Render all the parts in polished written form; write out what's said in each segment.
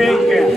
Thank you.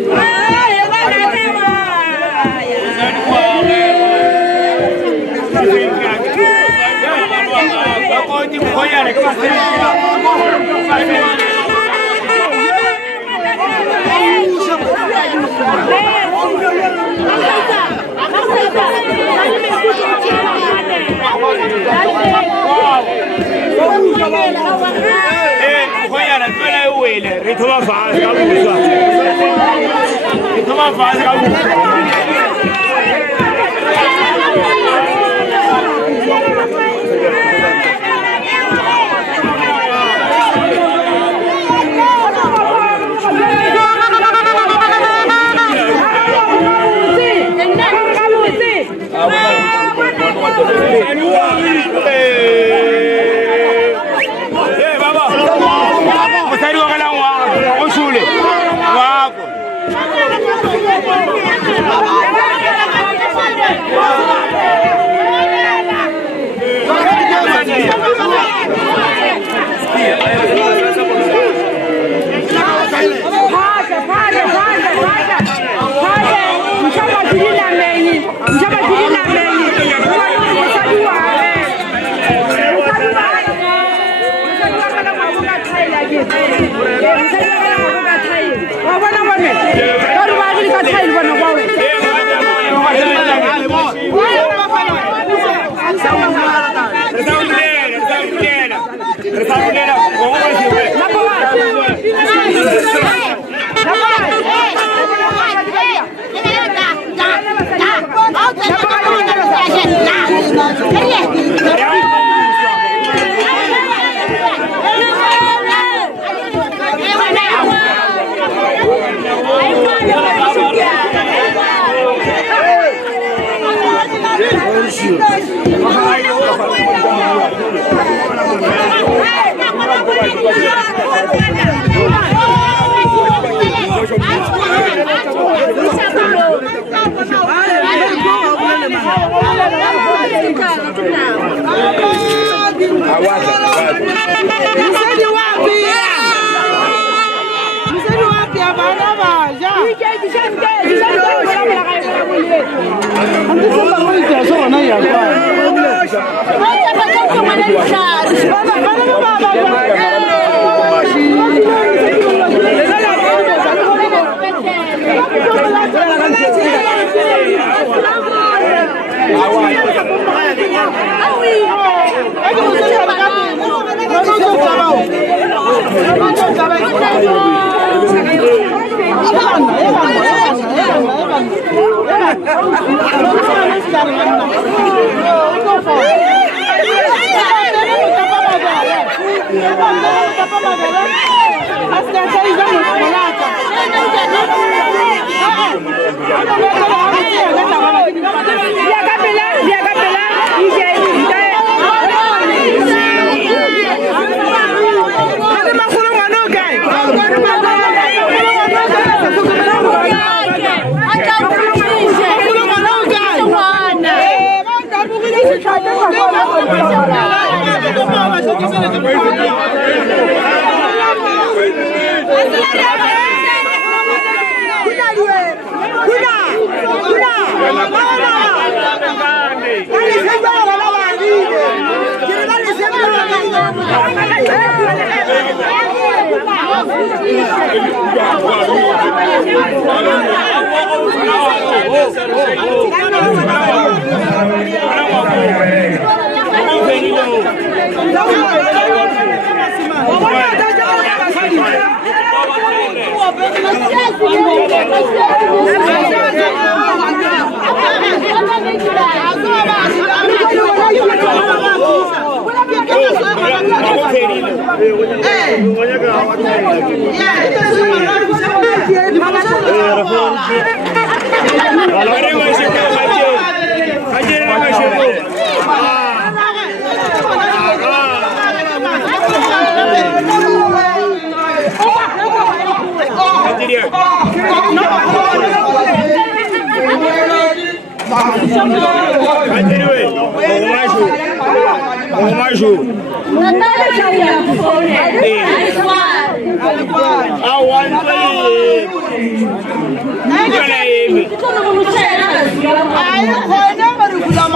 Ai,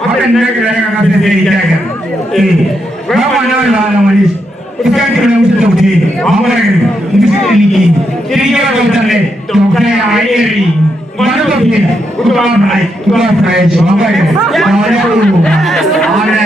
Apa nak kerana kami sendiri jaga. Berapa nama nama ni? Ikan kita mesti tahu. Apa lagi? Mesti ni. Ini yang kau tahu. Doktor air. Mana tu dia? Tukar fry. Apa lagi? Ada.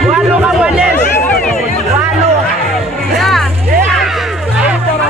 Walo ka, Wanes. Walo. Yeah.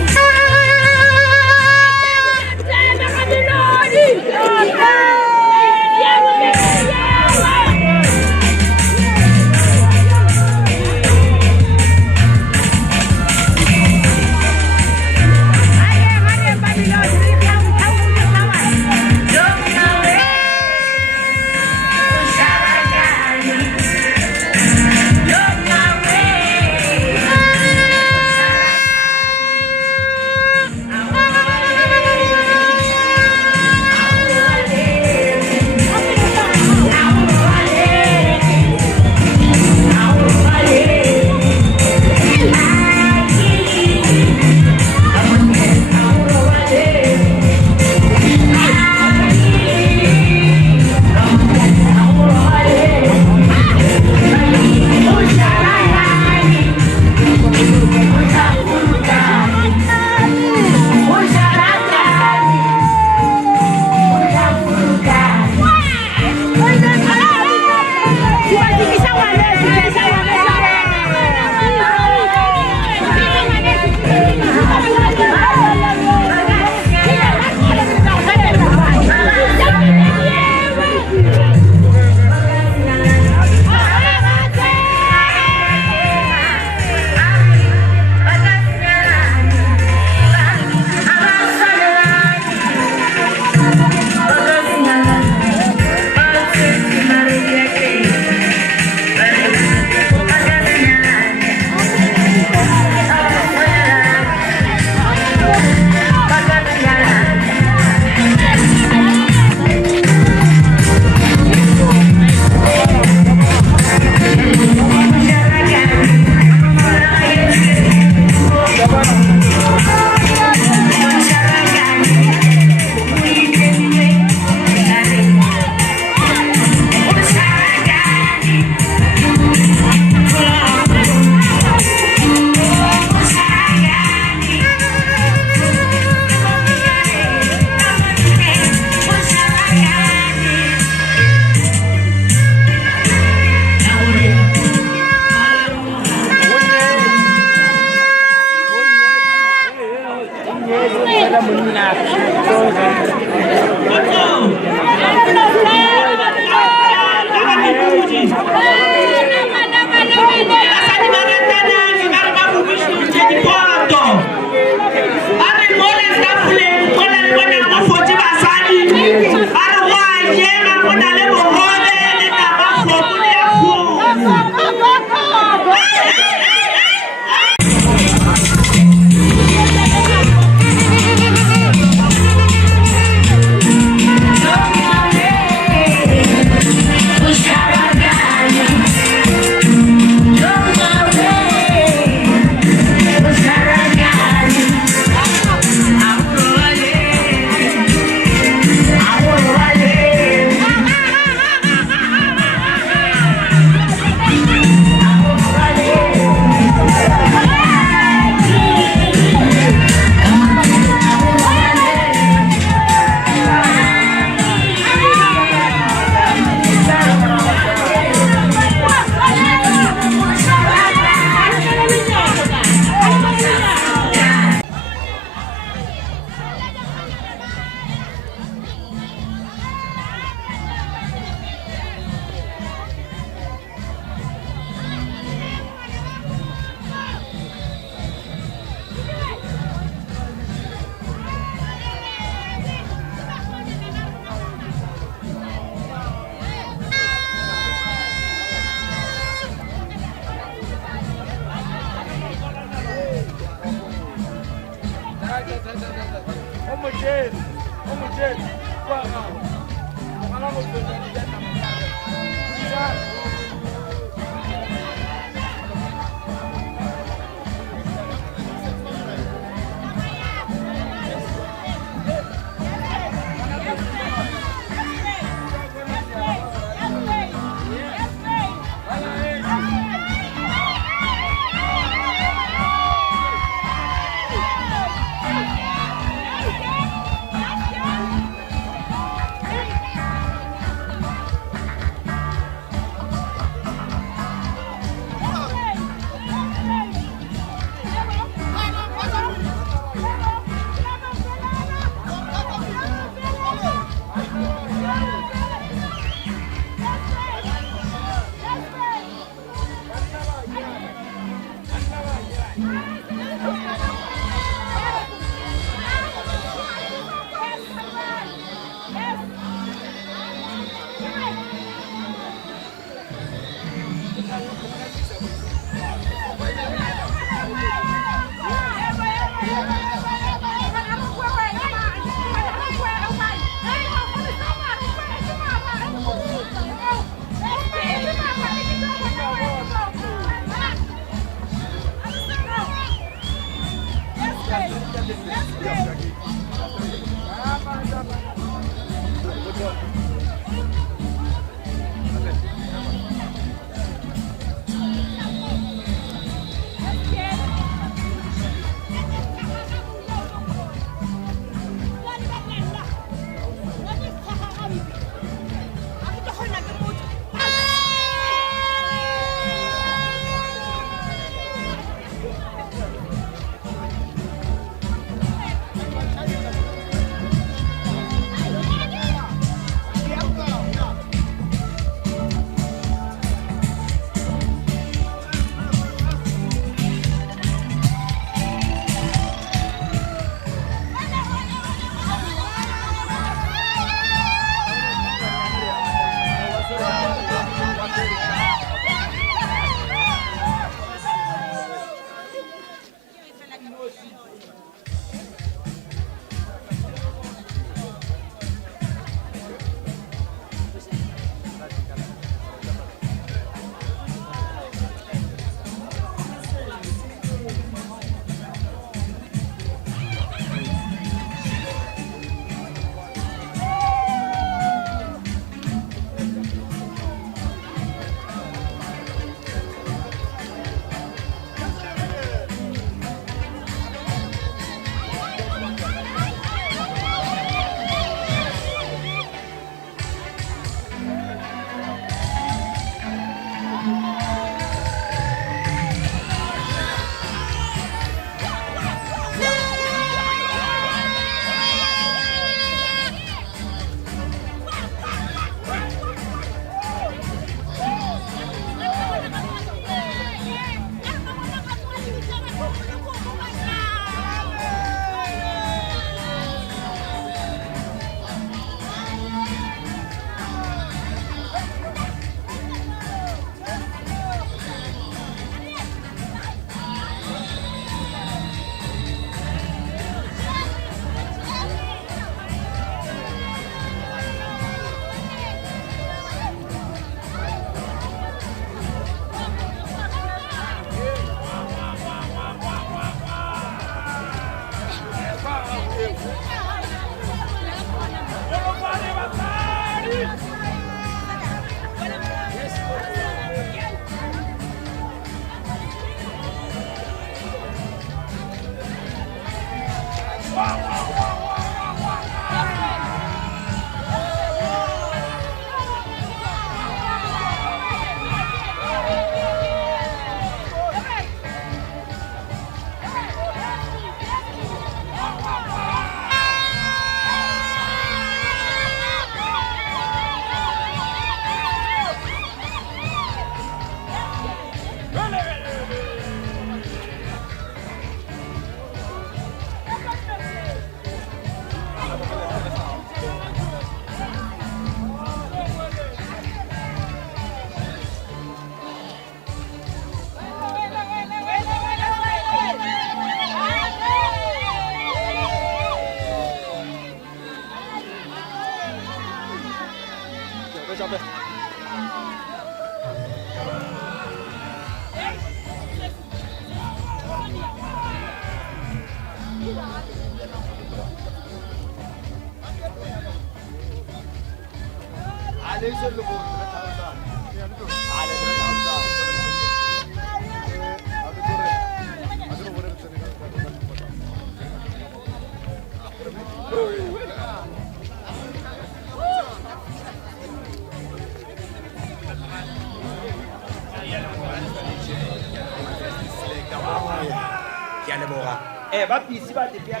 ba busy ba te pia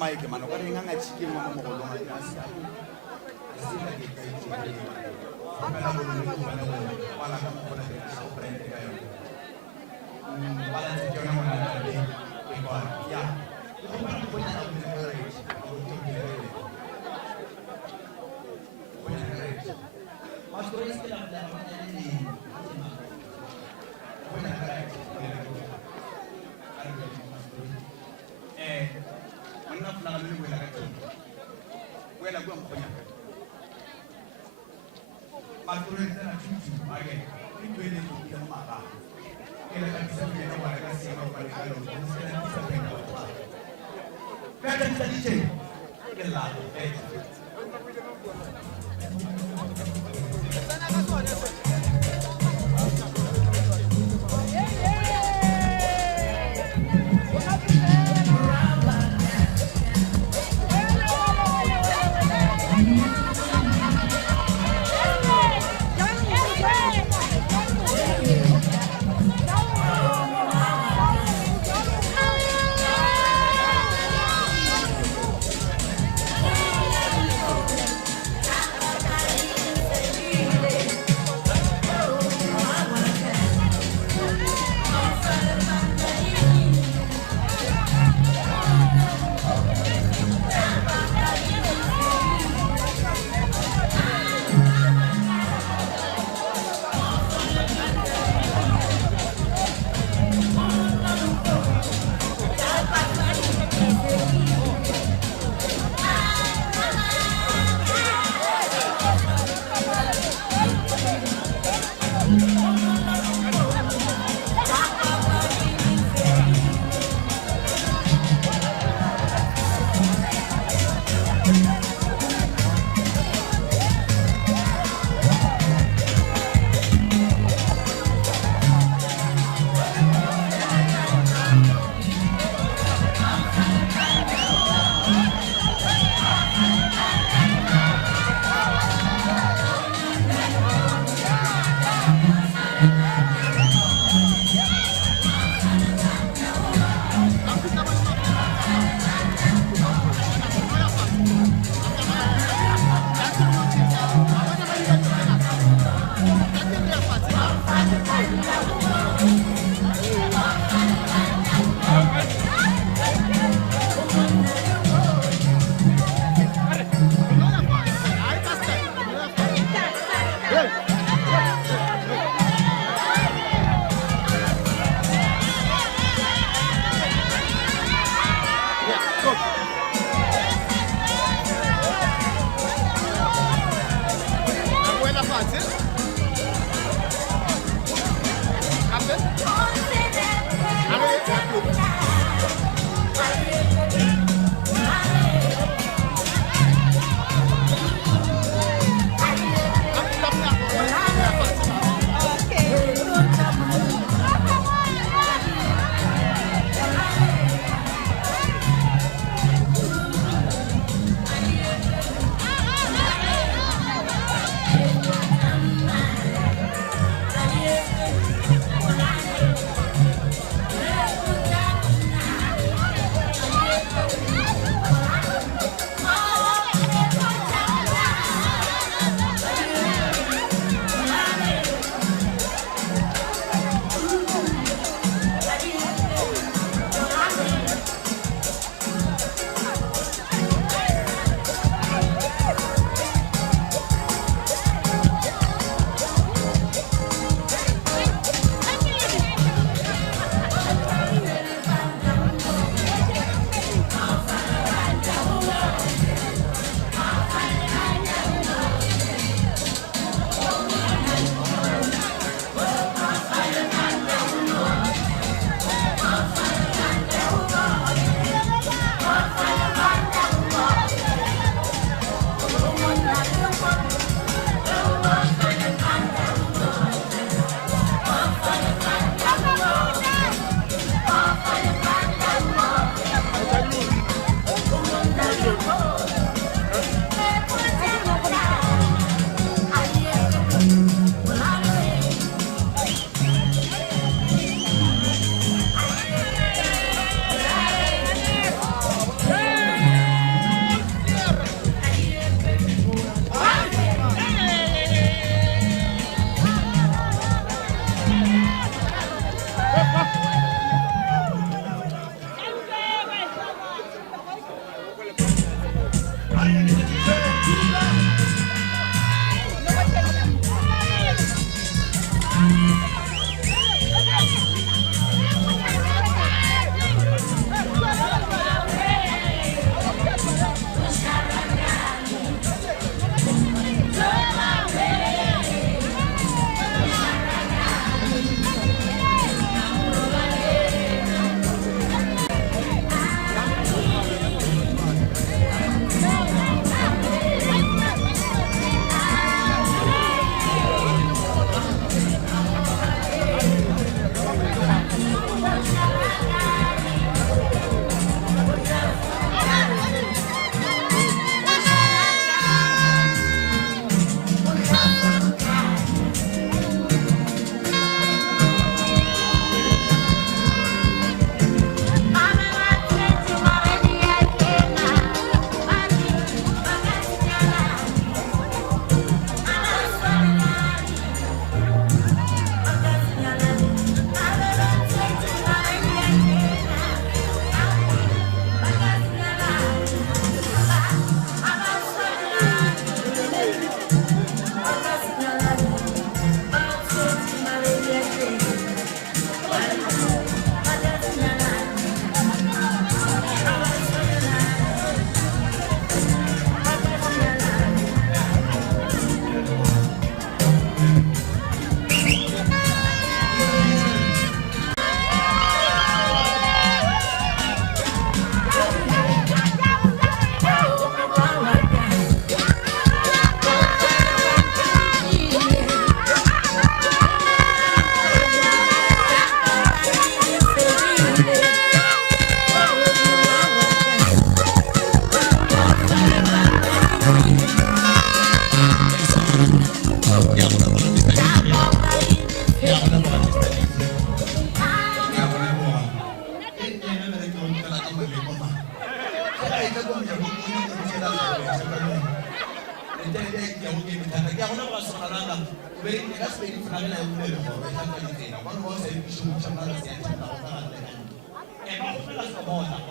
Mike mano ka ringa nga chicken mo mo ko long ati asi kana mo mo kana mo wala ka mo na sa prende kayo wala sa kyo na mo na dali ko ya ko pa ko na sa mga courage ko na courage mas courage ka lang na ni ko na courage na fula ni wela ka wela gwa mkonya maturo tena chuchu age Quindi dobbiamo amare. E la canzone viene a ragazzi a fare la loro, non si è sapendo la tua. Guarda sta dicendo che lato,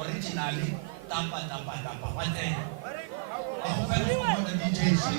originally tapa what then? DJ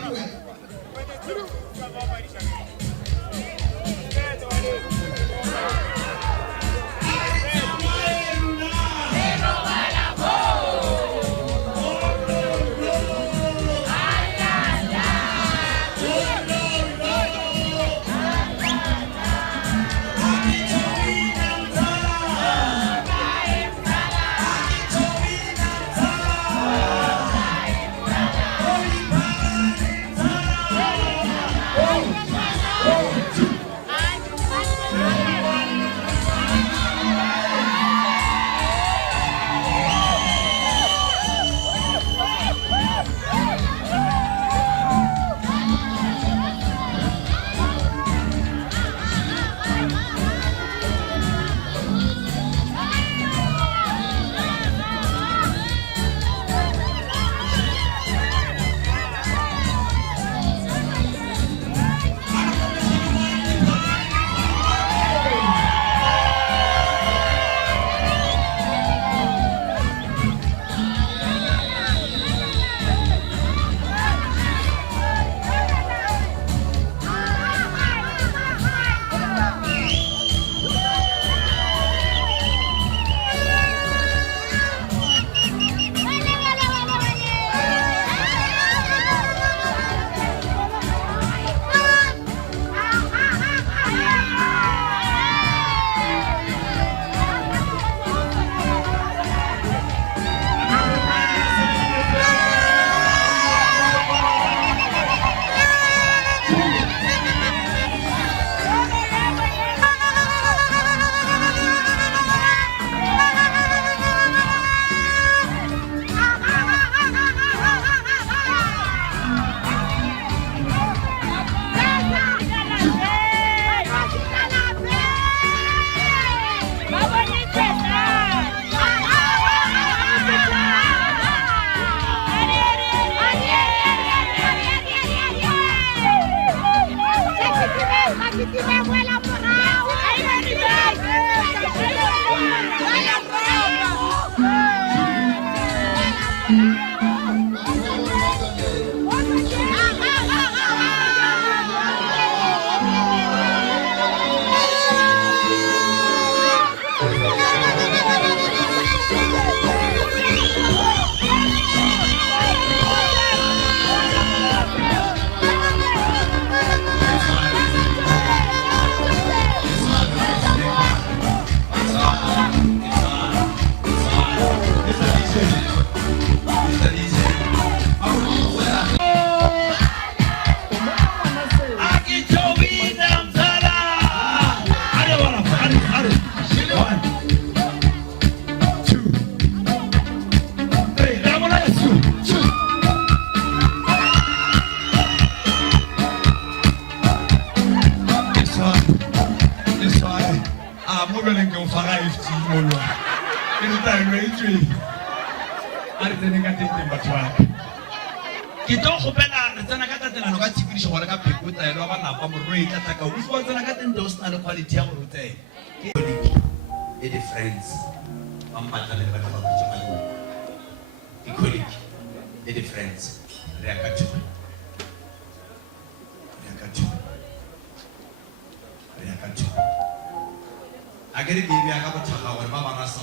Agere bibi akabotaka wari baba naso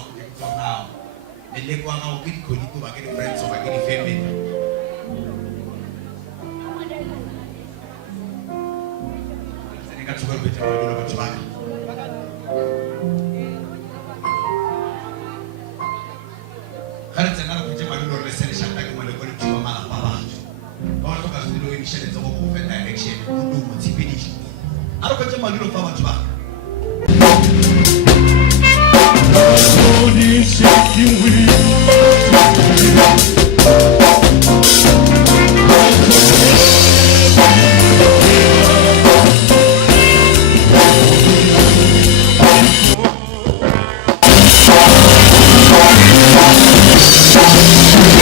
now. Elekwa nga ukiri koliko bagere friends of bagere family. Sene kachukua bete wajula bachwaka. Kare tengara kuje malulo resene shataki malekoni chuma mala baba. Bawala toka studio imishele zoko kufe direction kudu mutipinishi. Aro kuje malulo baba chwaka. Shaking with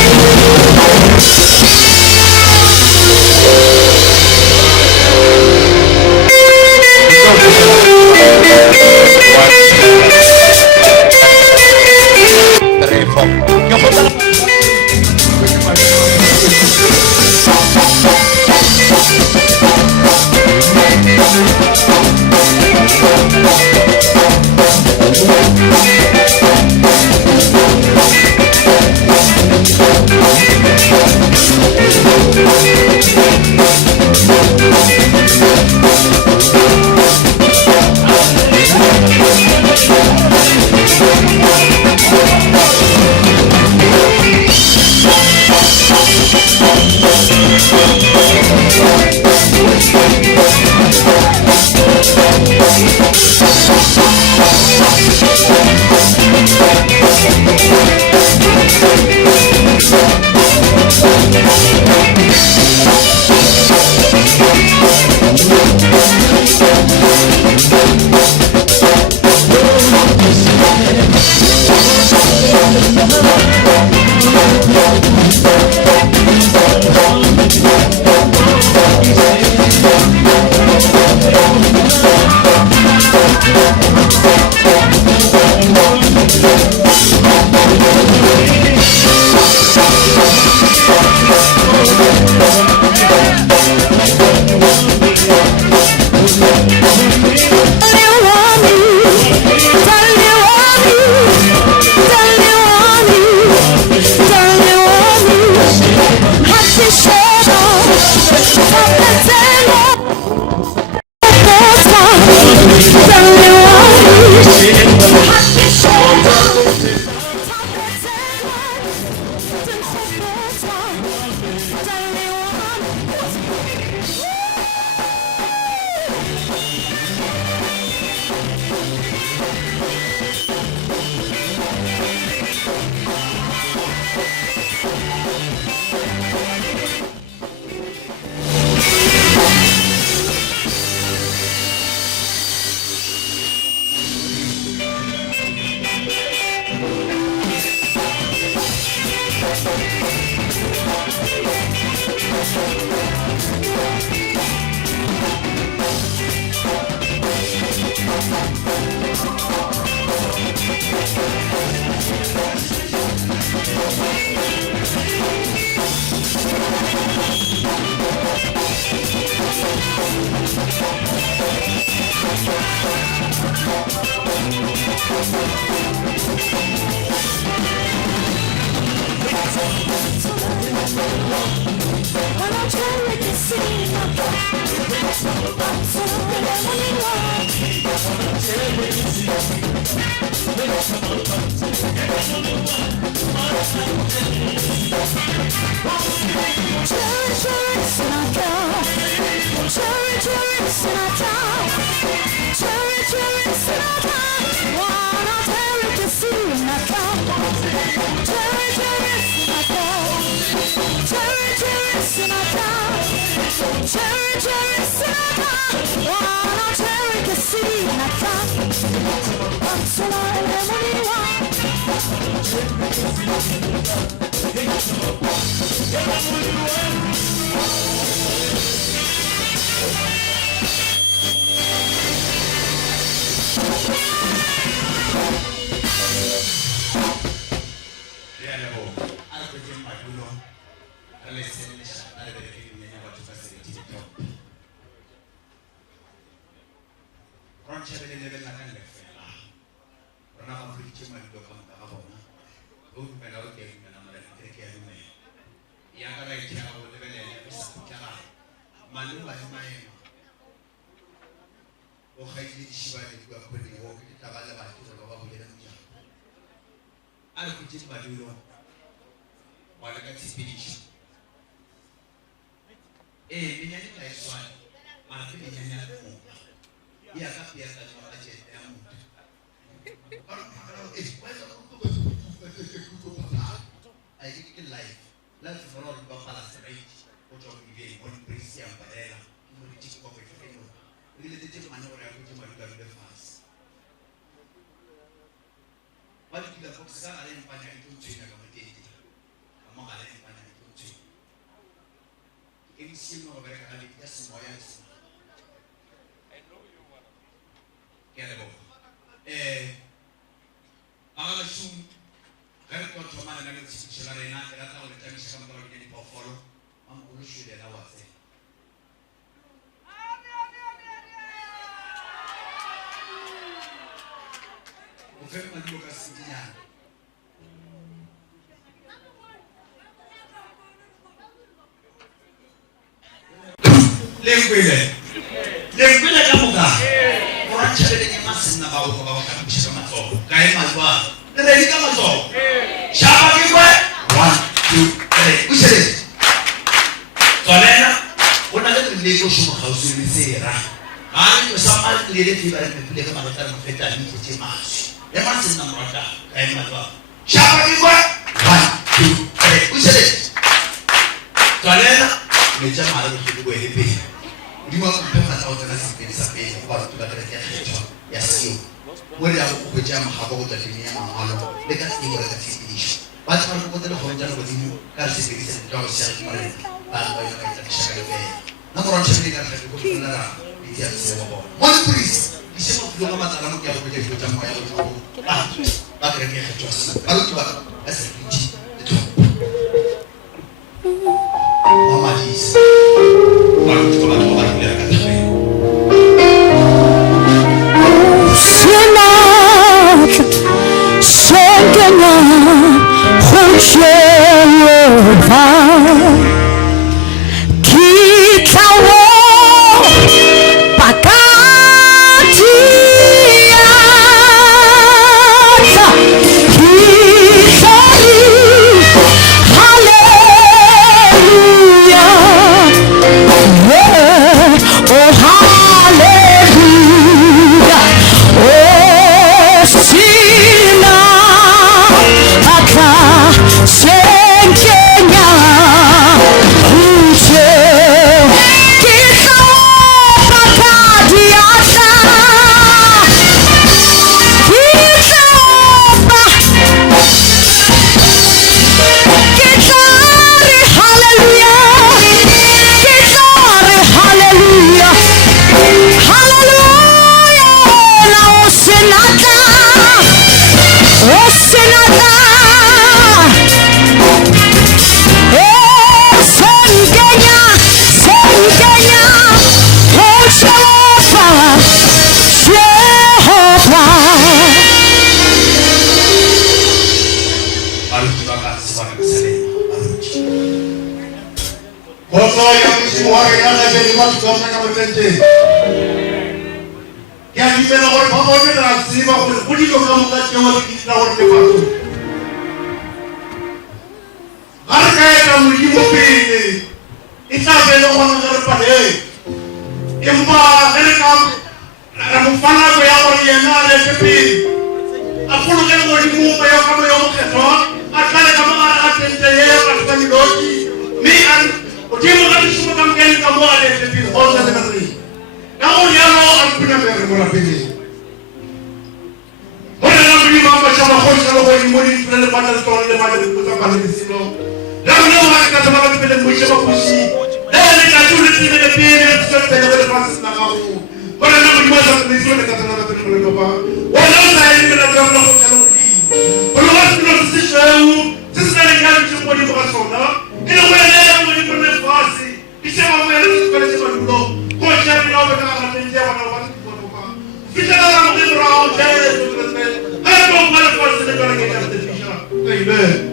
you. Lenguile kamuka. Orang cakap dengan mas nak bawa bisa masuk. Kaya masuk. Ready kah masuk? Siapa kita? 1, 2, 3. Usir. Soalnya, orang ada lego semua harus diseira. Hari bersama lihat di barat mereka makan mafeta ni kecil mas. Yang mas nak merata. Kaya masuk. Siapa kita? 1, 2, 3. Usir. Soalnya, macam mana kita boleh lebih. Lima mpaka tahu tena sampai waktu kita kerja kerja ya sih. Boleh aku kerja mahal aku tadi ni mahal. Dekat ini boleh kasih ini. Baca aku tadi kerja aku tadi kasih sedikit jauh sekali mana. Tanpa yang kita cakap lagi. Namun orang cakap dengan saya aku benar. Dia semua. Mana please. Isimu belum mata kamu yang kerja kerja mahal aku. Tak kerja kerja. Baru tu asal ini. Itu. Mama dis. Baru tu baru dia kata. Kita Oso ya mshmuhari na beli watu kama kama tente. Ya kimena kwa pamoja na siba kuliko kama kati ya wiki na wote watu. Haraka ya mlimu pili. Isabelo wana pale. Imba kama na mfano kwa yao yana lepi. Apolo kama mlimu kwa kama yao keto. Akale kama atende yeye katika midoki. Mi an utimu kama shuma kama gani kama wale lepi. Oza de madri. Na uliano alipina mbele kwa pili. Wala na mlimu kwa chama kwa chama kwa mmoja tunale pata story le pata kutoka pale silo. Leo wakati kama vile mwisho wa kuishi. Leo ni kajuli tena pia tusote na wale fasi na kafu. Wala na mmoja tunisione katana na tena baba. Wala na elimu na jambo la kuchukua. Wala watu tunasisha sisi na kama chukua ni kwa sona. Kila wewe leo ni kwa nafasi. Kisha wewe kwa sema ndio. Kwa sababu na wewe kama mtenja wana watu kwa baba. Kisha na mwenendo wao tena tunasema. Hapo kwa nafasi ndio kwa kisha. Amen.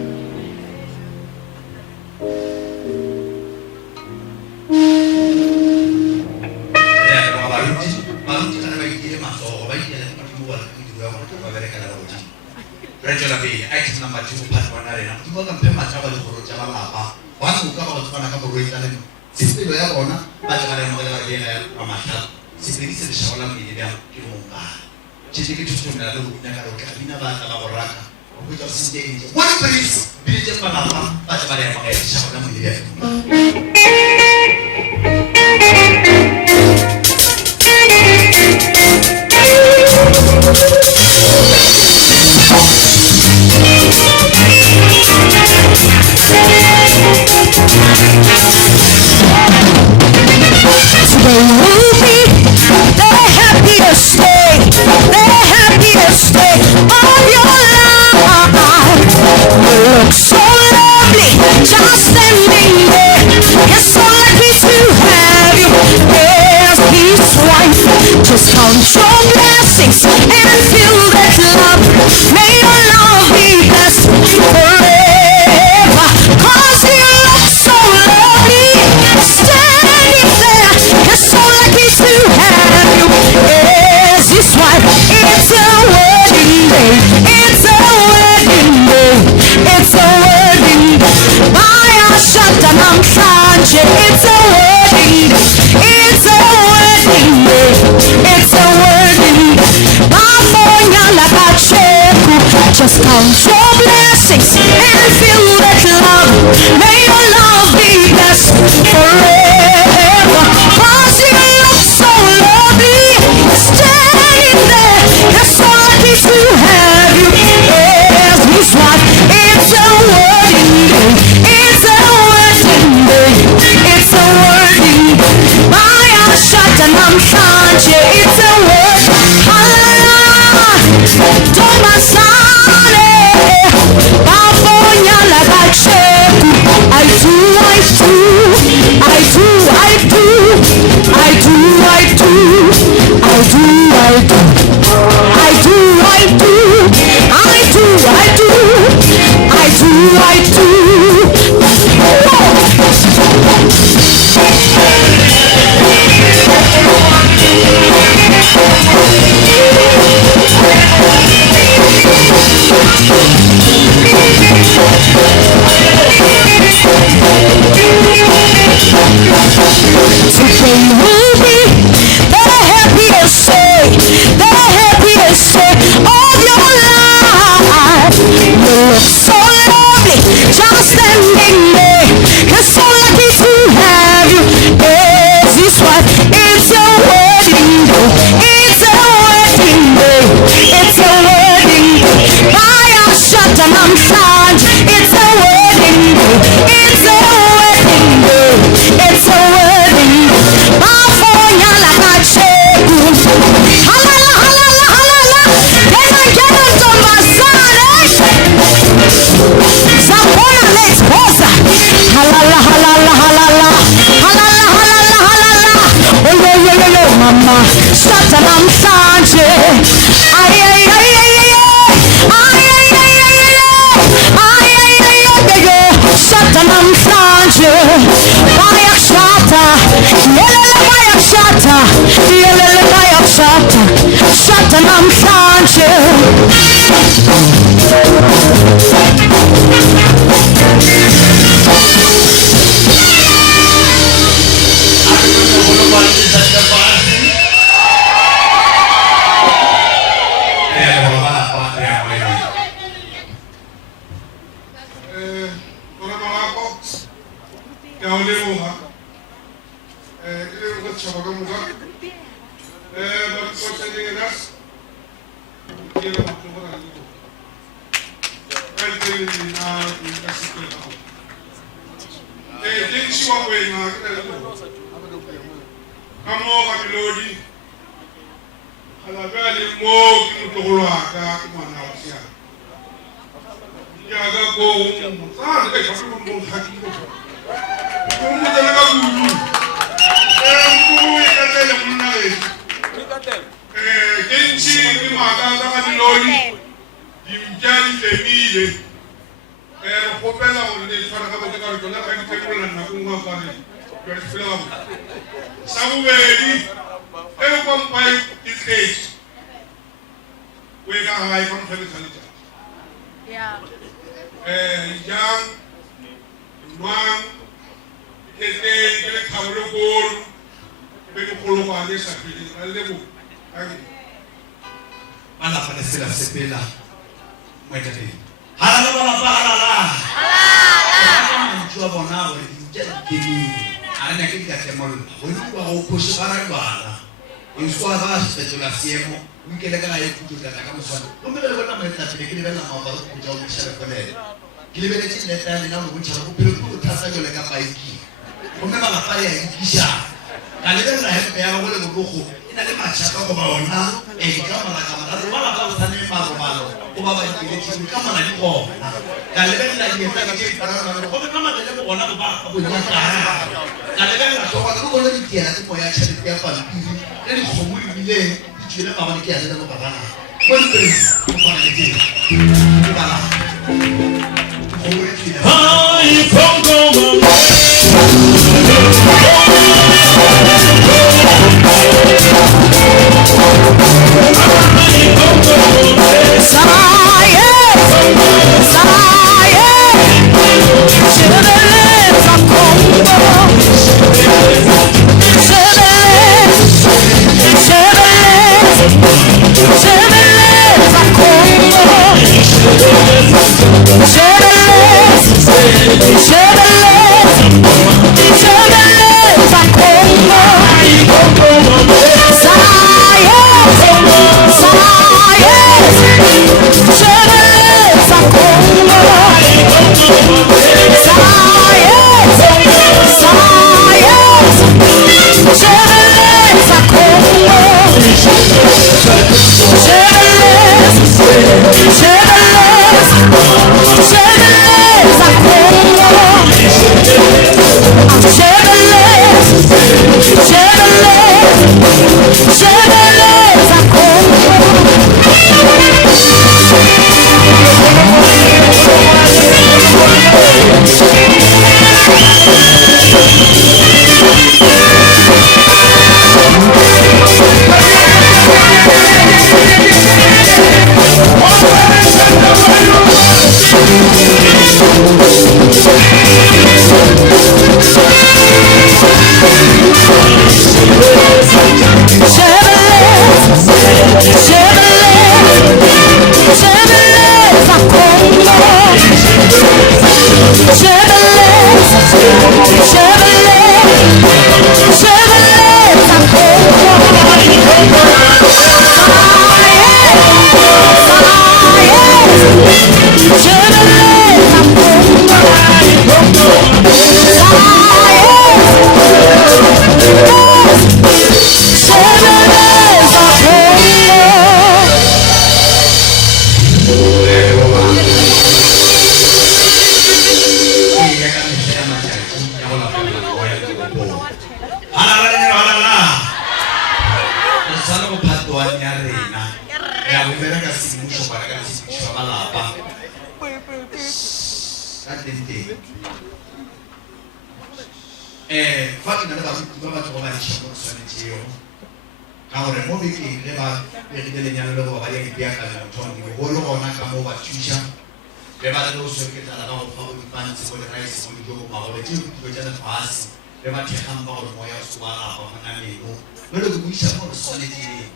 Rejo la pili, item number 2 part 1 na mtu kama mpema chapa le korocha baba hapa. Watu kama watu kama roita le. Sisi ndio yako ona, baada ya mmoja wa jela ya mamata. Sisi ni sisi shawala mjini ya kimunga. Chichi kitu tunalo kunyaka roka bina bata la boraka. Kuja sisi nje. Wani polisi bilije kwa hapa, baada ya mmoja shawala mjini ya. Just count your blessings and feel that love. May your love be blessed forever. Cause you look so lovely, standing there. You're so lucky to have you as his wife. It's a wedding day. It's a wedding day. It's a wedding day. By our Shantanam Sanjay. It's a wedding day. It's a wedding day. It's a wedding day. Just count your blessings and feel that love. May your love be blessed forever. Cause you look so lovely, standing there. You're so lucky to have you as his wife. It's a wedding day. It's a wedding day. It's a wedding day. Ya olemoga ile ngo tshaba ka moka ba tsotse ngena ke le motho go ra le ka tsela na ka sekela ke tshwa go ena ka le ka mo ga melodi ala ba le mo ke tlogolo aka ke mwana wa sia ya ga go sa le ka go mo ga ki go mo da ga bulu mo ya ka le mo na kenchi ni maga ga melodi di mjali femile go pela go le tshwara ga botse ka re tsona ga di tsekola nna go ngwa ka re ke re fela go sa bobedi kwa mpai stage we ka high conference yeah young one kete ke khawlo gol be ko kholo ba le sa pele le bo bana fa le sela sepela mo ete hala bala bala jwa bona go di kini ana ke ka temol go kwa go push bara bala in sua va spetola siemo un che lega e tutto da come sono come le guarda mai da che livello ma va ku jo mi sera quelle che livello ci le tane na go tsara ku pelo ku tasa go le ka baiki come ba la pare e kisha ka le bella e pe ya go le go go ina le matcha ka go ba ona e ka mala ka mala ba la ka tsane ma go malo o ba ba di ke ka mala di go ka le bella e ta ke para na go ka mala le go ona go ba go ya ka le bella to ba go le di tiara ti mo ya tshele ya pa le di khomo ile di tshile ba ba di ke ya le go bana go le go ba le di ba la Ai pongo Fatti nella trovare soluzioni ahora mo bi ki le ba le de le nyalo lo ba ye bia ka le ton ni go lo ona ka mo ba chucha le ba lo so ke ta la ba ba di pan se ko le rice mo go ma ba ti ko ja na fas le ba ti kham ba mo ya su ba la ba na ni go lo go bi sa mo so le ti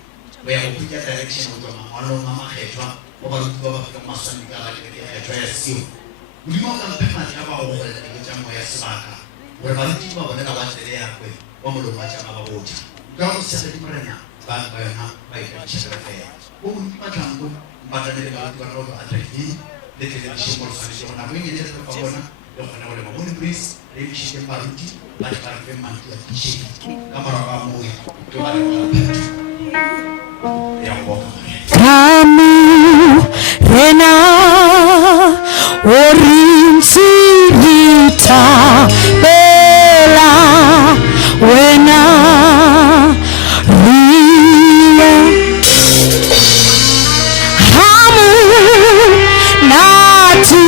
we ya mo ja direction mo ma lo ma ma khetwa o ba ba ka ma so ni ka la ke ke khetwa ya si mo ka pe ma ya ba o le ke ja mo ya sa ka gore ba ntse ba bona ba tsele ya kwe wa mo lo ba tsa ba botsa ka go se di morena ba yona ba ita tshebele fela o mo patlango ba ka le ba go ba atlegi le ke le shi mo sa shi bona mo ile le ba bona le gona le ba mo please le shi ke paruti ba ka re manti ya shi ka mara ba mo ke ba ya go Kamu rena orinsi rita bela wena ria hamu natu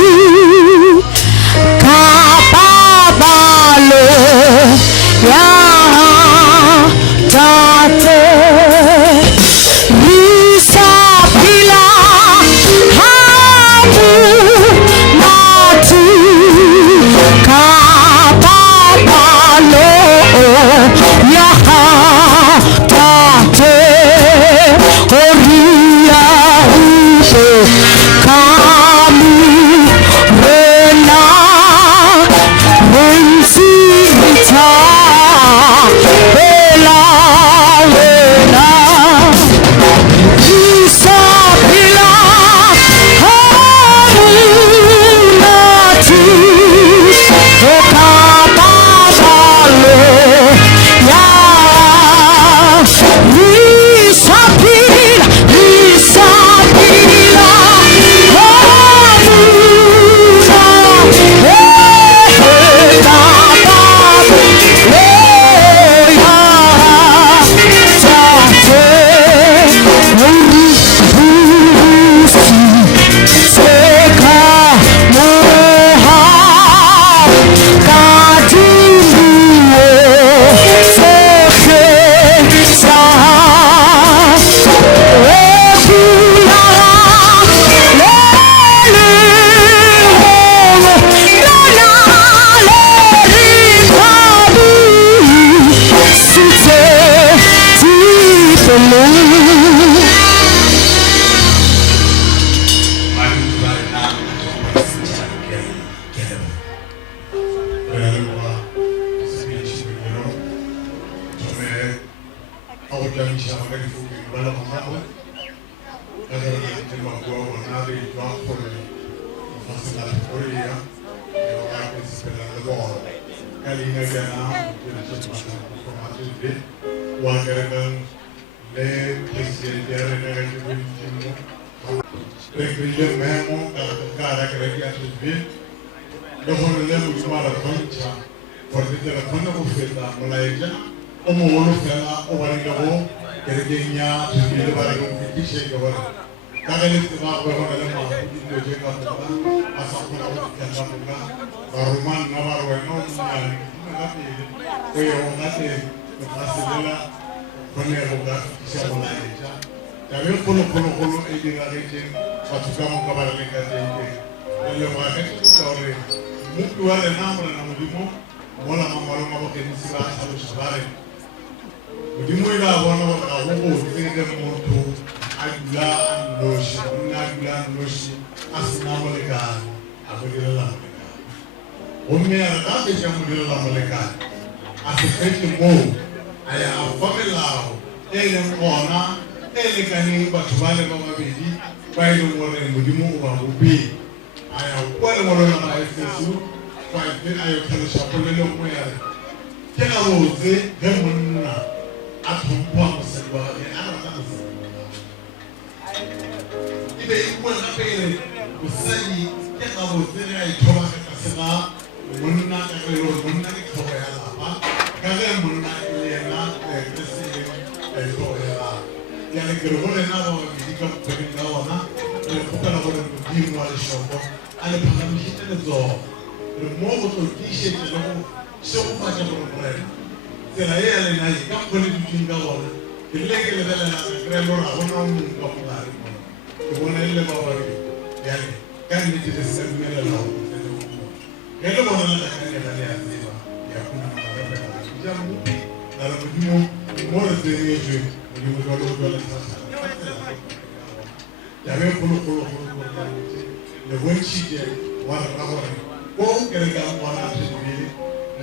kapabalo ya tate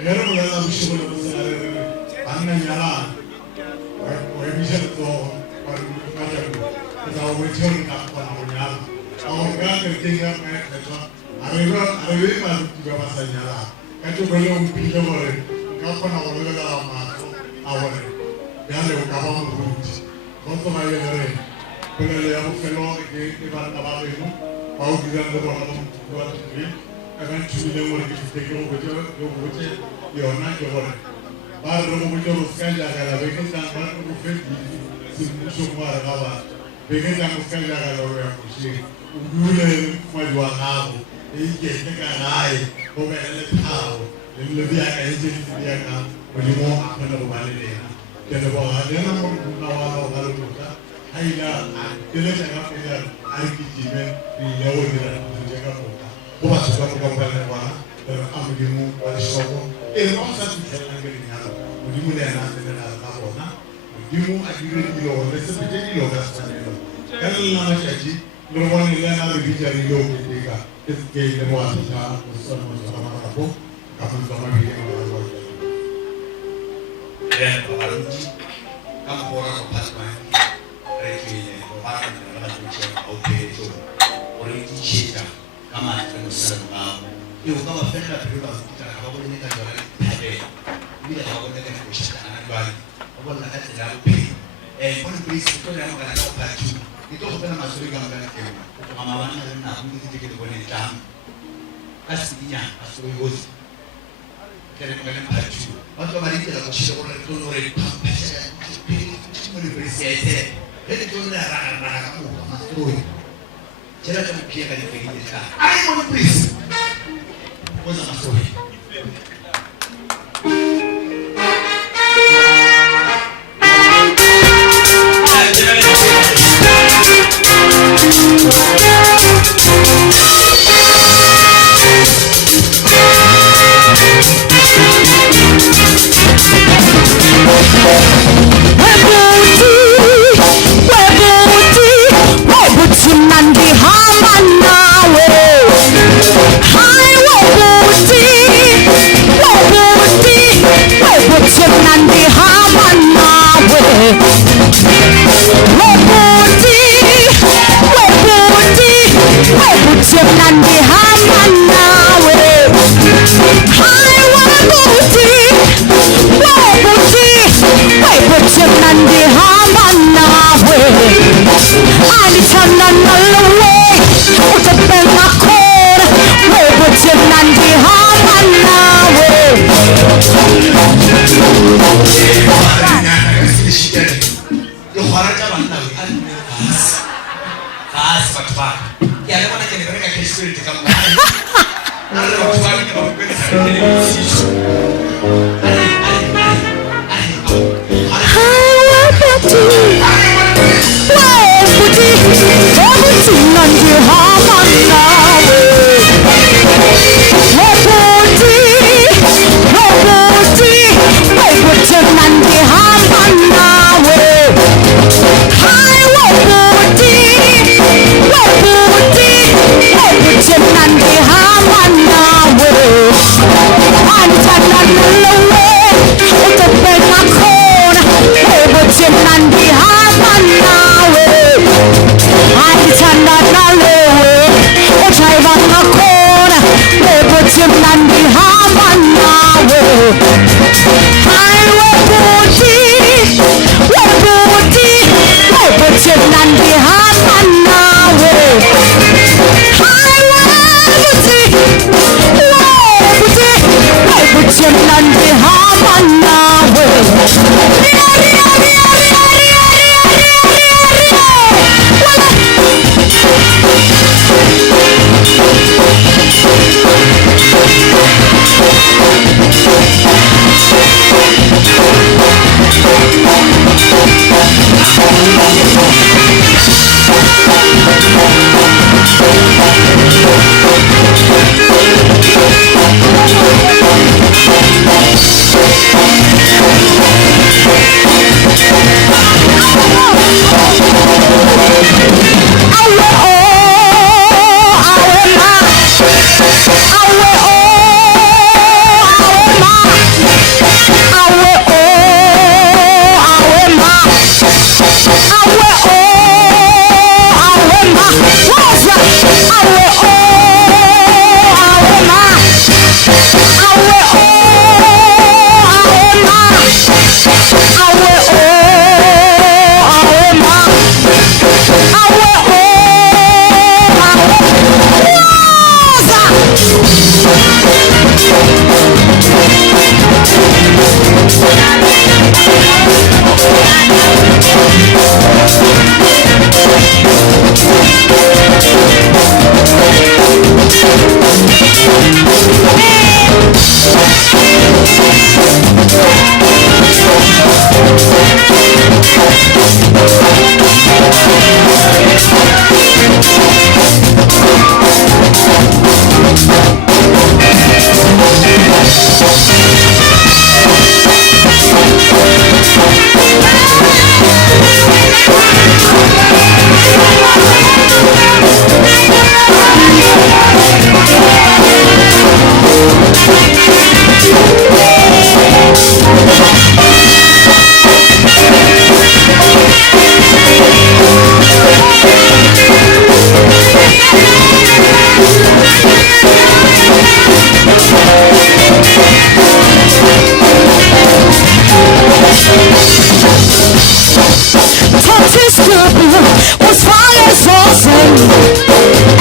여러분 내가 무시하는 것은 안내냐라 왜 미셔도 가지고 그래서 왜 저를 갖고 나오냐 아우가 그때가 그래서 아래만 누가 봤냐라 그래서 별로 빌려버려 갖고 나오려다가 막 아워래 야래 가방을 부르지 먼저 말려래 그래 야고 fellow que va a acabar de no au gigante por la doación akan chule mo ki te ko yo boche yo na yo bore bar ro mo to ruskan ja ga be ke tan bar ko fe si mucho ma ga ba be ke tan ruskan ja ga lo ya ko si ule mo yo na bo e ke ke ga nai ko be le tao le bi ya ka e je bi ya ka ko ni mo a ko ba le le ke no ba de na mo na wa lo ga lo ta ai ya ele ja ga pe ya ai ki ji me ni ya wo de la ja ga ko o va sulla come quella qua amiamo quale scopo e non sa tutti anche lì o di mulher nella buona di mu a di lo le sapete di lo sta kana la ma ci lo vuole le na di di lo che dica che le vuole già sono ma po capo da ma via kamu orang lepas main rekinya orang yang macam oke itu orang itu cita kamu akan serba itu kamu pernah berubah kita kamu boleh nikah jualan ada bila kamu boleh nikah kucing anak jualan kamu boleh nikah terapi boleh beli itu yang mana kau baju itu kamu pernah masuk di kamar kamu kamu mana ada nak mungkin kita boleh jam aslinya masuk di bos kena mengenai baju waktu mari kita kucing orang itu orang boleh bersiasat, jadi tuan dah rakan kamu masuk. Jadi kamu kira kali pergi kita. Ayo boleh beris, kau nak masuk.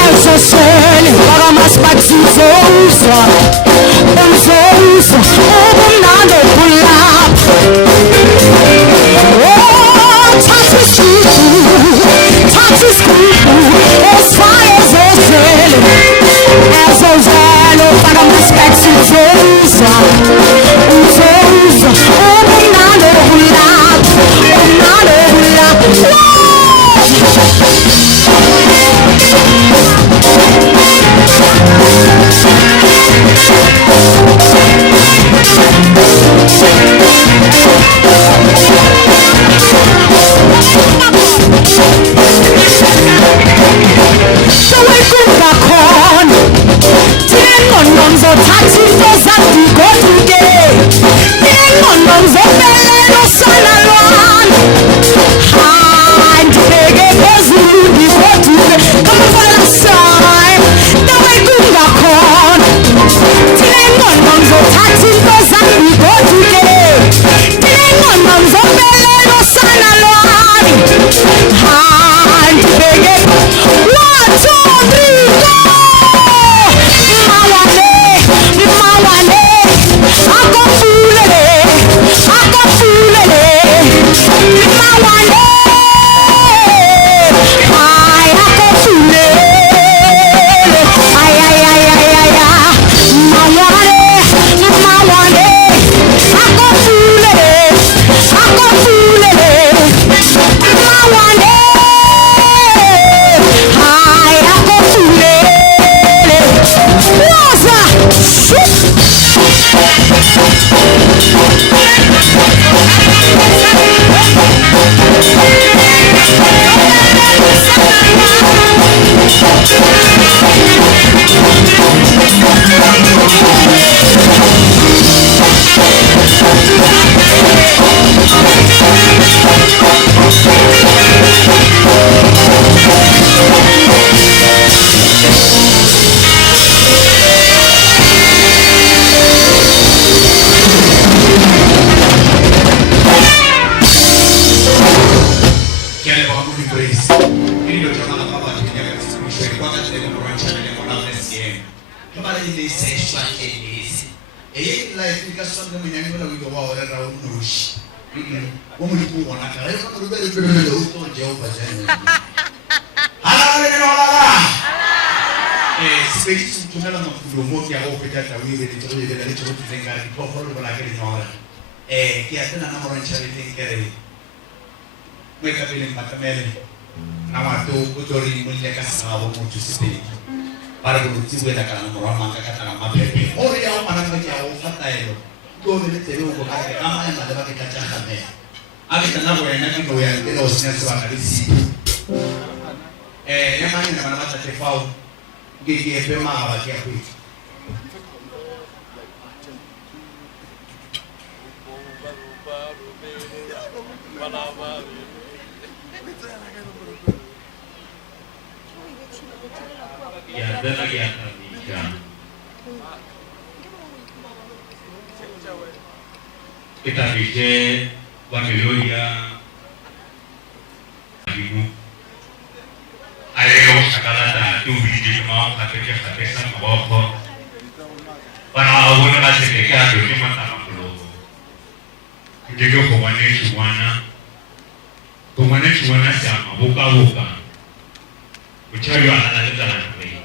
Elsosele bakamasipathizouzwa umzouzwa ubumnando kulapha. Oh, thatha isigubhu esifayo ezozele bakamasipathizouzwa umzouzwa ubumnando kulapha, umnando kulapha. Para produzione da kana mo ramanga kata mapepe ori ya mananga ya ufata elo to ne te ro ko ka kama ya madaba ke kacha kame abi tana bo ya na ko ya ke lo sina so akalisi ya mani na mana mata te fao gege e pe ma ba ke ku ya dan lagi akan nikah. Kita bisa Babilonia ibu ayo sekalata tu biji mau katanya katesa maboko para awalnya masih dekat tu cuma tanam belum jadi kumane chuana sama buka ucari anak jalan lagi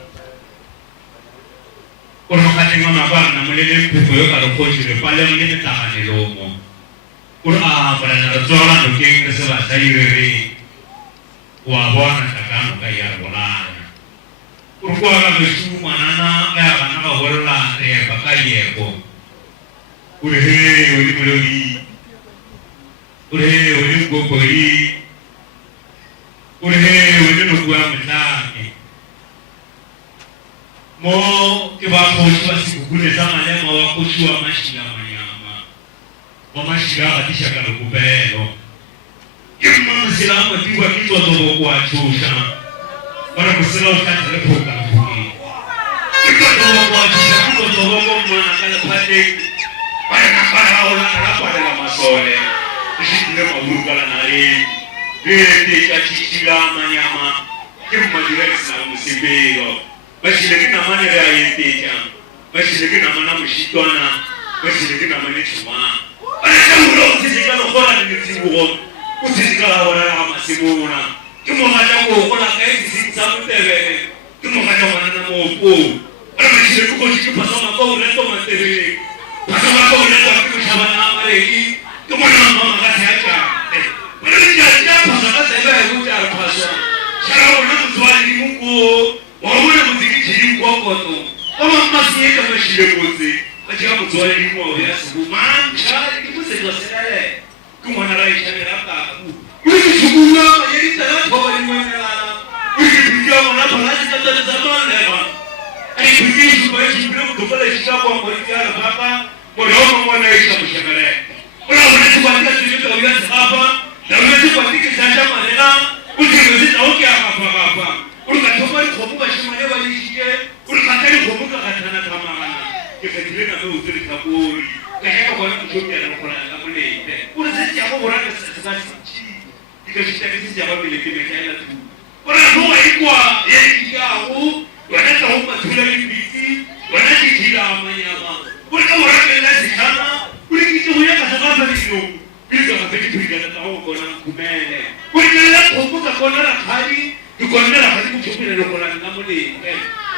orang kata ngomong apa namanya buku kalau coach itu paling ini tangan di lomo Quran pada narutoran mungkin kesebat sayuri wabona takkan kaya bola Urkuara besu manana kaya kana bola re bakaya ko uri gokori uri nukua mtaki mo kiba kushwa sikukule sama lema wa kushwa mashina manyama wa mashina katisha kalukupelo yuma msilamu tigwa kitu watobo kuachusha wana kusila ukati lepo kalukuki kitu watobo kuachusha kitu watobo mwana kala pate wana nakala ola kalapu adela masole ishitile maburuka la nari vete chachishila manyama Direct na musibiro. Bashiriki na mane ya yeteja. Bashiriki na mana mushitwana. Bashiriki na mane chuma. Bashiriki na musika no kora ni tibugo. Musika la ora na masimuna. Tumo maja ko kora kai sisa mutebe. Tumo maja wana na mopo. Bashiriki ko chiki pasoma ko reto matebe. Pasoma ko reto kushabana mareki. Tumo na mama ngati acha. Bashiriki ya pasoma sebe huja pasoma. Shara wana mtwali Mungu. Waona muziki mkokoto. Kama masiye kama shile kote. Katika mtwali Mungu ya siku mancha kipuse kwa serale. Kuma na raisha ni rata. Wiki chukuna yeri tala kwa ni mwana. Wiki pikia mwana palaji kata zamani leba. Ani pikia chupa yetu bila kutopala shika kwa mwalikia na baba. Mwana mwana isha mshakare. Kuna mwana tupatia tulio uyasi hapa. Na uyasi patiki sanja manena. Wiki mwezi nauki hapa. Ulikatoma likomuka shimane walishike. Ulikatali komuka katana tamana. Kifetile na mwe uzuri kaburi. Kaheka kwa mchoki ya nakona na mune ite. Ulisisi yako uraka sasa chichi. Kikashita kisi yako milekime kaila tu. Unakuwa ikwa yeki yao. Wanata huma tula libiti. Wanati kila amanyama. Ulika uraka ilasi kama. Ulikiti huyaka sababa niyo. Ulika mafeti tuigana taho kona kumene. Ulika ila komuka kona la kari. Tukondera hadi kuchukua ndio kwa ngamuli.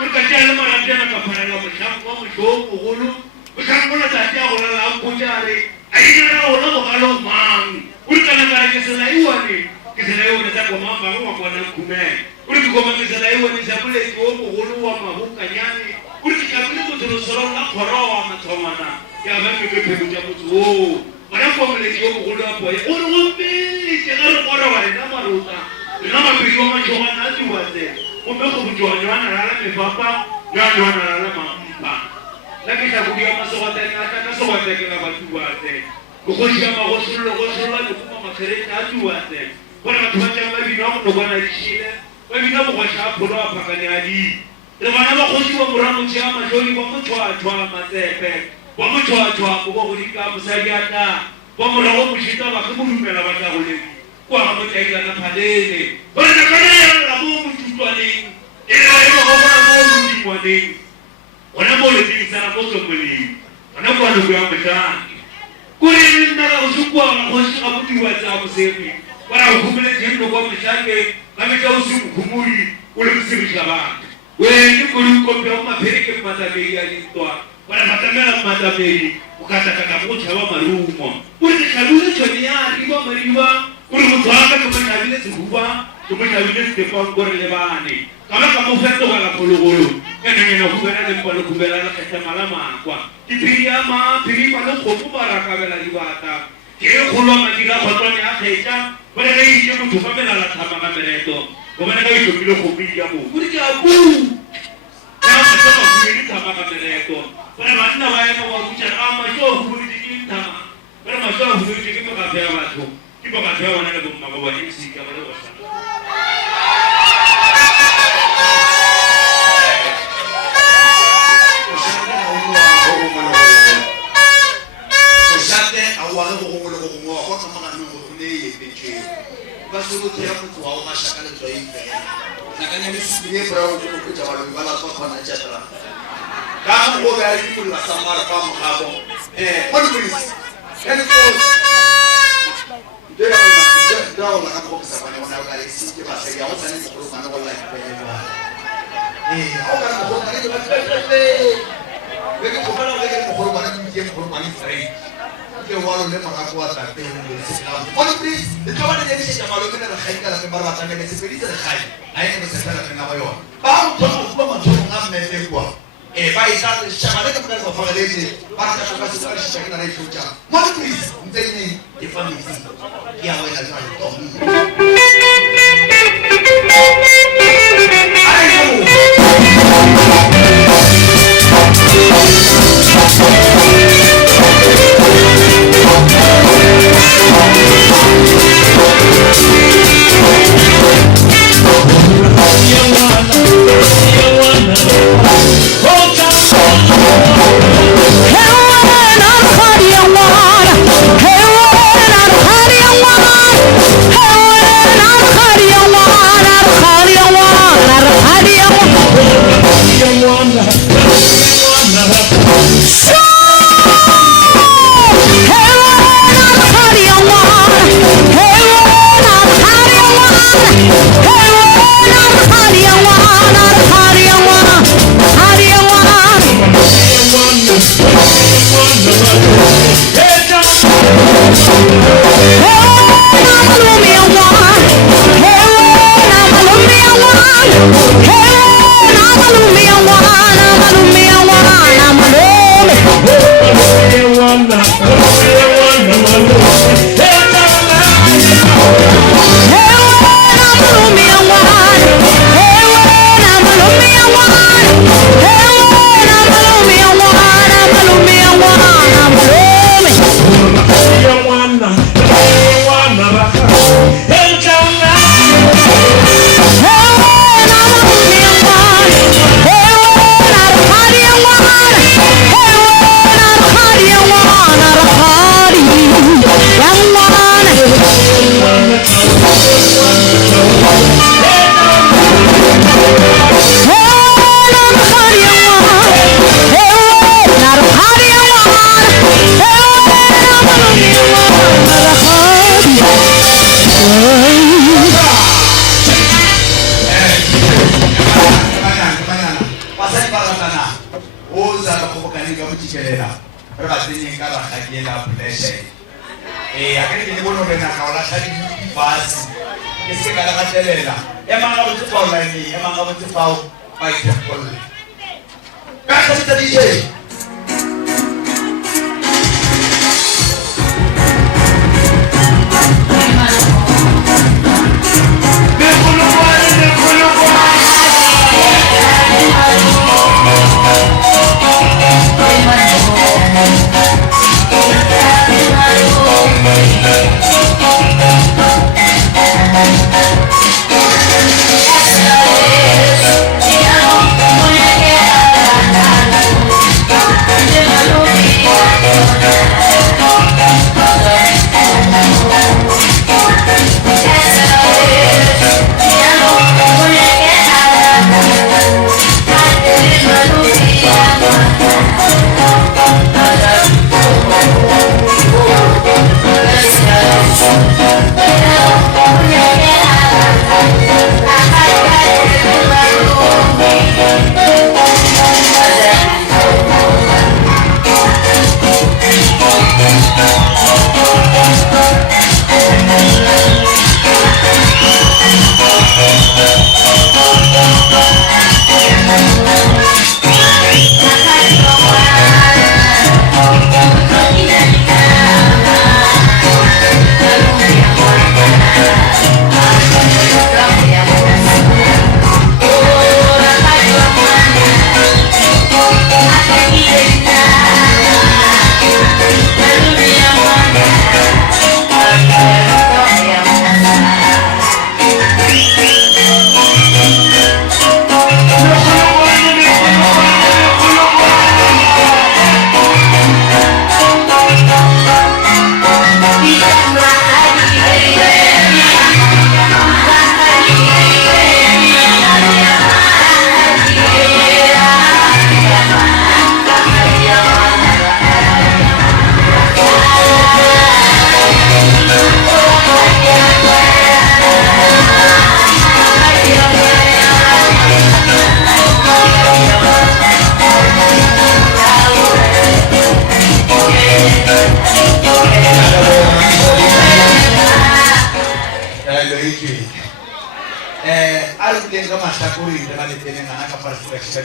Ulikajana mara tena kapana na mshamu wa mshomo hulu. Mshamu na tatia wala la mpunjare. Aina na wala wala mang. Ulikana kale kesela iwani. Kesela iwani za kwa mama kwa na kume. Ulikoma kesela iwani za kule kuomo hulu wa mahuka nyani. Ulikabili kuturusoro na koroa matomana. Ya bami pepe kuja mtu oh. Wanapo mlekio hulu hapo. Unombe kegalo kora wale na maruta. Nama piliwa machoka na ati wate. Umeko kujoani wana lala mefapa. Nani wana lala mampa. Lakini takudia masoka tani hata nasoka tani na watu wate. Kukoshia magosulu kuma makereti ati wate. Wana matuwaja mbabi na wako wana ishile. Mbabi na wako shapo na wapakani adi. Wana makoshi wa muramu chama joli wa mchwa mazepe. Wa mchwa kukulika musayana. Wa muramu mshita wakimulumela watakuleki. Kwa mtaila na palele bana kana la Mungu tutwani ila hiyo kwa Mungu tutwani wanapole sana moto kweli wanakuwa ndugu yangu sana kule ndio usukua wanashika mtu wa sababu sepi wala hukumele tendo kwa mshake ameka usiku kumuri ule msimisha bana wewe ni kuliko pia mapeleke matabei alitwa wala matabei ukata kaka moja wa marumo ule kaburi choni yake kwa mariwa uli mutwanga tumetabile zikuba tumetabile zikwa ngorele bani kama ufendo wala pologolo ngene kubera le polo kubera la katamala makwa kipiyama pilipa lo kubara kabela liwata kile kholo madila khotoni akheja bale le yije muthu kamela la thama kamereto ngomana ka yito kilo khopija mo uri ka bu ya matoma kubili thama kamereto bale banna ba ya mo kucha ama jo kubili thama bale ma jo kubili ka pya batho Kipo katua wana nabo mababa jinsi kama leo sana. Osate awale bogongolo bogongwa kwa kama ngano ngone yepeche. Basi utia mtu wa mashakala twaimbe. Nakanya misiye bravo kuja wale wala kwa na chatra. Kama ngoga alikula samara kama hapo. What please? And Dao la hapo kwa wana wale sisi kwa sababu ya watu ni kwa maana wala kwa au kana kwa karibu na wewe kwa maana wewe kwa maana ni mjema kwa maana free kwa wale lema kwa tate what please ndio wale jeshi ya malo kana khaika la mbara watanga ni sipelita la khai haina msafara kana wayo bao kwa mama ngame kwa bai sana shabaleka kwa familia basi kwa sababu sisi shakina na hicho cha what please mteni ifanye hivi ya wewe lazima utoe Hey, telela re ba tsenyeng ka rakgadi ela pleasure a ke ke bono le naka ola tla di bus ke se ka la gatelela emang ga botse pao line emang ga botse pao ba itekolle ka se DJ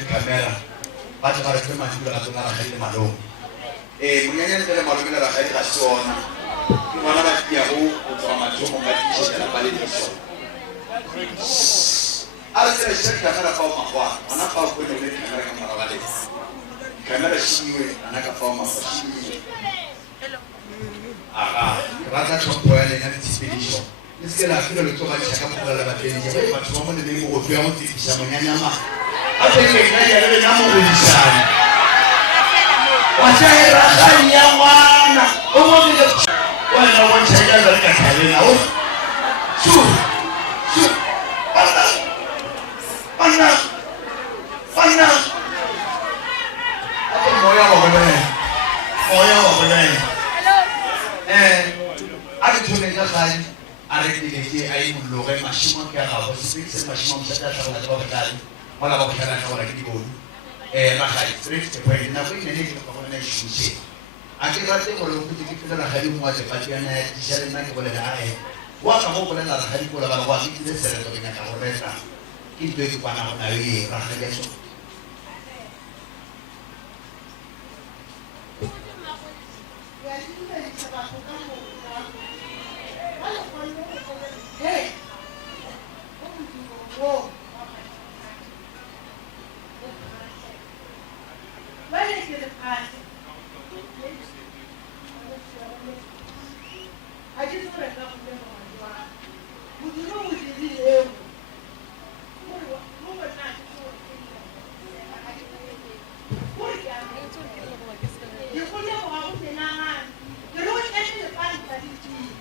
camera ba tla re tsema dilo ga tsona ra ga ile malong monyanya le malong le ra ga ile ga sona ke bona ba tia go tswa mathomo ga tshela ba le diso a re tsela tshela camera pa o magwa ana pa o le le camera ka mara ba le camera shiwe ana ka pa o magwa shiwe aga ra tla tshompo ya le na tshipediso le se la filo le tsoga tshaka mo la ba teng ya ba batho mo le mo go ya mo tsisa monyanya ma a teng le ya le na mo go disana wa tsaya ga ya wana o mo le wena wa tsaya ga le ka thale na o su ana ate moya wa bone a ke tshone ka gadi a re dileke a e molloge mashimo ke a gago se mashimo mo tsa tla ba batla mola ba khara ka wala ke dibodu ra ga strict point na go ine ne ke go na shushe a ke rate go lo ke fela ra ga di mo wa tsa yana ya tshele nna ke bolela a wa ka go bolela ra ga di bola ba wa ke le sere go nya ka go reta ke ntwe ke pana go na ye ra ga le so Hey! Whoa! When is the party? I just want to come to them. Would you know what it is? You put your house in our hand. You don't enter the party that is tea.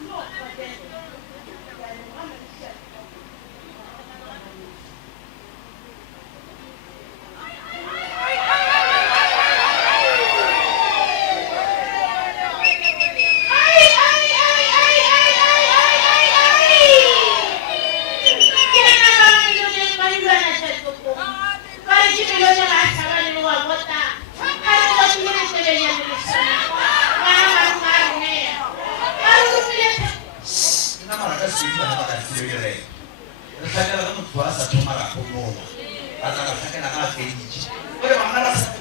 No re tlhakela ka motho a sa thoma ra pomola a tla re tlhakela ka feditše ore bana ba sa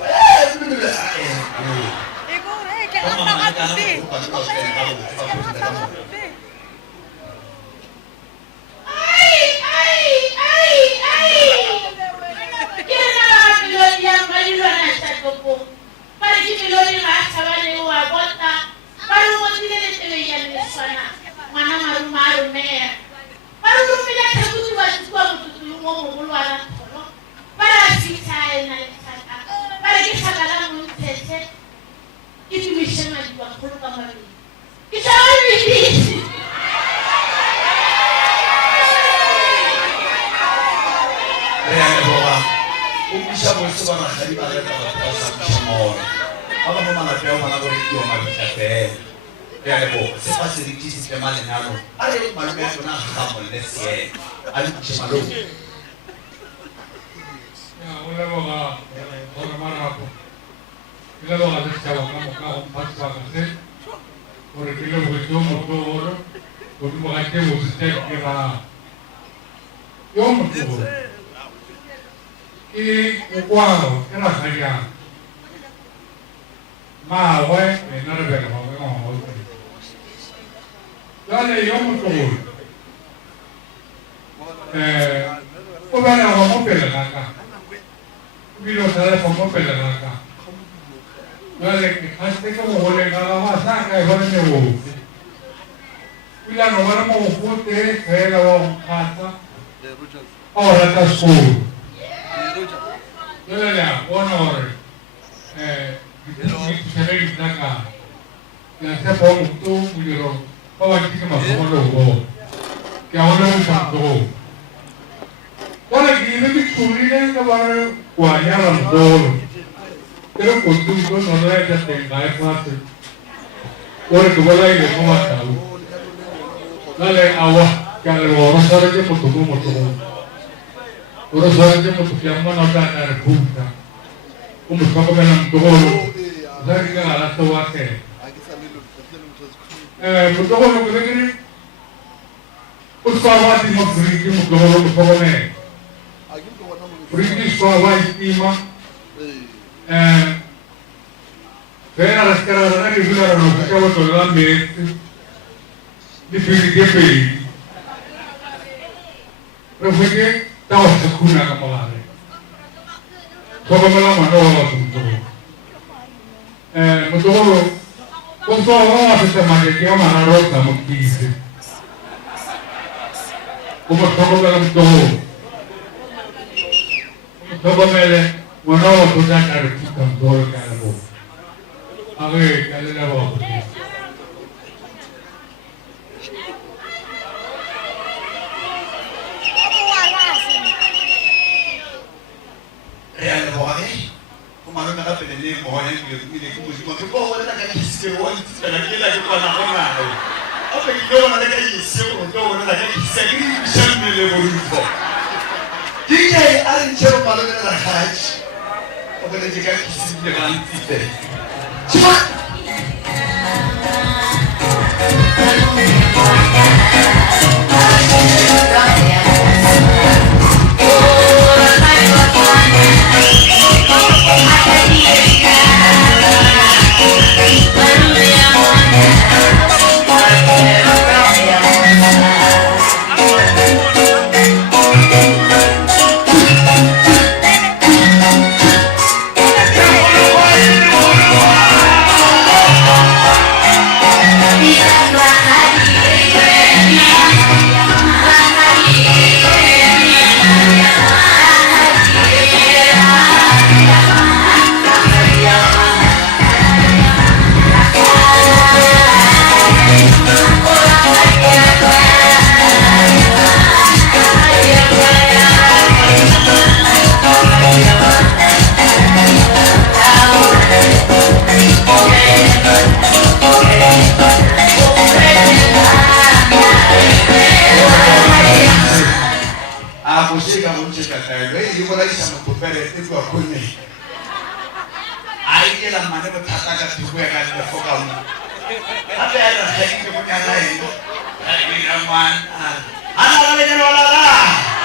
Ana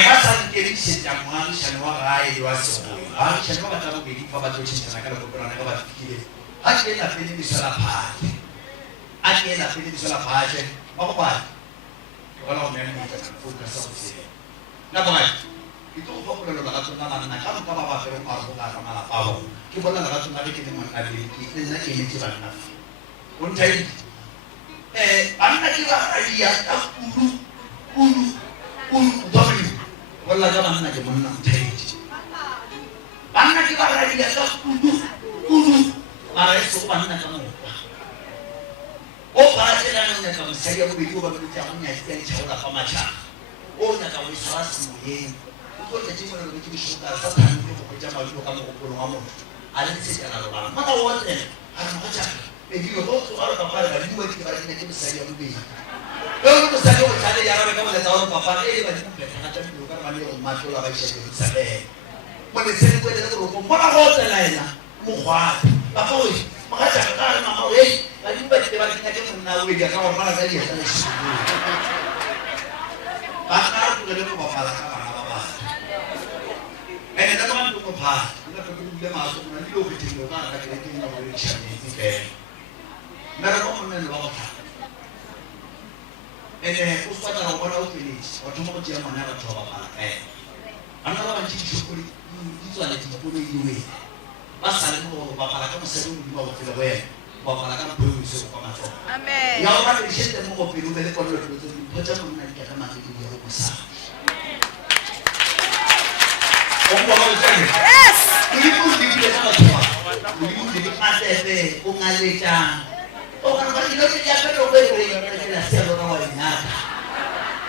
ba sa nkele tsheta moagišane wa gae le wa segoe baagišane ba batla bobedi fa ba tlo tšhentšhana ka lekoporana ka ba fikile a ke lapele leso la phate a ke lapele leso la phate ba go bane ke bona go mea mmetsa focus sa go tsela nna bogate ke tlo go fa polelo lerato la banna ka moka ba bapere go mara go ka ka malapa a bona ke bona lerato la re ke le monna le nna ke emetse banna o nthaile banna ke ba radia ka kulu domini wala ka banna ke monna nthaile banna ke ba radia ka kulu mara e so banna ka moka o ba tsela nna ka mosadi ya bobedi o ba botse a monya tse di tshola fa matšhaka o nya ka o iswa semoyeng o tlo tse mo le ke dishuka sa thana ke go ja malulo ka mogopolo wa motho a le tse kana lo bana maka o tsena a re matšhaka e di go go a re papa ba di mo di ba di ke mosadi ya bobedi o go sa go tsale ya re ka mo le tsa papa e ba di mo peta ka tlo ka ba le go matlo la ba itse ke sa le mo le se go le go mo ba go tsela ena mo gwa papa o makatšhaka ka re mama o ba di ba di ba di ke monna o ya ka go bana ka di ya le shi ba ka go le go bapala ka bana ba ba ene ka ba go pha nna ka go le ma so na di lo fete lo ka ka le ke no le tshwanetse ke nna ka go monna le ba go pha ene o swata go bona o finish o thomo go tšea mona ba thoba ba ana ba ntse tshokoli di tswana di go le diwe ba sa le go bapala ka mosadi mo di ba go fela go ena ba bapala ka bo o se go matlo amen ya o ba le tshente mo go pelo le go le go tse di potsa mo nna di ka ma di go go sa yes di go di le ka batho di go di patete o ngaletsa o ka ba di le ya pelo go e le la se lo ka wa ina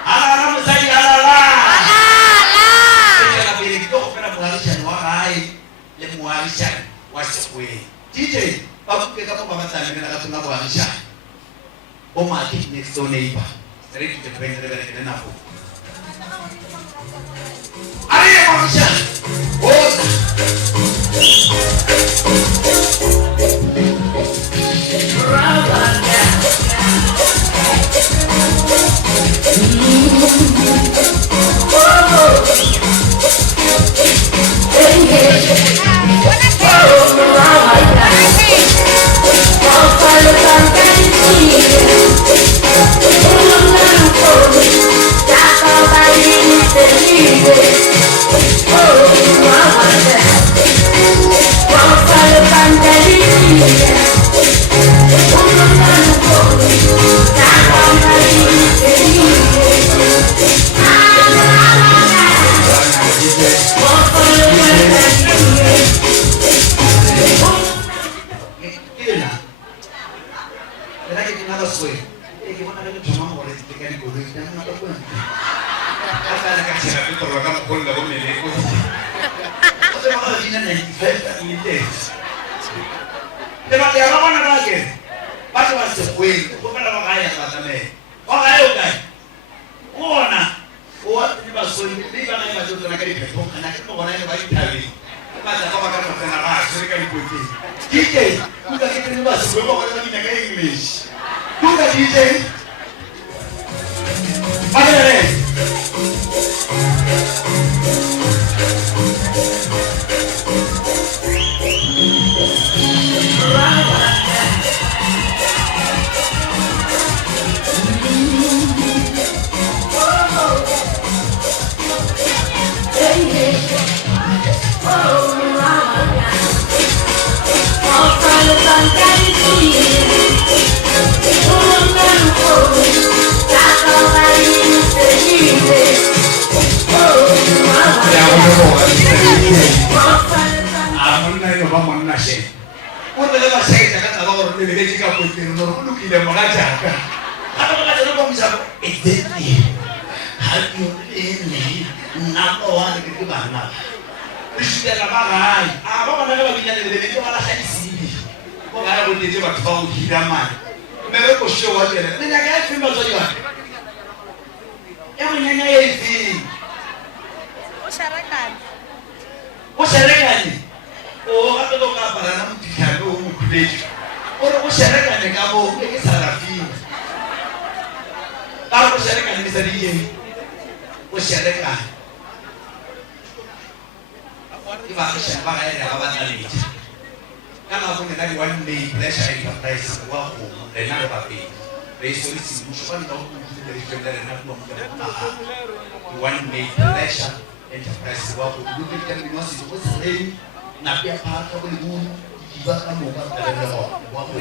ala mo sai ala ke la pele ke go fela moagišane wa gae le moagišane wa segoe DJ ba buke ka ba batla le ka tsona moagišane o ma ke next door neighbor straight to the point le bere ke na go ale moagišane o ibakisha bakaenda abadalini kama kuna kali one day pressure enterprise wako ndio bapi resources mwisho kwani na huko ndio ndio na kwa mtu one day pressure enterprise wako ndio kile binafsi kwa sababu na pia pata kwa ngumu kibaka mungu ndio wako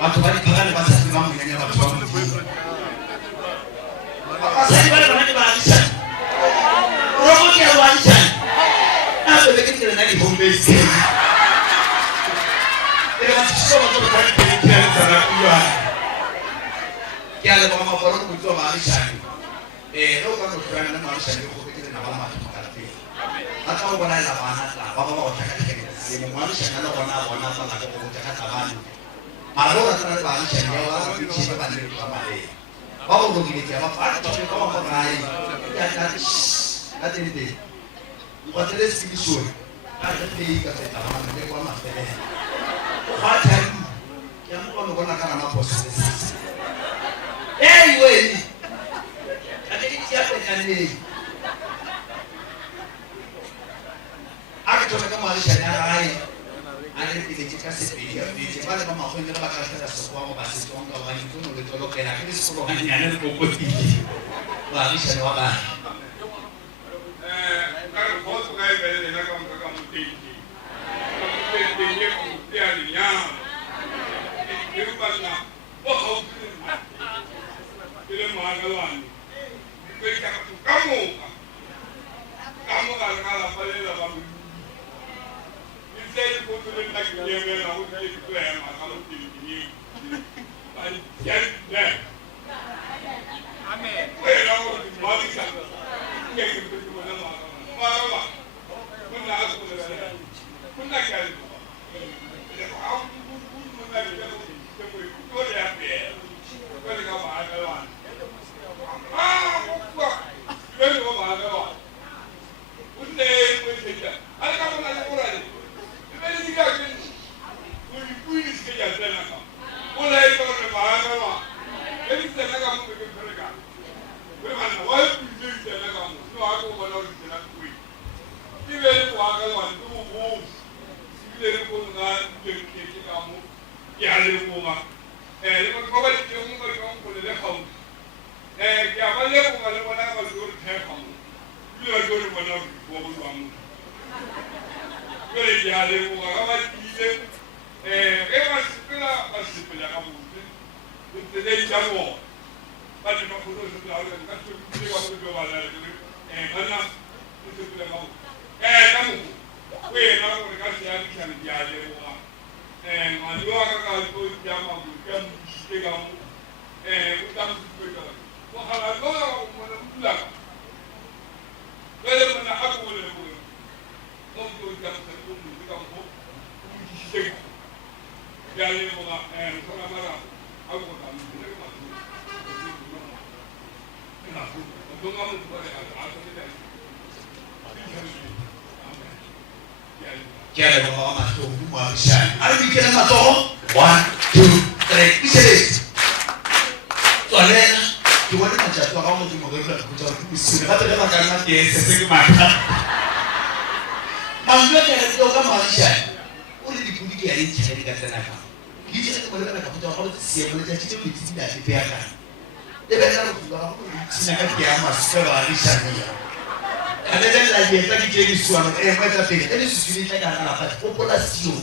watu bali pagani basi mambo yenyewe watu wangu basi bali bali basi roho ya wacha na bebe kitu na ni hombezi ile watu sio watu kwa kupitia sana kujua kiale mama bora kujua maisha leo kama tunafanya na maisha ndio kwa kitu na mama tutakatifu hata wao wanaenda bana baba watakatifu ni mwanzo na wana sana kwa kutakata bana Marora sana baisha ni wao kichi bana ndio kama yeye baba ndio kimetia hata kama kama hai ya kati ndio upatele spiritual hata hii kata bana ndio kwa mafele hata ya mko anaona kama hapo sasa wewe hadi hapo kani akitoka kama alishanyarai analipitika sipiga viti pale kama kwenda kama karatasi sokwa basi tonga wani tuno letoloke na kile sokwa hani anapokoti baisha ni wabaya kama boss guy mbele na kama mtiki mtiki kumtia ni nyama ndio bana wao ile magalani kwa kama kama pale la babu Say go to the next level and we take plan and how to continue. But yes, there. Amen. Well, now the body can get into the mama. Mama. When I go there. When I get it. How good I get it. Go there there. When I go back alone. What? When you go back alone. When they take that. I come on already. Ele diga que o juiz que já tem na cama, o leitor preparado lá, ele tem na cama que pregar. O mano vai pedir tem na cama, não há como não ter na cui. Se ele for a cama do bom, se ele for na que cama, e ali o uma, ele vai cobrar de um com ele cama. Que a mulher com ele vai na cama do cama. E o jogo vai na cama do cama. Ele já levou a batida, eu acho que ela vai se pegar a música, eu te já vou, mas não foi o que eu falei, mas eu te vou falar, mas não, isso é legal, não, foi na hora que a gente já levou, mas eu agora estou já mal, já me chegamos, estamos esperando, o halal não lá, ele não há como ele foi. Não já se tudo fica um pouco chega já levou lá só na mara algo tá muito legal não vamos fazer a Quero uma matou uma chá. Aí que ela matou 1 2 re ishelete tswalela ke bona matšatši a ga motho mo go tla go sene gape le ba ka nna ke se ke matha mangwe ke re go ka mašane o le dipudi ke ya itse di ka tsena ka ke itse ke mo le ka go tla go se mo le tšatši le ditsi da ke ya ka le ba nna go ga go tsina ka ke ya mašwa ba ri shane ane le la yeta ke ke disuana e mo tsa pele e le se ke ka na ba population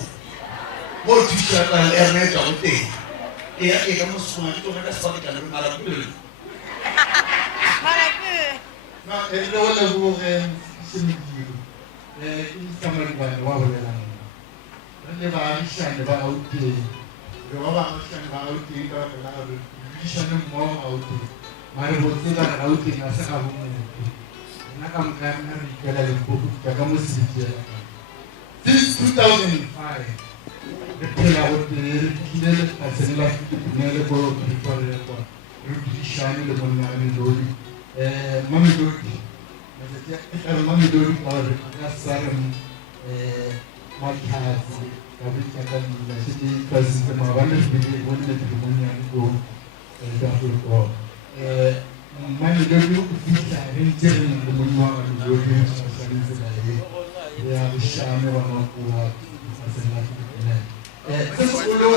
mo tšwa ka le ene tsa go teng e ya ke ka mo sona ke tona ka sa ka le mala pele no e le wala go ge se me dilo e tsamaya ba wa bolela re ba shane ba auti re ba auti ka la re shane mo auti mare bo tsela auti na sa ka bo na ka mkana re kela le go ka mo sitse since 2005 the player with the kidele asenela le go prepare ko re shane le monna le doli mami doli mami doli or yasaram makazi kabisa kana shidi kazi kama wale bidi wale tumonya go ko mami doli ukita renjeri le monna le doli asenela ya shane wa kwa asenela sasa ulo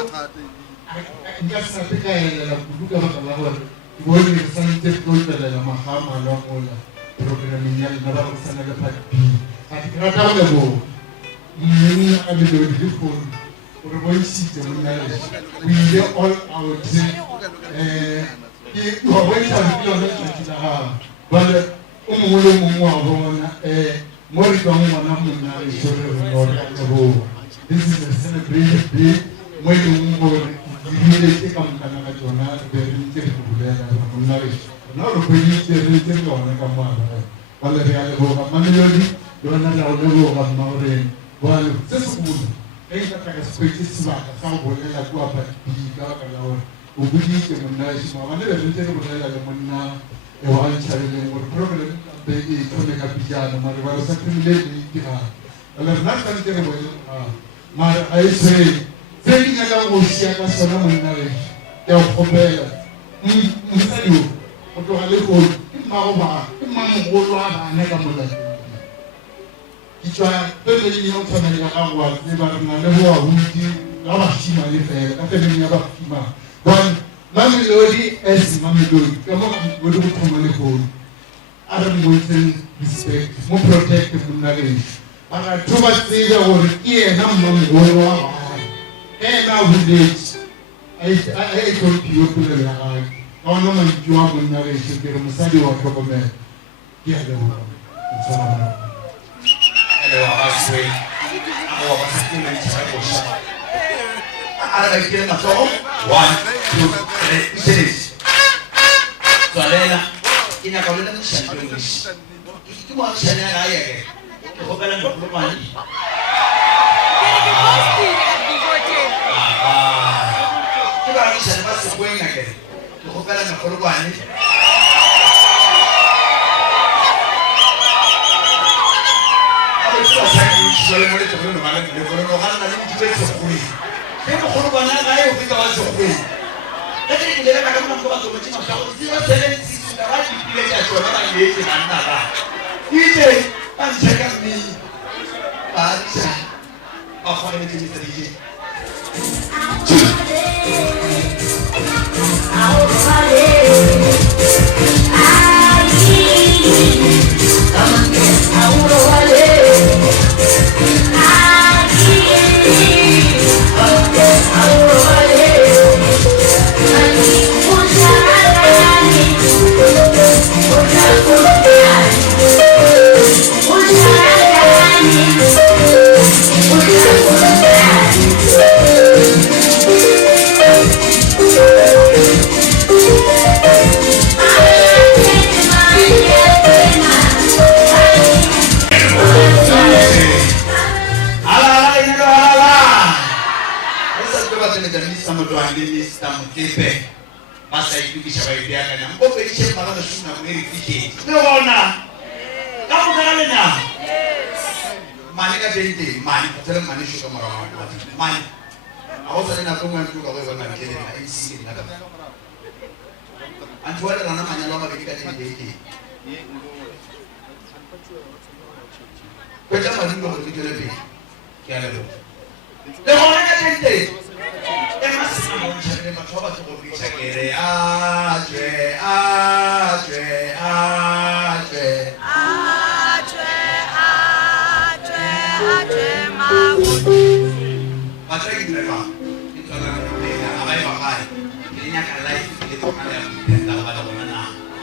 ngasa peka ya kuduka bakalawa wole sante koitela la mahama la mola programming ya na ba sana la pati atikata wala bo ni abido difo or boy site munale we all out ki wa weta kilo na kila bale umulo mumwa bona mori kwa mwana munale sore no bo this is a celebrated day mwezi mungu ile kama mkana jona berinte kubulana munale na rubini berinte ngona kama wala reale bo manelodi dona la olego kama ore wala sasa kubu kaka speech siba ka bolela kwa pa ka kala ore ubudi ke munale shima manele berinte kubulana la munna e wa challenge ngor program be e tone ka pijana mari wala sakrimile ni kira wala nasa ni bo mara aise zeni ngaka ngosia ka sona monna le ya khopela msalo o to gale go immagoba immamogolo a bana ka mola kitwa pele ni no tsana ya ka ngwa se ba rena le bo abuti la ba shima le fela ka pele ni ba fima bon mamelodi es mamelodi ka mo go do thoma le go ara mo respect mo protect monna le para tuba tsile gore ke ena mmamogolo wa bana ena village ai tolpiyo pele la ga ona manjwa monna le sekere mosadi wa tlhokomela ke a leboga tsana ele wa aswe amo wa sikile tshakosa ara ba kile matso 1 2 3 tsalela ina ka lona mshando ngishi ke mo mshana ga ya ke go bela no mani ke ba ke sana ba se kwenya ke go bela no go bani abo tsa sa ke tsole mo le tlo no mala le go no ga na le ditse se kuri ke mo go bana ga yo ke ba se kuri le ke le ka ka mo go ba go tsi ma ka o tsi ba tele tsi ka ba di pile ya tsona ba le tsi na ba ite an tsaka mi Aisha, apa yang jadi tadi? Masa itu bisa bayar kan? Kau beri siapa kalau sudah mengirim tiket? Mana? Kamu kenalnya? Mana kan jadi? Mana? Terus mana suka marah? Mana? awusa na konga ntuka kwa na kile na MC na kama antuwala na manyalo amabika tende kwa chama ndio kwa kitole pia kiala leo leo wana tende emasi na mwanchane matoba tukobisha kere ajwe Patay ginawa. Ito na naman abay bakay. Hindi niya kalay hindi ko na dapat ako na.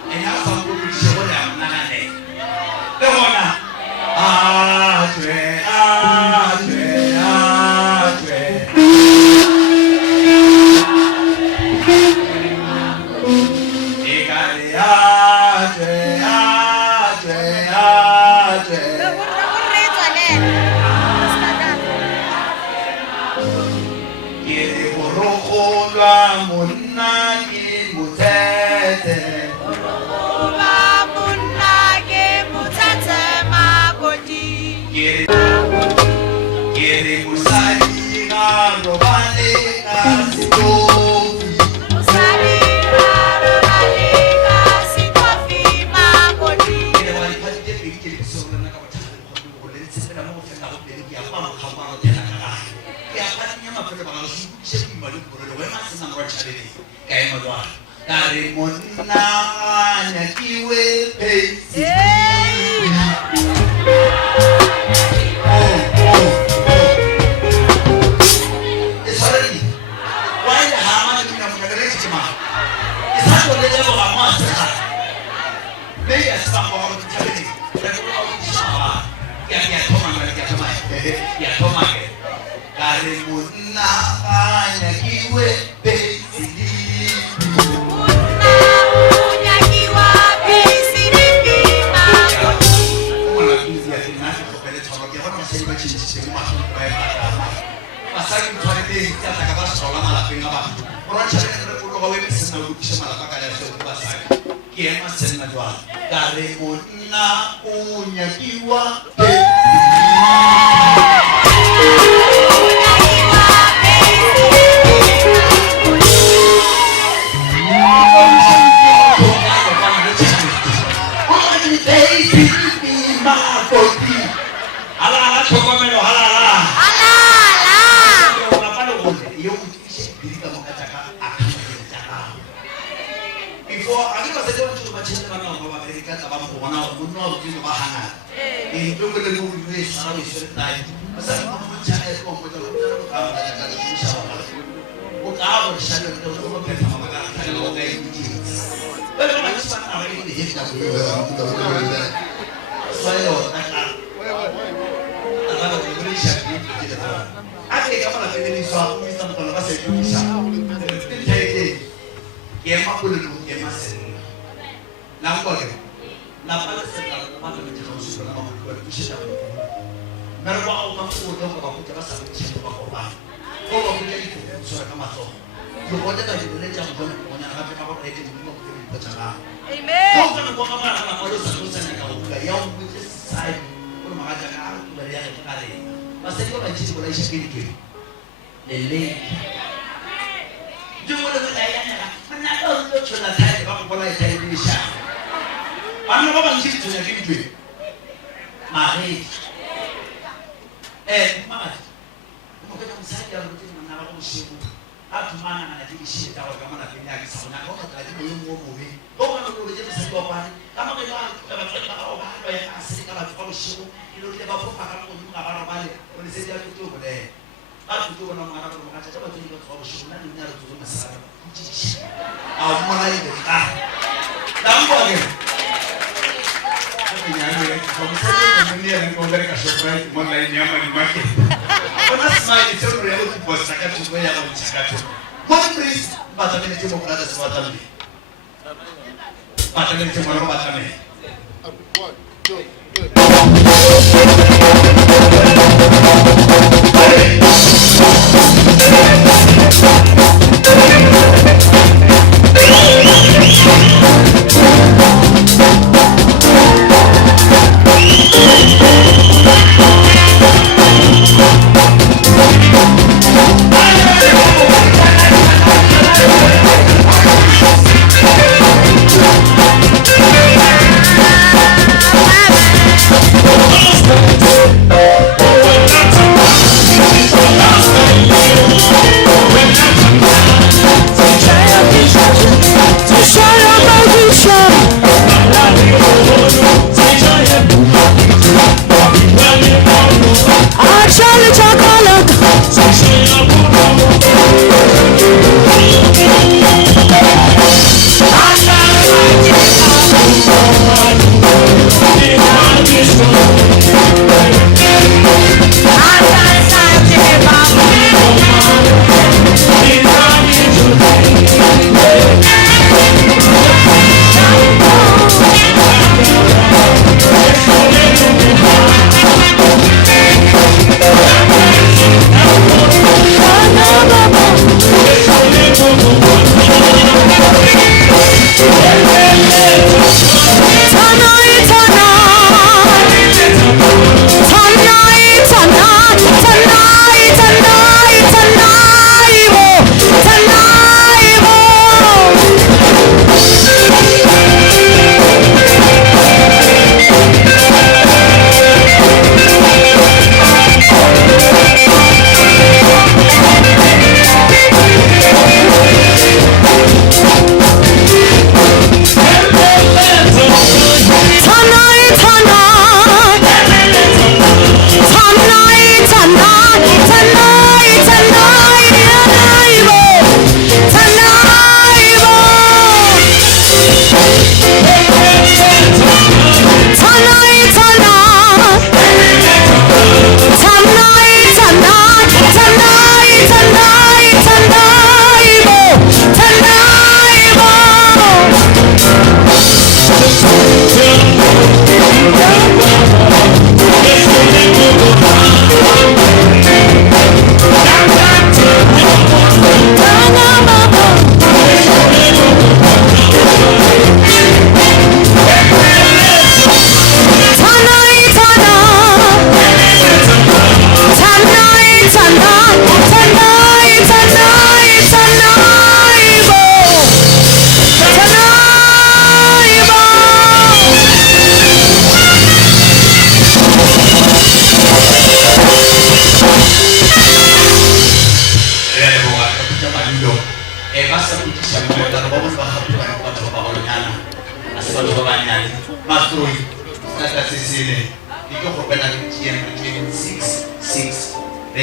Eh nasa ko siya wala na nane. Pero na. Ajwe. Ikali ajwe.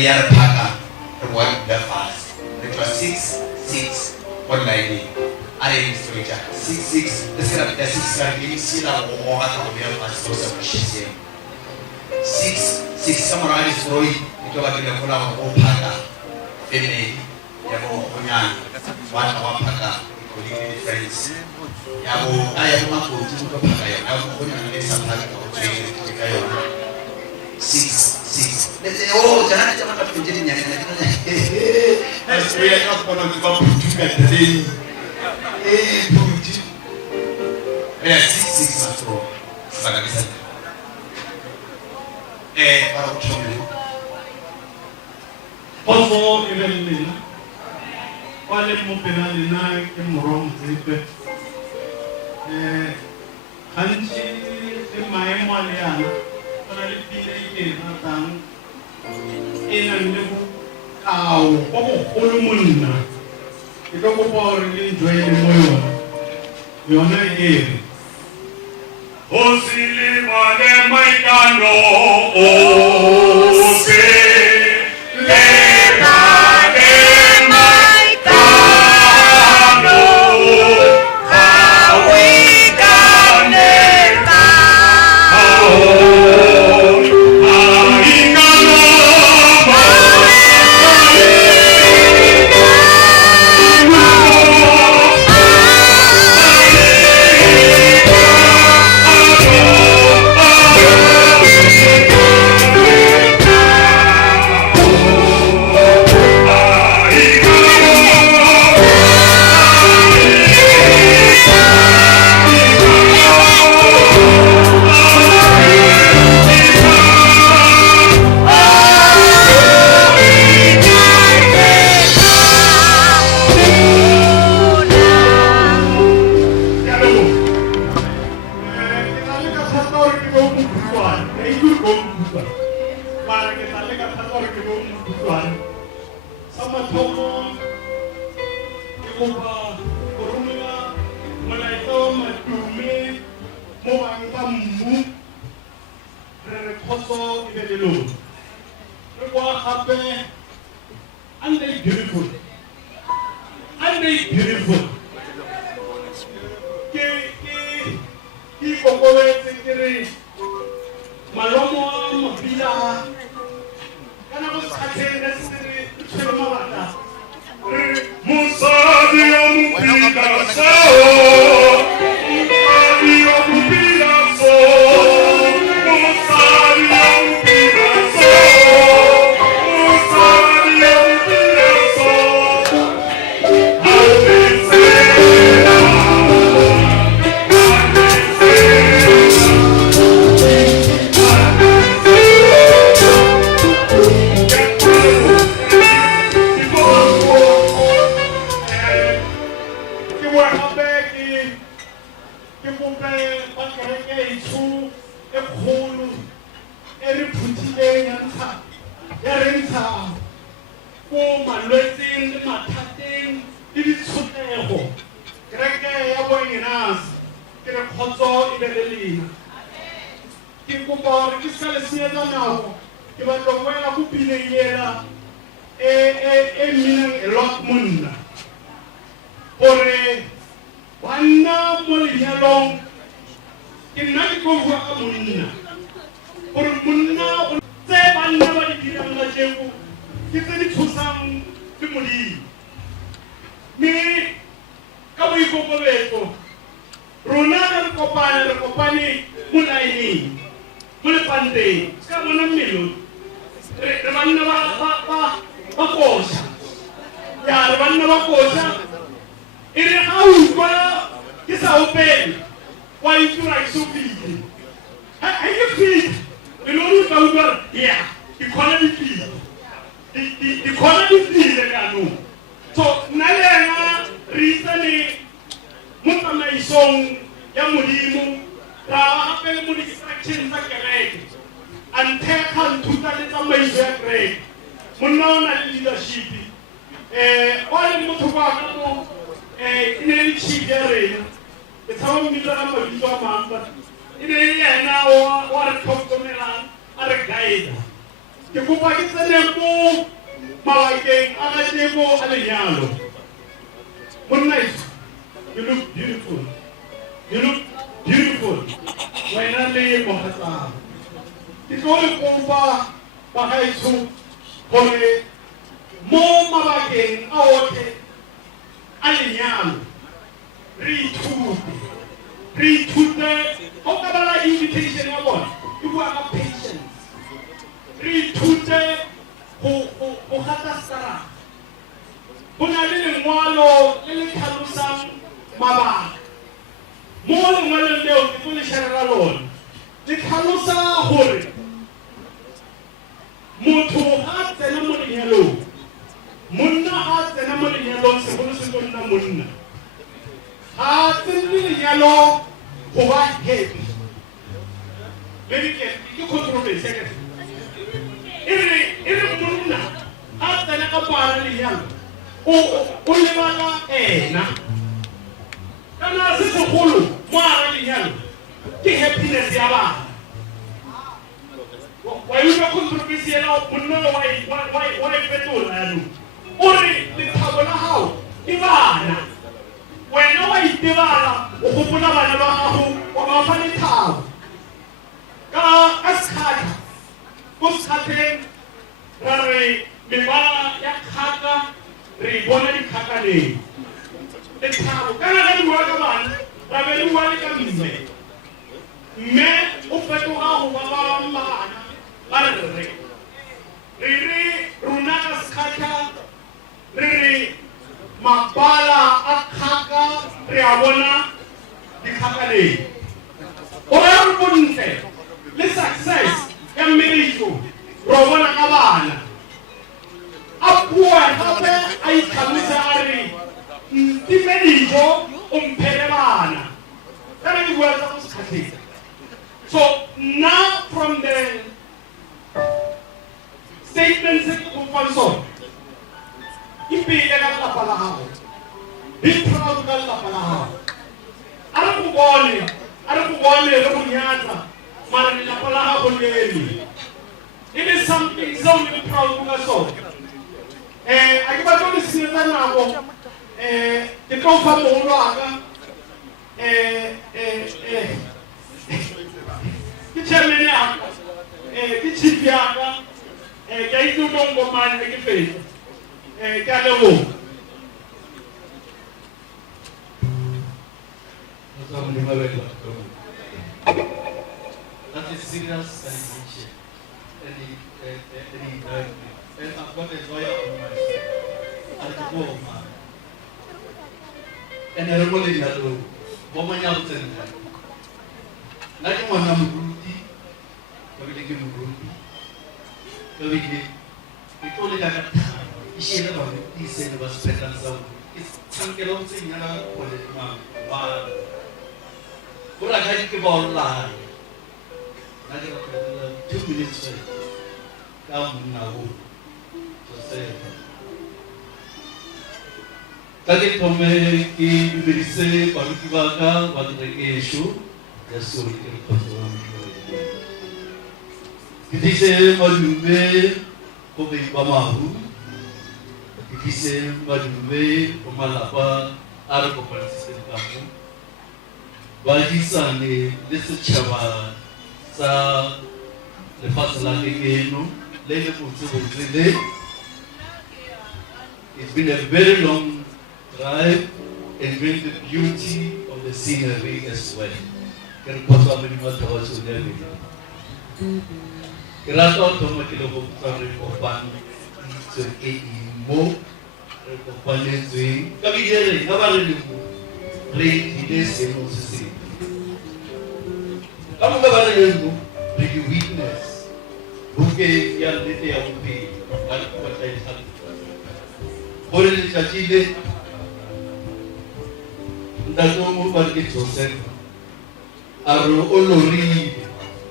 ya re phaka re boa ka fast re twa 6 online a re instructor 6 le sera ka 6 ka ke sila go ga ka go ya fast so sa shise 6 sa mora di story ke ba ke le gola go phaka family ya go onyana wa phaka colleague friends ya go aya mo go tsi go phaka ya go onyana le sa phaka go tswe ke ka yona 6 oh jana jana ka pinje ni nyane na so ya ka bona ke ba putuka teng putu 6 matro saka bisa para o chome Poso evelina wale mo penale na ke morong tsepe hanchi e maemo a leana tsona le pile ke ratang e nang le go kao go golo monna ke go go gore le enjoy le mo yona e re Osile mane maikano o se le mane maikano hawi kaneta ke kopa ke tsene mo mabakeng a mateko a lenyalo. Monna, you look beautiful. You look beautiful. Wena le mohatsa. Ke tlo le kopa ba gaetsho gore mo mabakeng a otlhe a lenyalo re ithute go ka bala invitation ya bona e bua ka patience. Re ithute go gata sarang. Go na le lengwalo le le tlhalosang mabaka. Mo lengwalong leo ke tlo le sharela lona le tlhalosa gore motho ga tsena mo lenyalong, monna ga tsena mo lenyalong, segolo se tlo nna monna ga tsene lenyalo go ba happy. Ke controversy ya ka e re monna ga tsena ka moara lenyalo o lebala ena kana se segolo moara lenyalo ke happiness ya bana. Wa yuna controversy ya monna wa fetola ya no ore lethabo la hao ke bana. Wena wa itebala o gopola bana ba gago wa ba fa lethabo ka skhatha go skhatheng ra re mebala ya kgaka re bona dikgakaneng lethabo kana ga di bua ka bana ra be di bua le ka mme o fetoga go ba bana ba re rona ka skhatha re re mabala a kgaka re a bona dikgakaneng o re re bontle le success ya mmereko ro bona ka bana a bua gape a itlhalosa a re ntime dijo o mphele bana kana ke bua tsa go skhatheng. So now from the statements that you can solve, ipile ka lapa la gago, be proud ka lapa la gago. A re go bone le go nyatsa mara lelapa la gago lele. It is something so be proud ka sona. A ke batla le senyetsa nako ke tlo fa mogolo aka ke chairman ya ke chief ya ka ke a itse go ngomane ke fetse ke a leboga. That is serious celebration. And I've got a lawyer on my side. I'll go man. And I remember that woman out there. I don't want to Muruti. I will give Muruti. I will give. It only got a time. She never he said was better than some. It's some kind of thing. Wow. But I can't give all lie. I got 2 minutes. Come now. Tadi kami ibirisi pagkibaka pagkibaka issue just so we can perform. Kiti se malume kami pamahu, kiti se malume pamalapa ara ko participate kamu. Bagi sani lesa chawa sa lepas lagi keno lele putsu putsu. It's been a very long drive and bring the beauty of the scenery as well. Can put on the mother also never. Kerato to makilo ko sorry for fun so mo ko panen zui kami jere kabale ni play ide mo sisi kamu kabale ni bring you witness buke yang dite yang upi kan ko tay sa Por el chachile, dando mo barke Joseph, aro olori,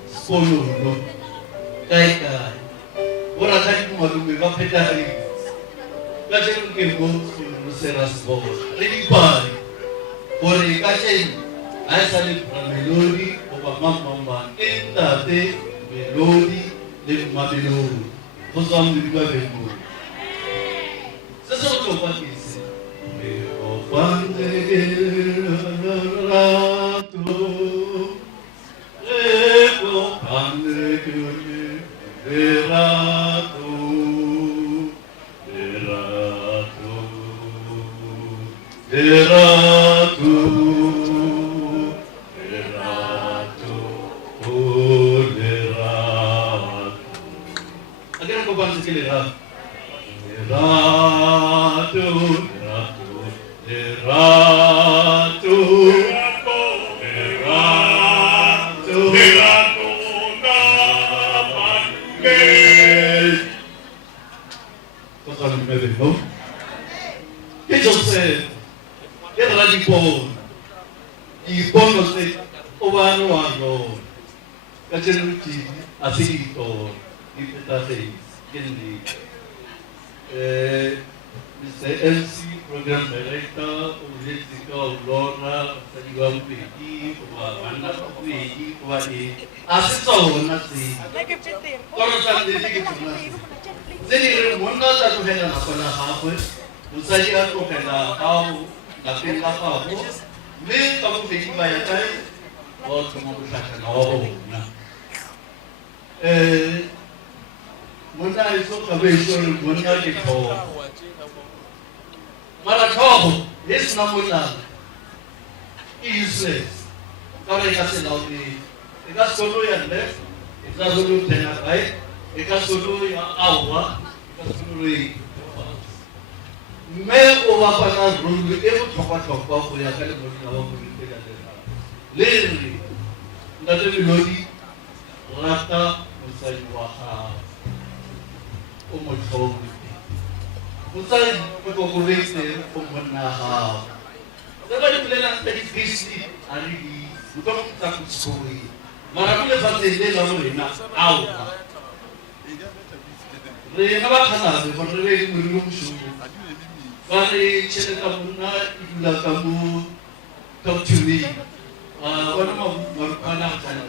skolo no, kay. Ora tayo kumalume ba petari, kasi kung kirgo skolo no seras bo, rinipay, ore kasi ay sali melodi o pamamamba, entate melodi le mabilodi. Kosam di ba bemo. Sasa ko pa kisi. O pande rato. O pande rato. Rato. Agar ko ba sa kilala? Rato, rato, rato, rato, rato na pangel. Kota ni mebe no? Kejo se, kera di pon, no se, obano ano, kajenuti, asito. Ipetase Kennedy, Mr. MC Program Director, Jessica Aurora, Sadiwa Peki, Wanda Peki, Wadi, Asito Nasi. Korosan Dedi Nasi. Jadi Munda satu kena apa nak apa, Musadi aku kena tahu, tapi apa aku, ni kamu Peki bayar saya, oh kamu bersahkan, oh nah. Munda itu kabel munda kita. Malah kau, yes namanya, useless. Kau ni kasih tahu ni, ikas solo yang left, ikas solo tengah right, ikas solo yang awal, ikas solo yang. मैं वो वापस ना rule के वो छोका हो या कल बोल ना वो बोल के जाते हैं ले नज़र में लोडी रास्ता उससे वहाँ umuthobi usay kokurese umnaha sabali kulela ntadi kristi ali utomta kusuri mara kule fatele la murina au re na ba khana be bonre le muri mushubu bale chele ka munna idula kamu talk to me wana mabana kana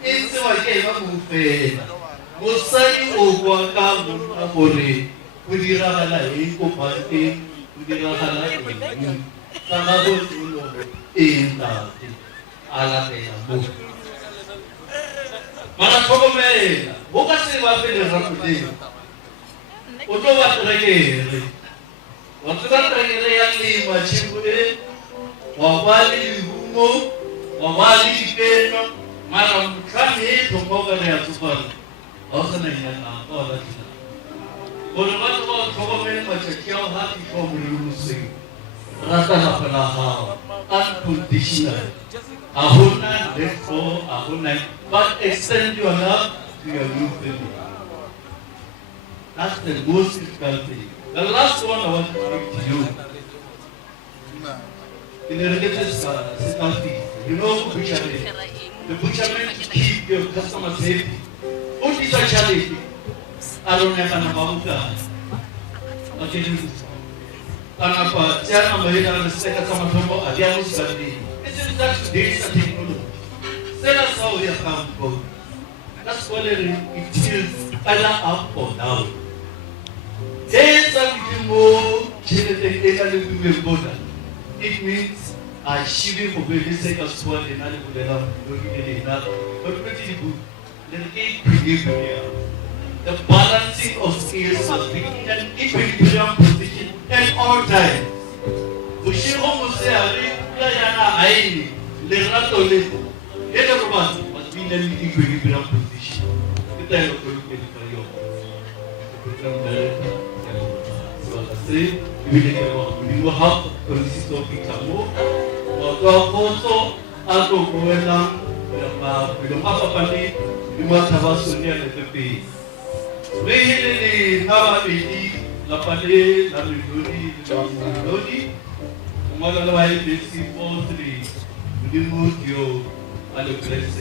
inse wa ke ba mu fe Musai ogwa kamu amore kudira hala eko pate kudira hala eko sana botulo enda ala pena mo mana kome boka se wa pele rapude oto wa tragere yani machibude wabali humo wabali pena mara mkani tokoga ya tufani also na ola kina bolo watu wa kwa mimi machakiao haki kwa mruhusi rata na palaha unconditional ahuna therefore ahuna but extend your love to your new family. That's the most difficult thing. The last one I want to speak to you in the religious difficulty, you know butchery, the butcherman to keep your customers happy. What is a charity? I don't have an amount. Okay, Anapa, Chana Mahina, the second summer, Adiamus Sunday. This is that today something. Tell us how we have come to go. That's whether it is either up or down. There's something more important. It means I shiver for the second sword and I will allow you but pretty good. The balancing of skills must be in an equilibrium position at all times. Bushiro Muse Ali, Layana Aini, Lerato Leto, everyone must be in an equilibrium position. The time of the program director, so I say, we will have to consist of Picamo, or also, Alto Goelam, we don't have a family. You must have a sonia at the base. Really, now I la pale, la melody, la melody. Tomorrow I will see 4 3. You move your other places.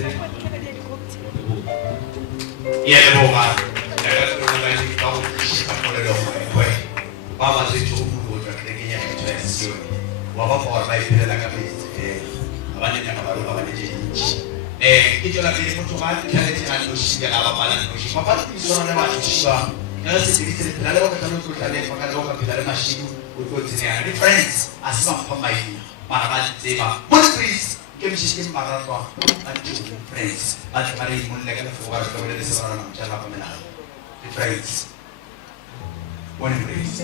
Yeah, Boma. That's the one I think I will see for the way. Baba said to who are taking a chance. Waba for my pillar like a bit. Abanyamakalo kitu la pili mtu mali kile kinachoshikia na baba na kushika pale kisoro na watu Ngala se dile tse la le ka tlo tlo tla le ka le ka phela le mashini o tlo tsenya di friends asima mpamaina mara ba tseba mo please ke mshike marato a tlo friends ba tla re mo le ka le fora ka le se bara na mthala ba mena di friends one please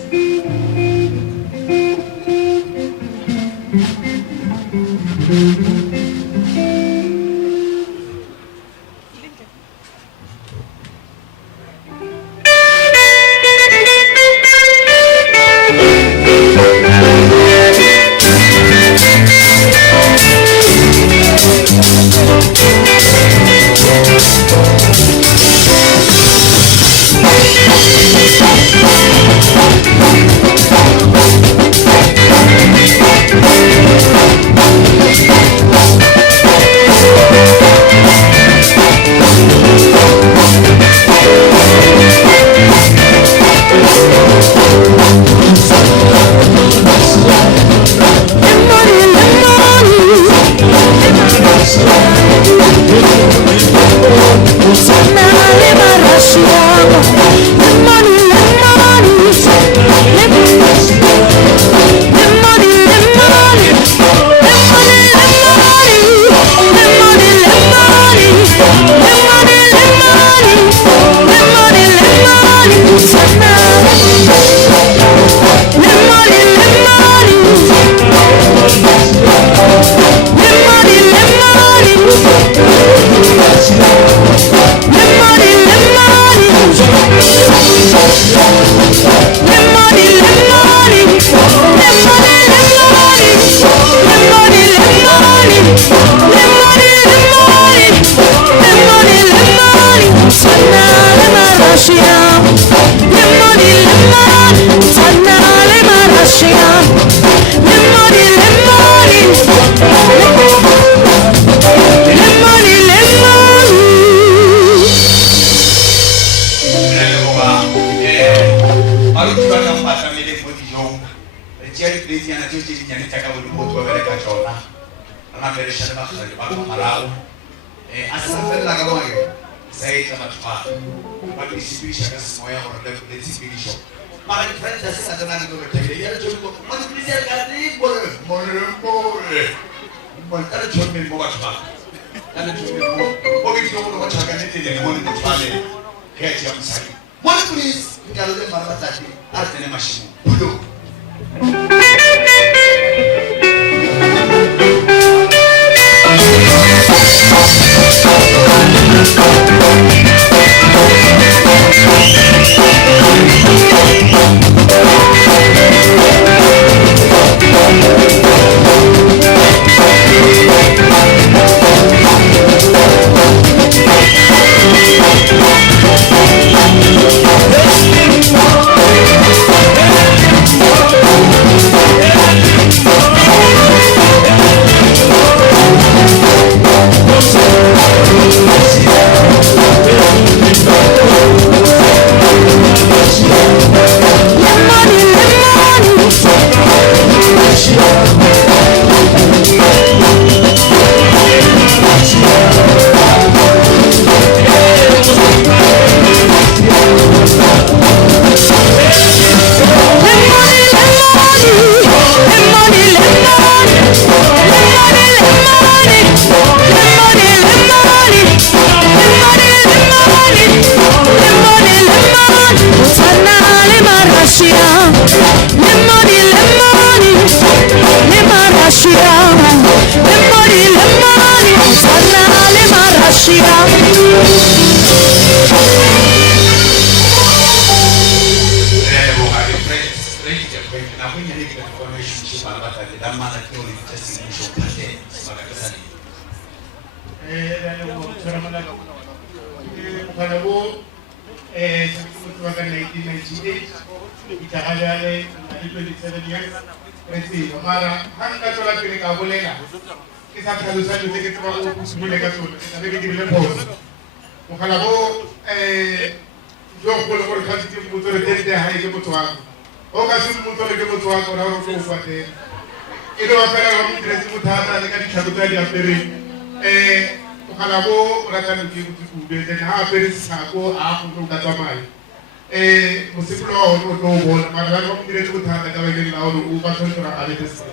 mosepolo wa hore o tlo o bona mara ba mo diretse bothata ka bakeng la hore o ba tshwanetse a be tse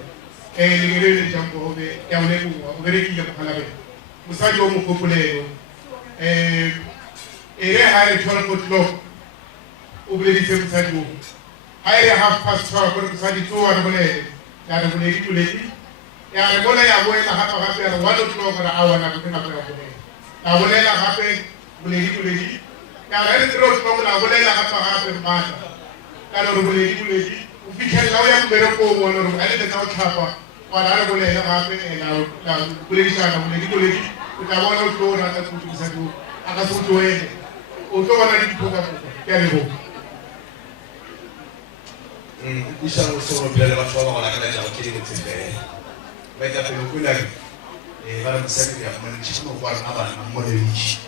le jambo hobe ke a o leboha o berekile mogala bene mosadi o mogopolelo e re ha re thola go tlo o boleditse mosadi o ha e re half past 12 gore mosadi tso wa re bolele ya re boledi ya re bola ya boela gape ya re 1 o'clock ra a wana ke nako ya bolela la bolela gape boledi ya re 3 o'clock la bolela gape mata ka re boledi o fitlhela o ya mmereko o bona gore a le tsa o tlhapa wa ra re bolela gape la boledisana boledi o tla bona o tlo rata go thusa go a ka se go tlhoele o tlo bona diphoka ke a lebo isa go se go pele ba tshwana gona ka la jago ke dingwe tse fela ba ka pele go la ba re mosadi ya mo le tshimo go rena bana mo le ditshi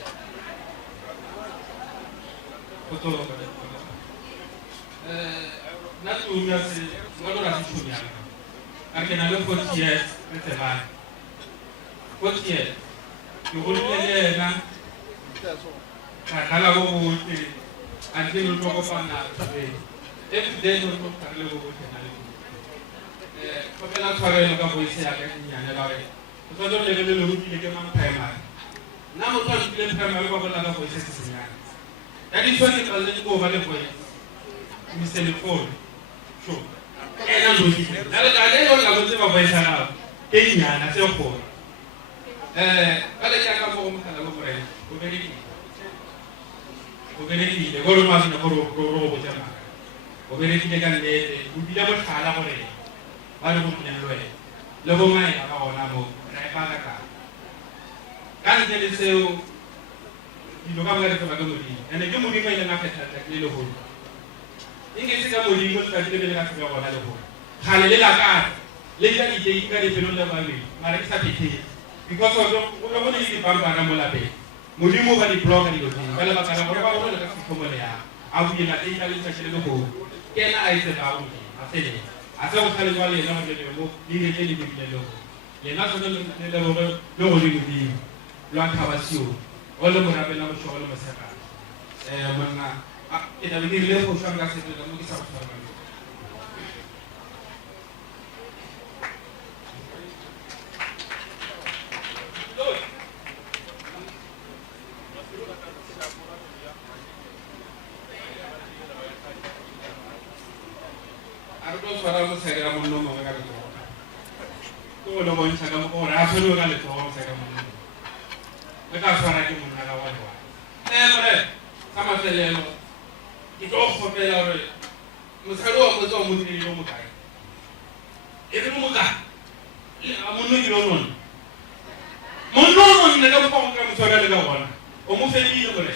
na tunya se ngolo ra tunya a ke na le 40 years le tsebana 40 years ke go le na ka kala go bote a ke no go fana every day no go ka le go bote na le ko ke na tshwarelo ka boise ya ka nyane ba re go tlo le le go ke mang primary na mo tlo ke le primary ba bola ka boise se senyana ya di tshwane ka le go ba le boise Mr. Lefort, sure. And I'm looking at it. I don't know what I'm saying now. Kenya, I say, for. I can't come home and I'm over it. The world was in a row. Overrated again, would be able to call over it. One would never way. Lobo mine, our Namo, Raipaka. Can't tell you so. You don't have to go and the Jumbo made an after that little hood. Inge sika mo dingo tsa tse le ka tsaya bona le go khale le la ka le ya di teng ka di pelo la ba le mara ke sa pete because of go go ne di bamba na mo la be mo di mo ga di blog di go teng ba le ba kana go ba go le ka tsiko le ya a bu ila e ka le tsa le go ke na a itse ba go a tsele a tsa go khale ba le na mo le mo di le di le lo le na so le go lo go di di lo a khawasio o le mo rapela mo shogolo mo seka monna e da venire le go shanga se tla mo ke sa tshwara ba ardo swara mo se ga mo no mo ga to lo mo ntsha ga mo ko ra phelo ga le to mo se ga mo le ka swara ke mo na ga wa more sama selelo ke go khopela hore mosadi wa motse wa modile le mo kae e re mo ka le a monno ke lono monno ne ka go ka motshwara le ka bona o mo fedile gore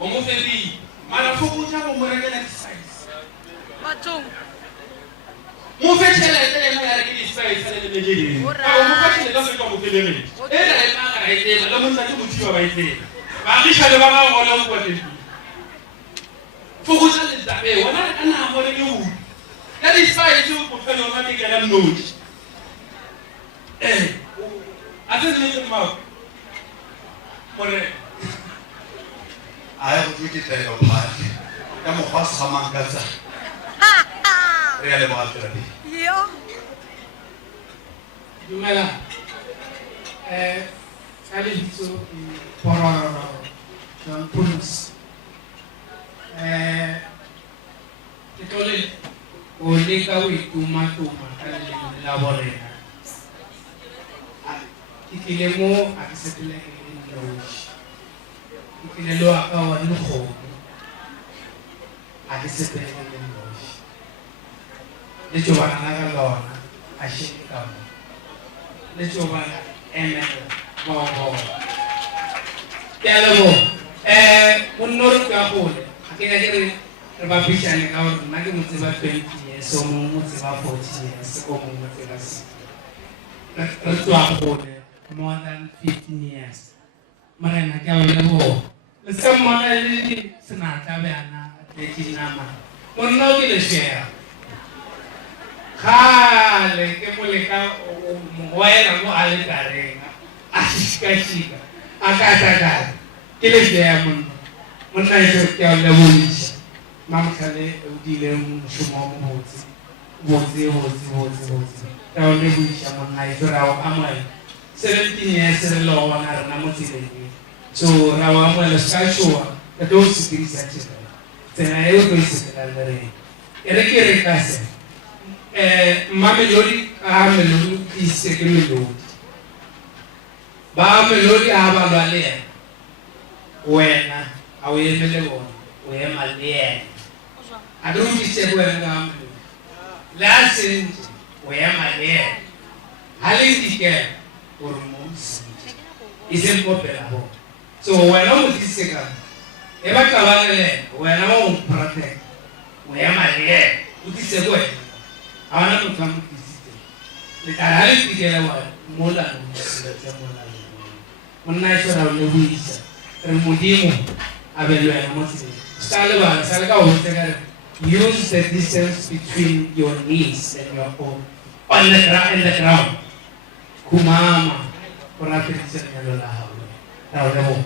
o mo fedile mara foko tsa go mo rekela size batong mo fetshela tele na re ke di size le le jedi a mo fetshela ka se ka mo fedile e re ma ga re tela le mo tsa go thiwa ba itse ba ri shale ba ba go le go tse Focus on the day. When I know what you that is why you put on your magic and note. I don't need them out. I have to get there of party. I'm a horse among Gaza. Really about it. Yeah. You may have I did so for police. Kitole ole ka o ituma ka le la borena ikile mo a ke sepele ke le lo ikile lo aka wa le go a ke sepele ke le lo le tšobana na ka lona a sheke ka mo le tšobana ene bo ke lebo monno ka gole ke ga re ba bishane ka hore nna ke motse ba 20 years so mo motse ba 40 years ko mo motse ba se re tswa gole more than 15 years mara na ka ba bo le se mo na le sena ta bana le dinama monno ke le share khale ke mo le ka mo wena mo ale karenga a shika a ka ta ka ke le share monno monna e ke a le bo mamkhale udile mshumo motse ra o lebogiša monna ito ra o amoela 17 years re le ona rena mo tseleng so ra o amoela se ka tšhoa ka tlo se dirisa tšhelete tsela eo tlo e sekelang le rena e re ke re ka se mmamelodi a melodi ise ke melodi ba melodi a ba lwa le yena wena a o emele bona o ema le yena a tlo utlwisitse ko wena ka melodi le a sentse o ema le yena ha le dikela gore mo sentse e se mpopela bona so wena o tlise ka e ba qabane le yena wena ba o protect o ema le yena o tlise ko wena a wana motho a mo tlisitse le tla ha le dikela wa mola no se mola monna e tsara o le buisa re modimo a be lwena mo tseleng ska le bana sa le ka o tsekare use the distance between your knees and your on the ground kumama ora petitse nyalo la hao ra o lebo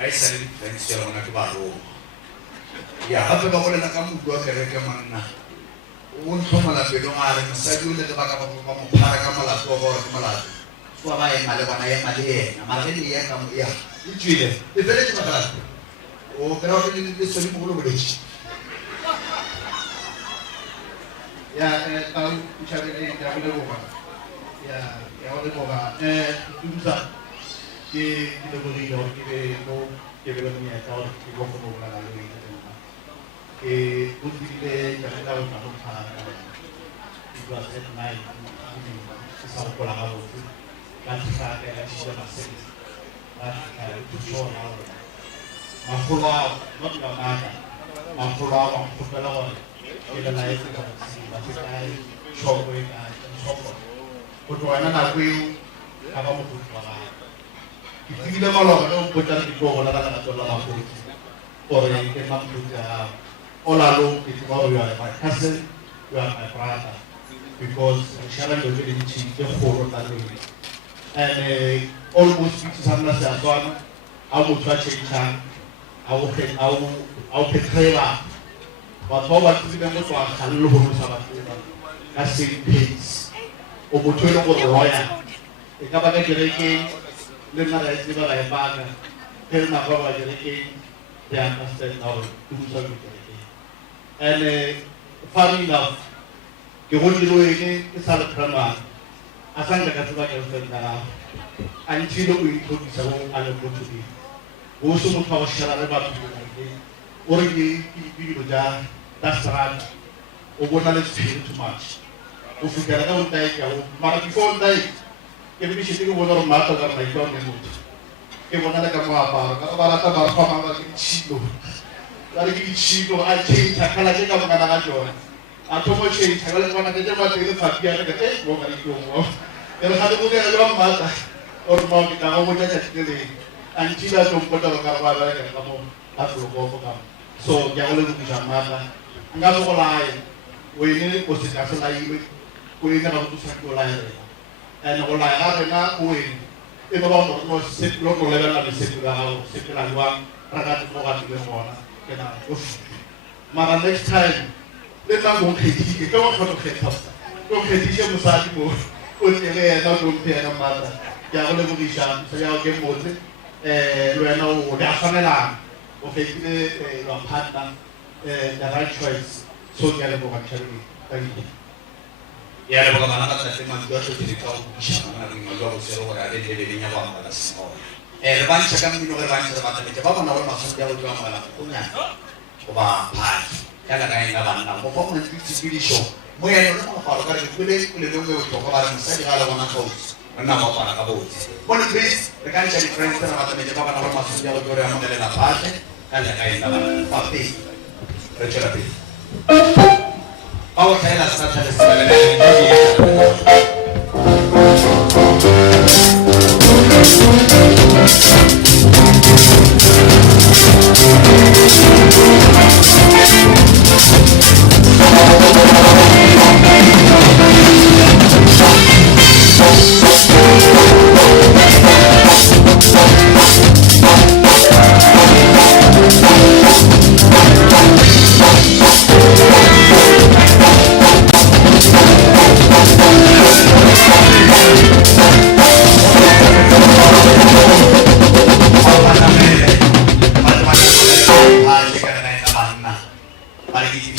ai sa le diferense ya rona ke ba Roma ya gape ba bolela ka modu wa kereke manna o ntlhomala pelo a re mosadi o le ke baka ba mo phara ka malato wa gore ke malato wa ba ema le bona ema le yena mara le ya ka mo ya e tswile e fele ke batla o kera o le sodi mo go boletse ya tau uchabele ya le boba ya le boba tusa ke le borido ke be lo mia ka o ke go go la le ke utile ya le la una ropa it was at night sa ko la ga bo la tsa ka la tsa ma se la tu so na ma ko la not la nada ma ko la ma ko la wa ke la e ka si ba se kai so ko ka so ko to ana na ku ka ba mo ku ba ki le malo ka ko ta di ko la la to la ma ko ore ke ma ku ka ola lo ki ko ba ya ma cousin you are my brother because Sharon was really cheap the whole that way and almost some na sa to I will try to change I will petrela but what to be mo twa khallo ho sa ba ka same pace o motho le go roya e ka ba ka kereke le na ra itse ba ba ba ka ke na ba ba kereke they understand now to do so and funny enough ke go dilo ene ke sa le prama a sanga ka tsaba ke se na an tshilo o itlhodisa go a le go tshudi go se mo fa shara le ba tshudi o re ke dilo ja dasran o bona le tshilo too much o fitela ka o ntai ka o mara ke fo ntai ke le bishite ke bona re mata ka mai ka mo ke bona le ka mo apara ka ba rata ba fa mama ke tshilo la ke tshilo a change kala ke ka bona ka jona a tomo change kala ke bona ke ba tele fa ke ya ke mo ka ke mo ke re ga le go ke le ba mata o re mo ke ka go bona tshile antila to mpota ka ba ba ka mo a tlo go ka so ya go le go jamata nga go lae o ene o se ka se laile o ene ga go tsa ko lae and go lae ga rena o ene e ba ba mo se lo go le la se la go se la wa ra ga go ga le bona ke na go mara next time le na go khedi ke go go khetha go khedi se mo sa di mo o ne le na go pe na mata ya go le go isha se ya ke mo tse lwena o ya fanela o fetile lo phata the right choice so ke le boga tshwere thank you ya le boga bana ka tse ma dio tse di ka o isha na ri ma go se ro ga le le nya ba ba se mo le ba ntse ka mino le ba ntse ba tse ba bona le ma se ya o jwa mala o nya o ba pa ya ka ga ina ba na mo ko mo tsi di show mo ya no ma fa ro ka le le le mo to ka ba re sa di ga la bona ka o na mo para ka bo bueno please le can c'è differenza na mata me ba na ma se ya o jore a mo le la parte kala ka ina ba papi recela pi Paolo Taylor sta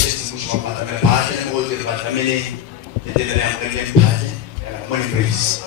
se mmuso wa patamela phate le mogolo ke re batameleng letelele ya mokeleng phate kana ka morning praise.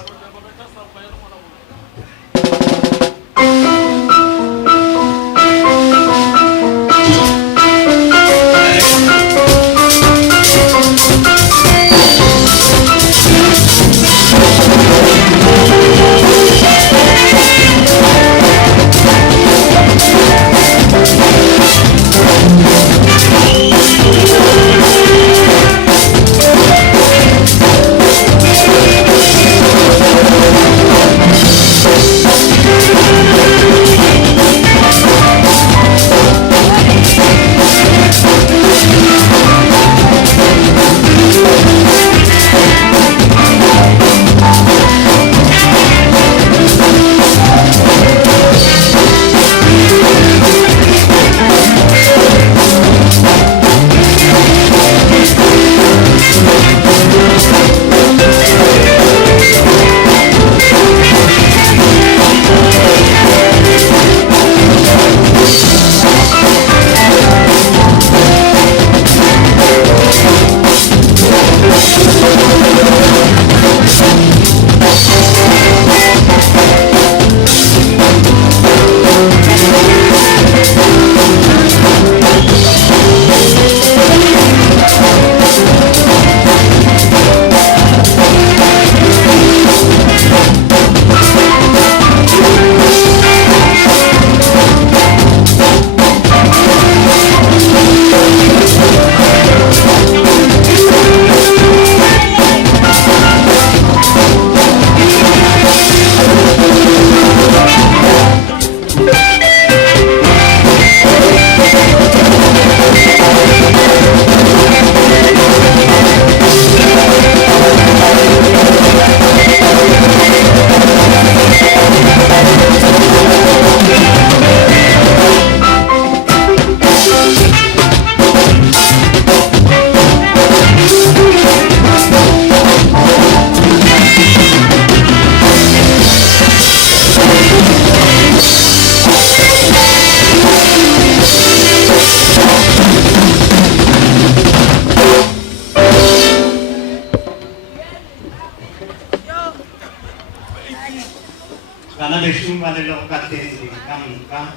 Karena besumba de lokat di kamka.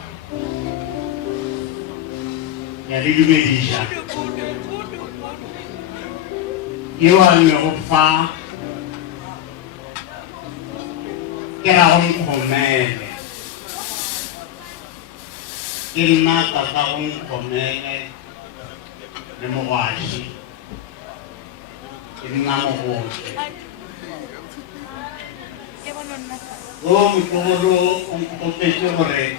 Jadi juga bisa. Iwan merupa kera orang komene. Ilna kata orang komene memuasi. Ilna memuasi. Todo un competitore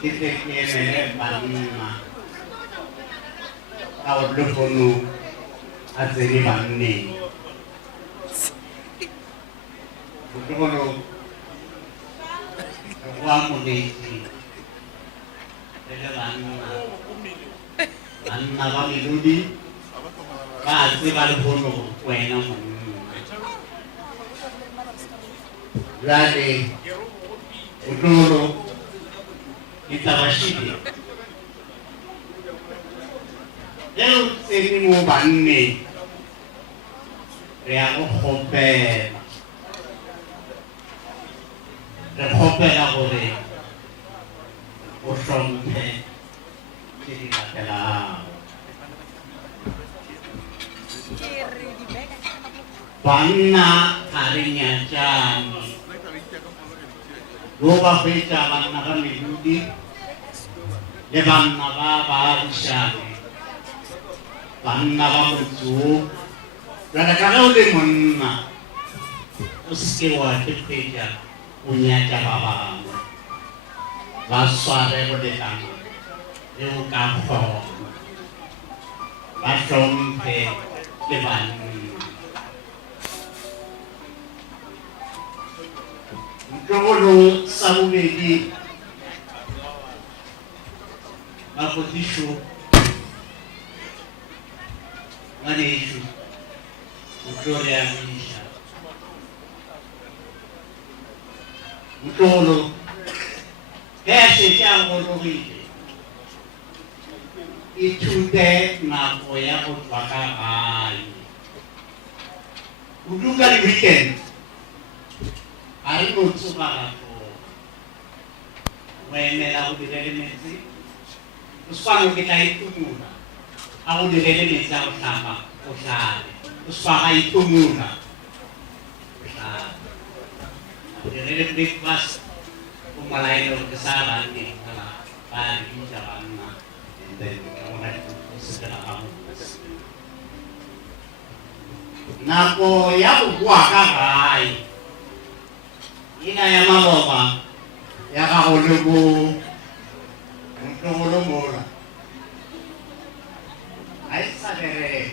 che te chiede banna a lofono a zeri banni tutto uomo denti delle banna va mi ludi va se va lofono bueno Lade Udolo Itawashidi Leo seni mo banne Rea o hope Re hope la gore O shompe Chiri la tela Banna karinya jani Goba beca banna miludi, le banna barisani, banna mutu, la kalau le munna, uske wajib beca punya jawab, basare berdekat, le kampung, basrom pe le banna. Jogoro Samubedi Mapotisho Manishu Gloria Misha Mutolo Kese Chango Loride ithute nako ya go tswa ka gae o duka di weekend a re no tsoga gago o emela go direle metsi o swana ke tla itumula a go direle metsi a go tlhapa o tlale o swana itumula o direle breakfast o malaelo ke sa ba ne ba di ja banna and then nako ya go bua ka gae ina ya maloba ya ga go le go ntogolo mola a isa dere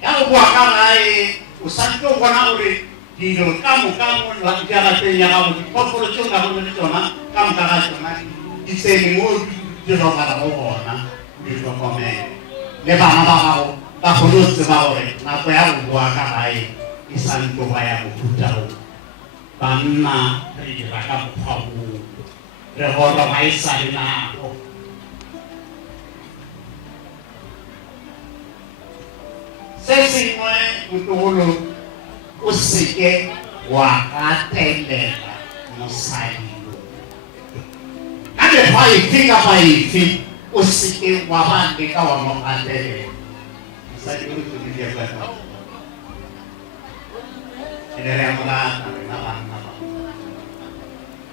ya go bua ka gae o sa tlo bona gore dilo ka mo la diara teng ya ga go diphoofolo tseo ga go le tsona ka mo ka ga tsona di tsene mo di robala go bona di tlhokomele le bana ba gago ba kgone go tseba gore nako ya go bua ka gae e santlo ba ya go thuta go banna re dira ka mokgwa oo re gora ba e sa le nako se sengwe motogolo o seke wa gatelela mosadi ka mekgwa efe kapa efe o seke wa ba leka wa mo gatelela mosadi o tumile ka ene re amolata na banna ba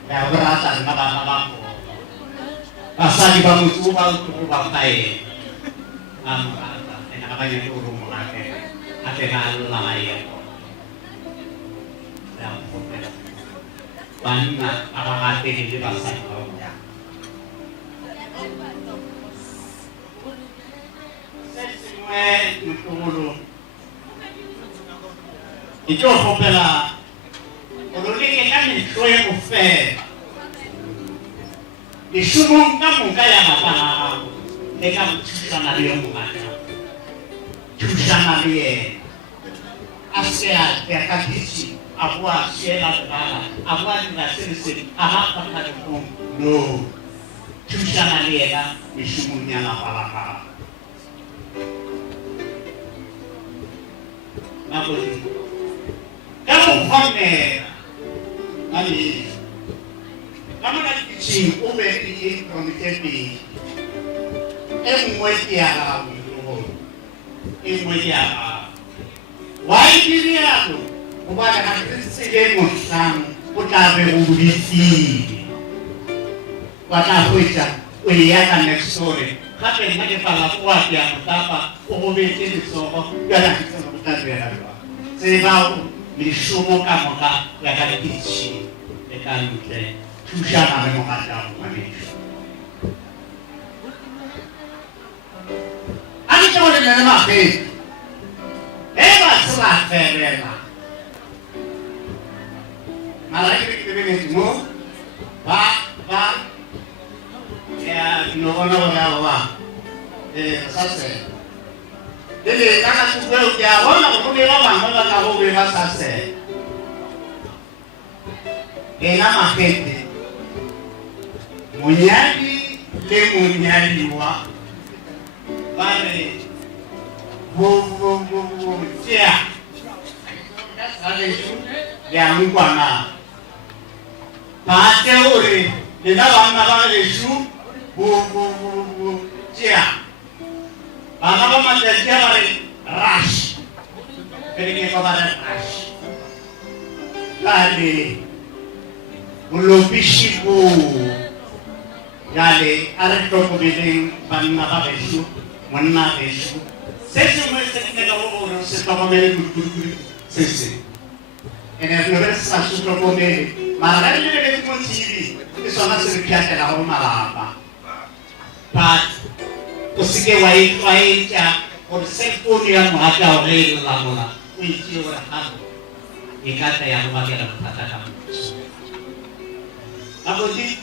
ya borata na banna ba go basadi ba motho ba go ba kae amolata ene ga ba nye go ro mo ake ate ga la mai ko ya go banna aba ga te le basadi ba go motogolo ke tlo gopela gore leke ka metlo e go fela lešomong ka moka ya bapa ga gago le ka go thušana le yo mogata thušana le ena a se a tea ka ditši a boa seela lebala a boa dira selesedi a ga kgaka lekgong no thušana le ena lešomong ya lapa la gago Napoli. Kamu khamera. Ani. Kamu nak kicing ube di komite emwetiara mlo. Emwetiara. Wai diriato. Ubada kakisige mosang utabe ubisi. Wata hoita uyaka next story. Kate nake pala kuati ya mtapa ubiti nisoko yana kisema Seba mishumo kamoka ya katichi ekanute tushana me mokata manisho ani chole ne ma fe eba sala ferela mala que viene no va ya no va sase Dele kaka kukweo kia wana kukume wama mwela kahowe wasa se Ena mahete Munyali le munyali wa Bale Tia Sade shu Ya mkwana Paate ure Lena wama bale shu Tia Bana ba matajia bare rush. Kene ko bare rush. Lale. Ulopishibu. Yale arto ko biding banna ba besu, manna besu. Sese mo se ne go ro se to mo mere guru. Sese. Ene no ver sa su to ko mere. Mara le le ko TV. Ke sona se kya ta ho mara. But Usike wai cha por cellphone ya mata ore la mona uichi ora hapo ikata ya mama ya mtata kama hapo ni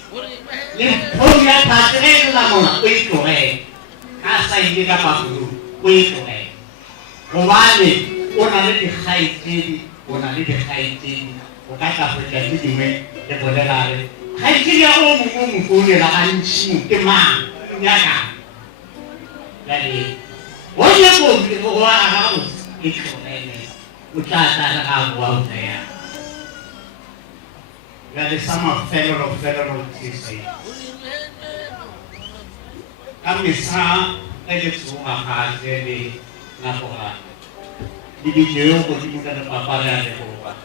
phone ya patre la mona uichi ore kasa indika papu uichi ore wale ona le haiti ukata hoja hivi de poderare Hai kira umum punya lakan cuma nyata. Jadi, wajib aku harus itu ini. Ucapkan aku saya. Jadi sama federal sisi. Kami sana lagi semua hasil di Napoleon. Di video ko di muka na papaya de ko ba.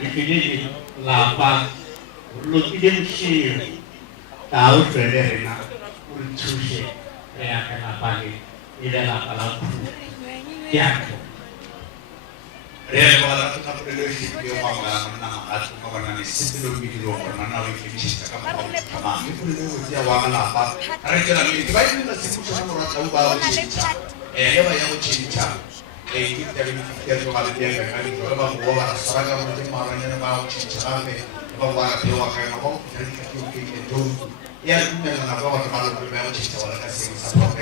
Di kini lapa lo piden share. Tahu fere na ulchushe. Kaya kenapa ni ida la pala. Ya. Rere bala tu tak perlu video mama mana at mama ni situ video mana lagi ni sisa kama kama ni perlu dia wala apa. Ada jalan ni baik ni situ sama orang tahu bawa cinta. Lewa yang cinta. Kita dari kita kali dia kan kalau bawa seragam macam marahnya bawa cinta ni bawa dewa kayak apa dari kita itu ya dengan apa orang malu bermain cinta wala kasih support.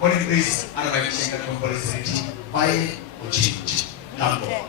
What is this? Anak lagi singkat kompulsif baik cinta. Number one.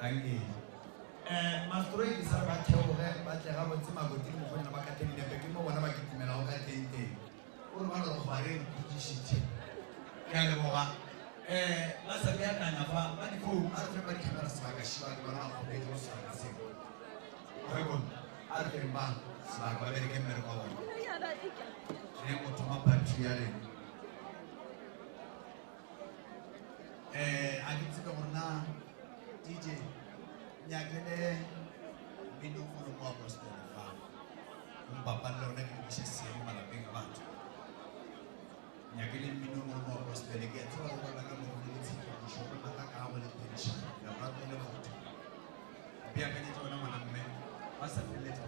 Tangi. Mastro e sa ba theo ga ba tla ga botse magoti mo gona ba ka teng ne be mo bona ba ke timela o ka teng teng. O re ba go bare go tshitse. Ya le boga. Ba sa be ya kana ba di go a re ba di camera sa ka shiba ke bona go be go sa ka se. Re go a re ba sa ba be ke mere go bona. Ne mo toma ba tshiyale. A ke tsika bona DJ Nyakele Mino Funo Mwa Gospel Fa Mpapa Lona Kishe Semu Malapinga Batu Nyakele Mino Mwa Gospel Get Twa Wala Kama Muliti Kishoka Mataka Awale Tirisha Na Brate Le Vote Pia Kanye Twana Manamme Masa Peleta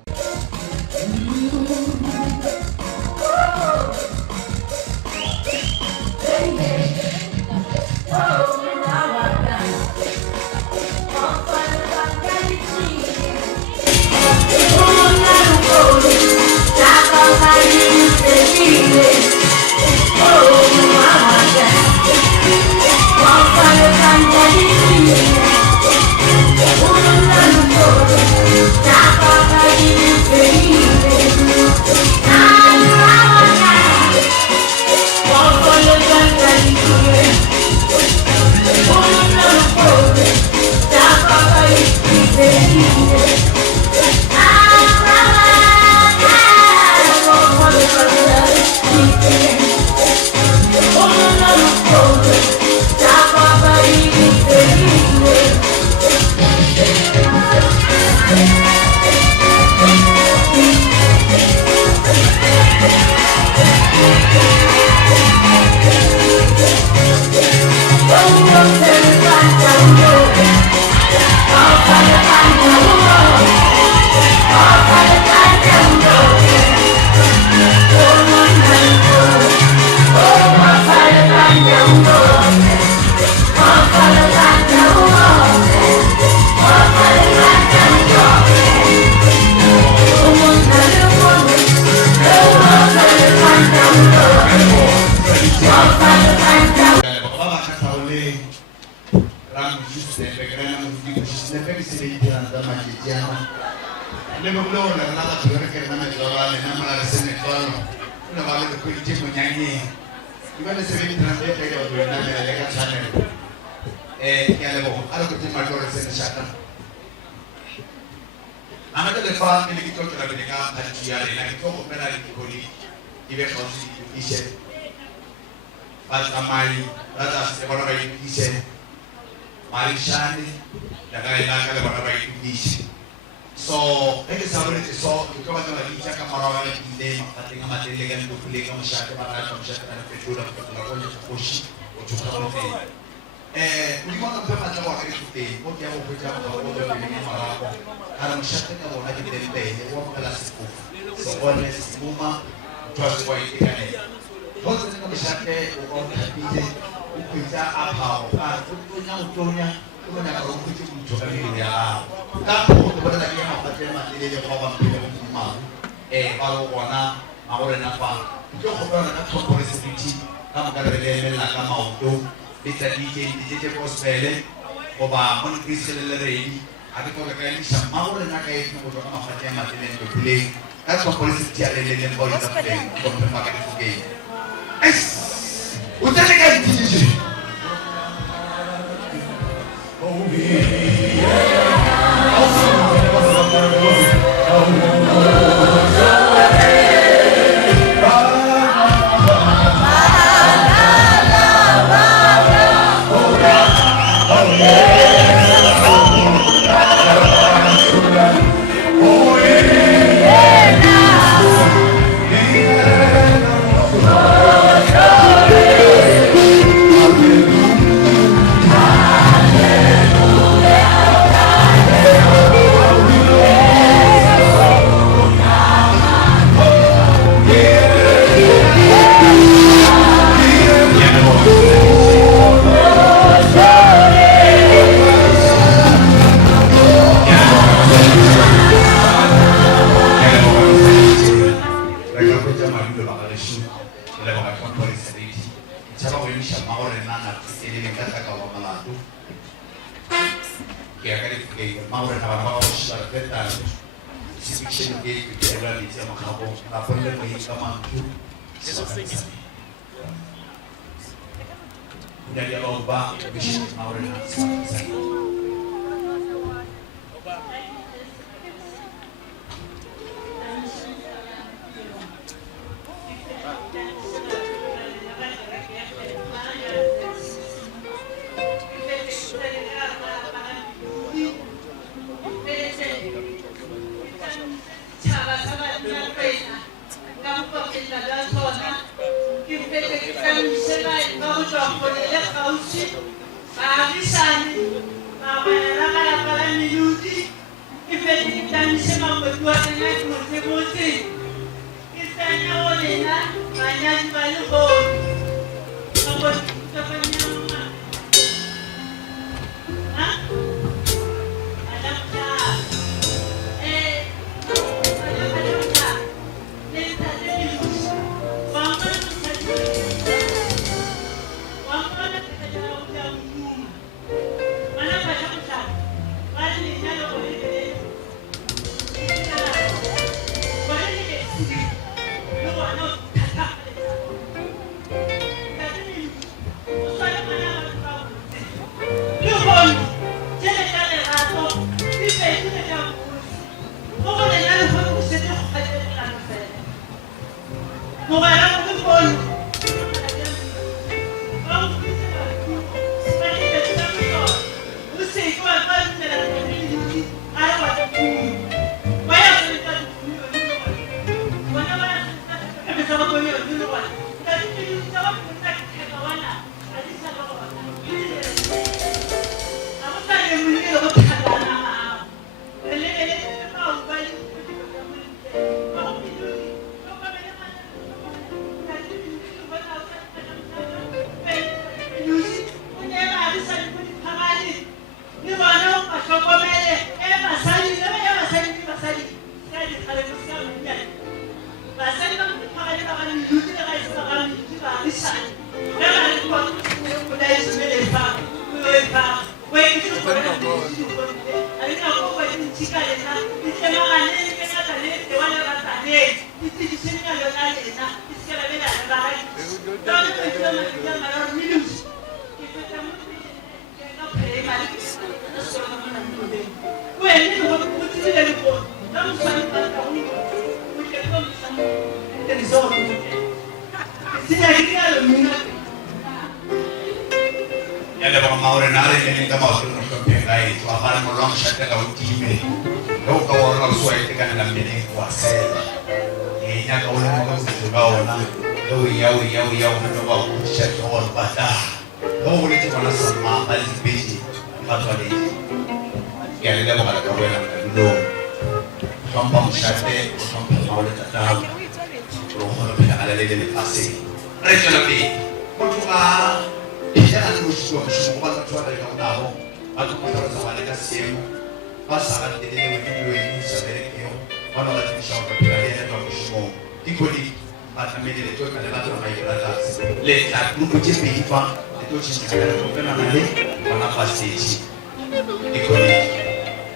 ya kali maure na ba o shi da kenta si shi ke ke ga ni se ma khabo na pon le mai ka ma tu udah dia loba bishi maure na sa ya da maure nare ne da maure no ko pengai to apare mo long shatte ka ultime do ka wona so ai te kana mene ko asela e nya ka wona ko so ga wona do ya no ba ko shatte won bata do wona ti wona sama bali biji ka to de ya le da mo ka wona do kampam shatte ko kampam maure ta ta ro ko no pe ala le pase recho la pi ko ka jangan lupa semua kecuali dari kamu tahu aku mau sama mereka siapa pasangan ini ini sampai kau mana lagi bisa berpikir dan kamu semua dikuli mata media itu kan adalah orang yang berada letak grup JPI itu cinta dengan bukan ada mana pasti dikuli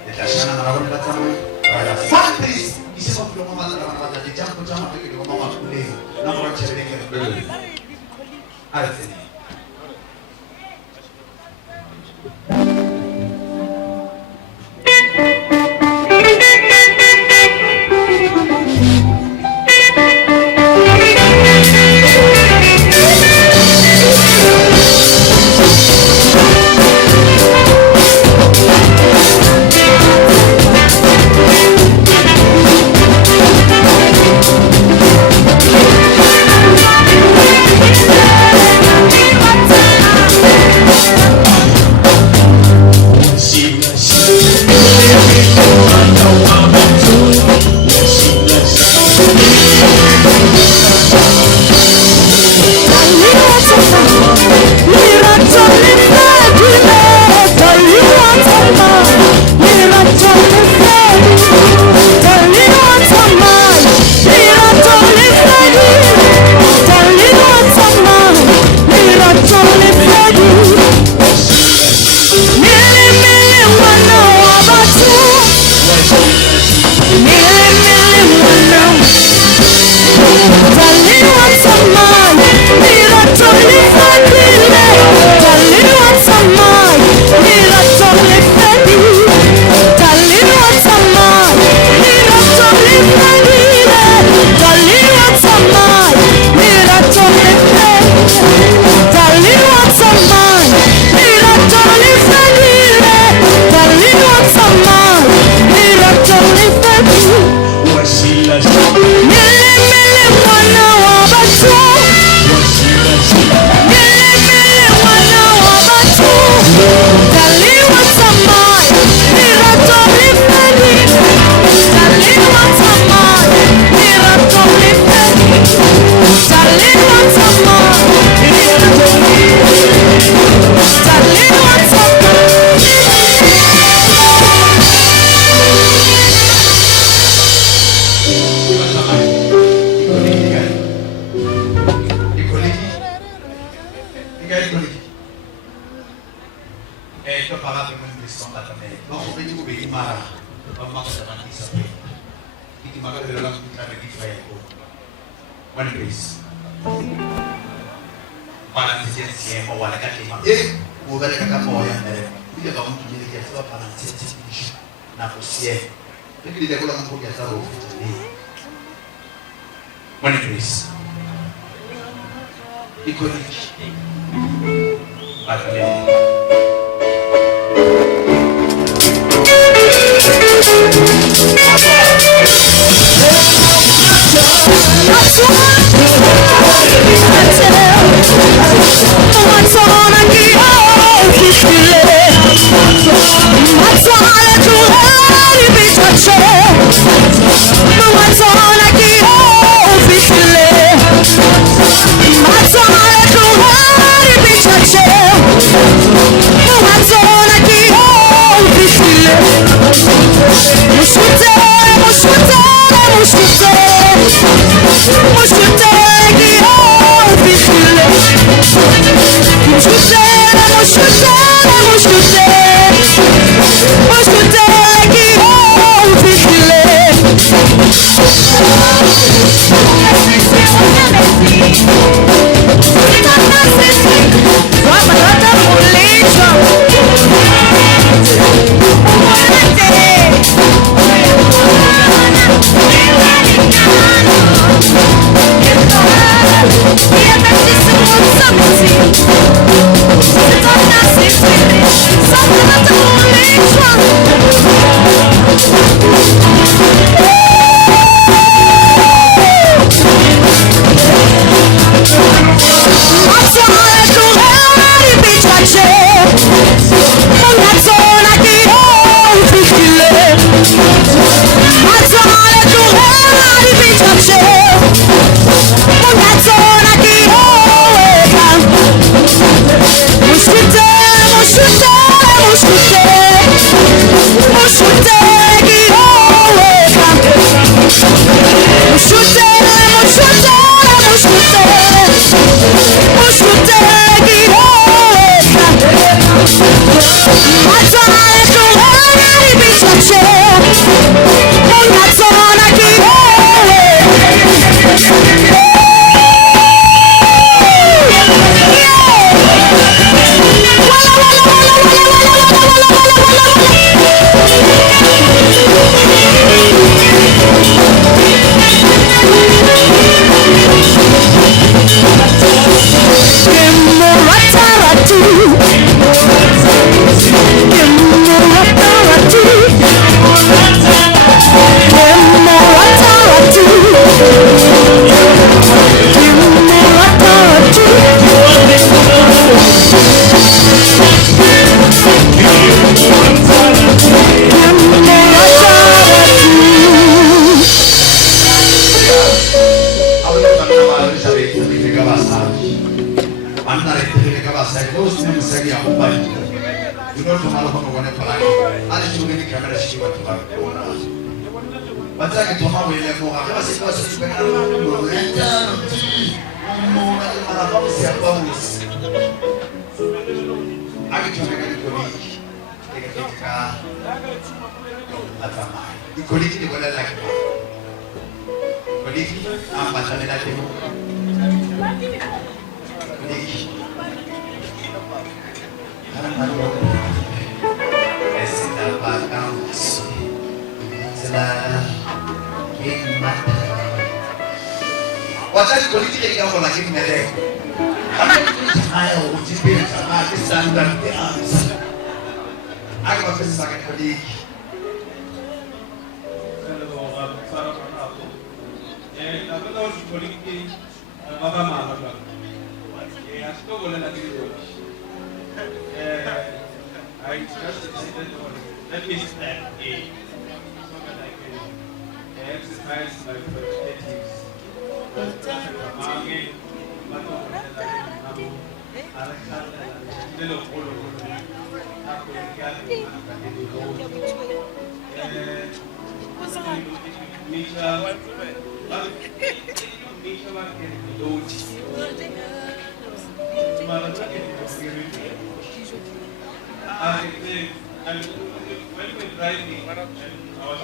letak sana orang yang datang ada fantris isi waktu mau malam orang di jam begitu mau malam boleh nomor cewek yang berbeda ada sini. Ito para kami gusto ng kami. Ako medyo kubili mara. Pag makasama ng isa pa. Hindi makakala lang kung nabigit kaya ko. One please. Parang siya mawala ka lima. Ugal ka ka mo yan. Hindi ka kung hindi ka sa parang siya na po siya. Hindi ko lang po kaya sa roof. One please. Ikonik. Pagkali. Wakati politika ikawa na kitu mbele. Kama kitu haya ujipenda sana standard dance. Ako pesa za politika. Napenda usipoliki baba mama baba. Asiko gole na kitu. I just decided let me step in so that I can exercise my prerogatives. Mangin, bato ko na namin Alexander, nilo polo ko na ako yung Misha, Misha market load. think, and when we're driving, and I was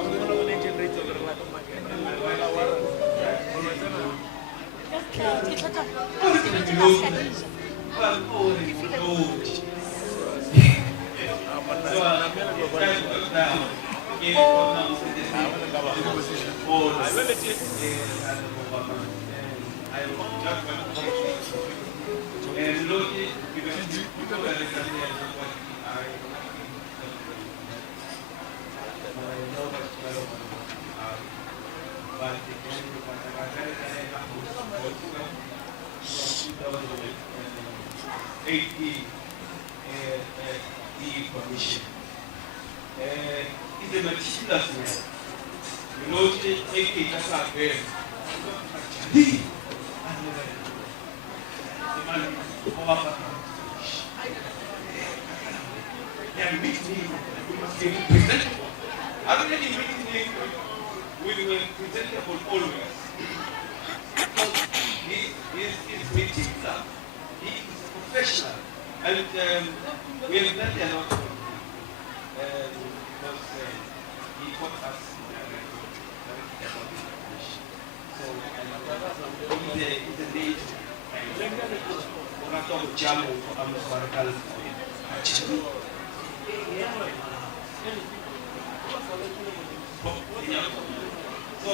commission. It's a meticulous man. You know, take it as a girl. Presentable. I don't think we were presentable always. He's meticulous. He is professional. And we have learned a lot from him. Because he taught us so he's a native. So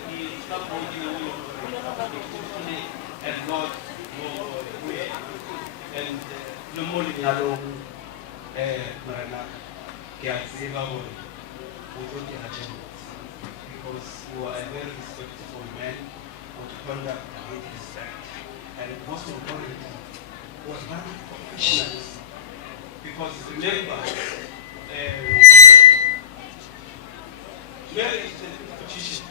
he stopped working away and not away. And no more than Marana, because you are a very respectful man with conduct and respect. And most importantly, was very professional. Because remember, where is the institution?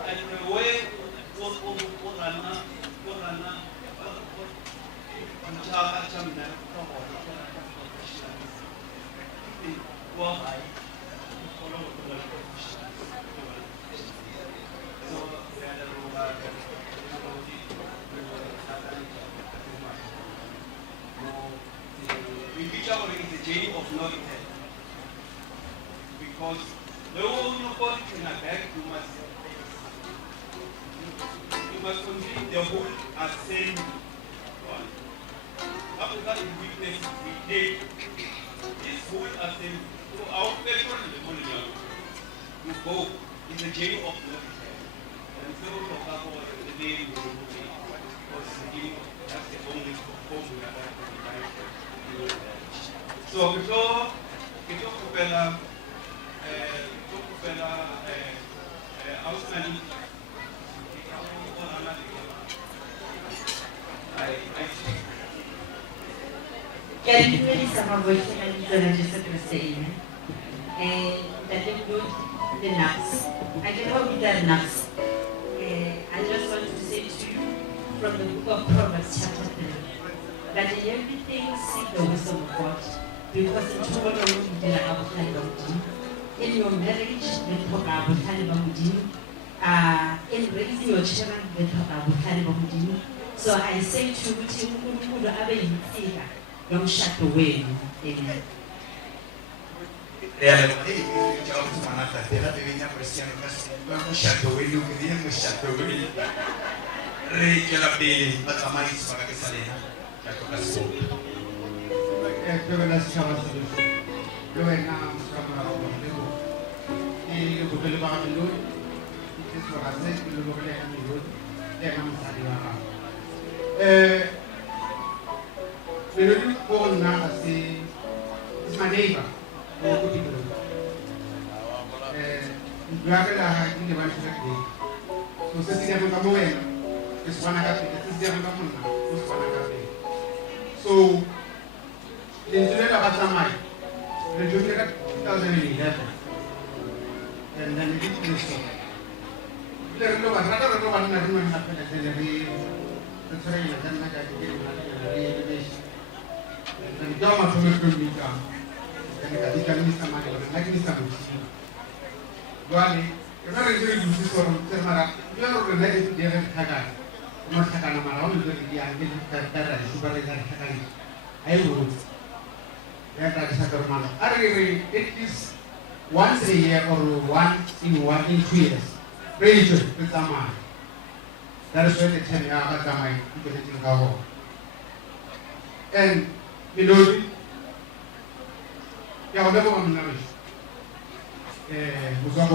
And where we feature is the journey of knowing that. Because the whole nobody in a bag, you must complete the whole assembly. After that, we witness we take this whole assembly. So our petrol in the morning, you go in the journey of knowing that. And so the day we will move in. Because the beginning of that's the only formula that we can so before Kupela outstanding Can you really somehow go to the Joseph Hussein and that include the nuts? I can help with that nuts. I just want to say to you from the book of Proverbs chapter 3 that in everything seek the wisdom of God, because in your marriage, in raising your children, so I say to you, don't shut away. Amen. It's my neighbor. So, the student of Atamai, the junior 2011, and then we did this. There is no one that happened at the and Jama to me down. And I can miss some money, I can miss some. Wally, if I really use this one, Termara, you are related to the other Hagar. matakana mara wani zai iya yin karkara da shugaban da takari ayo ya ta sakar mana ariri it is once a year or once in 2 years region with sama that is when the 10 year at my people go and you know ya udah mau menang musuh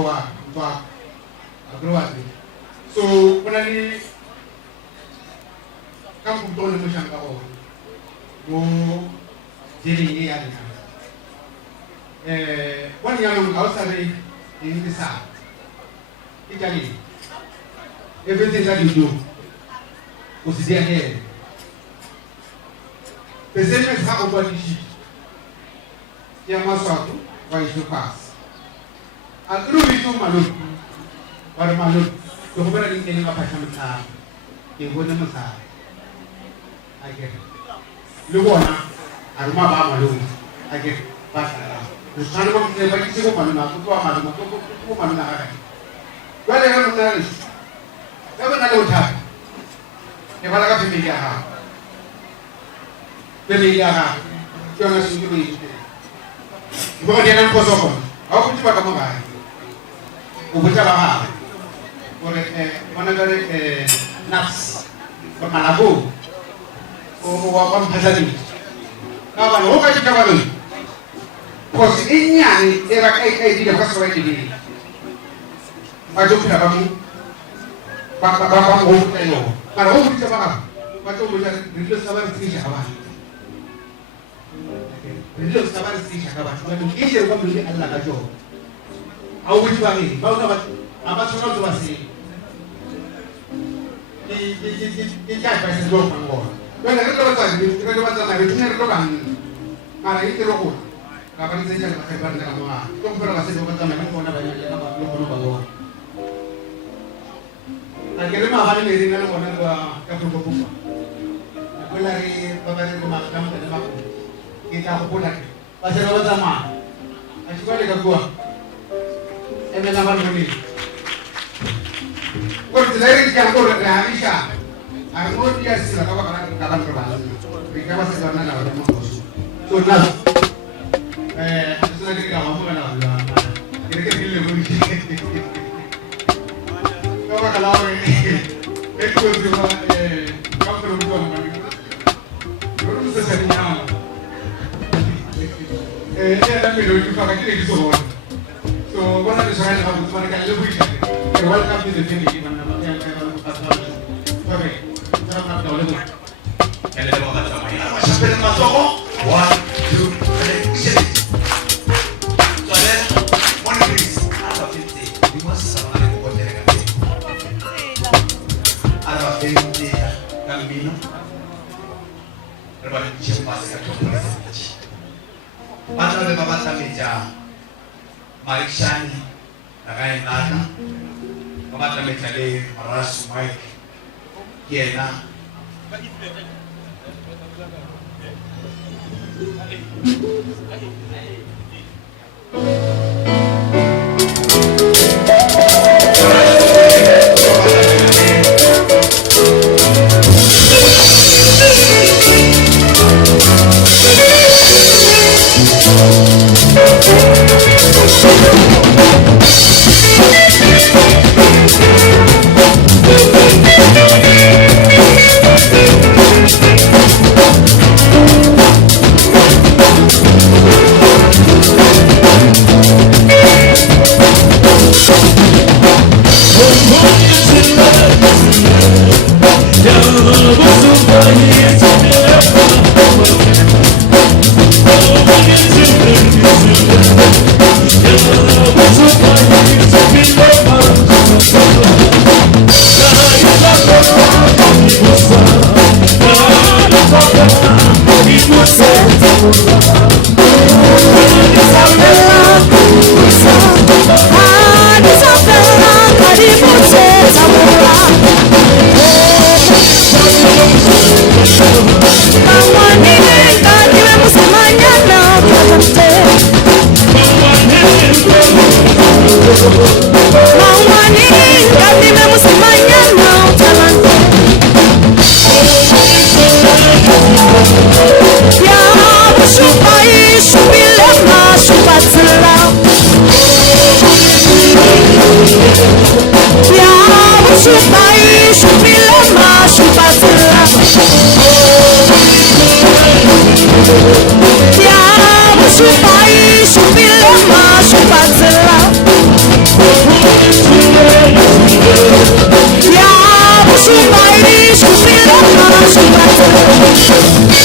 agrawat so penani kamu betul betul sangka mau jadi ini ada wan yang kau sari ini bisa Italy everything that you do mesti dia ni pesennya sah ubah disi yang masuk tu kau itu pas agru itu malu baru malu tu kepada ini apa macam sah ibu nama sah akhir lu bona aruma ba malu akhir pas Sana mo kita bagi sih kok malu nak, tu malu nak, tu malu nak ada. Wala kan menarik. Tapi nak ucap. Ni wala ka pemilih ha. Pemilih ha. Kau nak sungguh ni. Ibu dia nak kosong. Aku cuma kamu kan. Ubu cakap ha. Boleh mana kali nafs bermalabu. Oh, apa bahasa ni? Kawan, oh kasih kawan. Kos ini ni era tidak kasih lagi. Maju kita kamu, bapak mau tengok. Kalau kita bapak, maju kita rindu sabar istri siapa? Rindu sabar istri siapa? Maju ini kita beli Allah kajo. Awal juga ni, mau dapat apa semua tu masih. Ini apa sih dua panggung? Kalau kita dapat, kita dapat itu ni kita mara itu rokok. Kapan saja kita kebar dengan Allah. Kau pernah kasih doa kita memang mana banyak yang apa lu bawa. Akhirnya mah hari ini dengan mana gua kebuka. Aku lari bapak itu makam dan aku kita aku pulang. Pasal apa sama? Aku balik ke gua. Nama ini. Kau tidak yang kau dah Aisyah. Aku dia sila kapan terbang. Mereka masih jalan nak orang mau. So now. Sudah kita kamu kan Allah. Kira-kira pilih begini. Kau kalau itu juga kau perlu buat apa? Kau mesti cari nama. Dia nak pilih itu pakai ini semua. So, kau nak sesuai dengan apa mereka lebih cari. Welcome to the family. Mana yang kalau pasal. Oke, jangan nak tahu lagi. Kalau ada apa sama ini, sampai masuk. 1, 2, 3. Paano na babata meja Marikshani nakain nana babata meja le maras Mike Kiena Shupai, Shubilema, Shupatla. Yabu Shupai, Shubilema, Shupatla. Yabu Shupai, Shubilema, Shupatla. Yabu Shupai, Shubilema, Shupatla.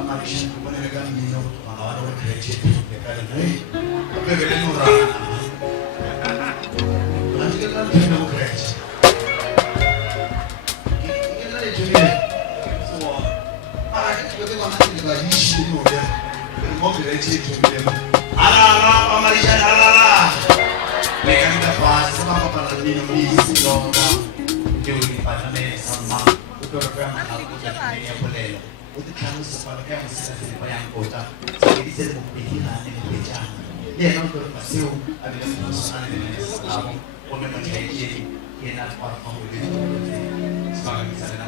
Amarisha kubonera gamino amabara wa creative bekale nayi abebele nura anjye kandi no creative ingena ejuni so kibe kwa mati ga yishi no ya mo creative tumbe ala amarisha ala lekanda pasi mama para dino bisi longa ndio patane sama kutoka kama hakuja kunia polelo utakamu sepala kama sina sina yang kota jadi saya memikirkan ini berjalan dia nak berpasio ada kesusahan dengan Islam orang macam ini dia nak perform itu sebagai misalnya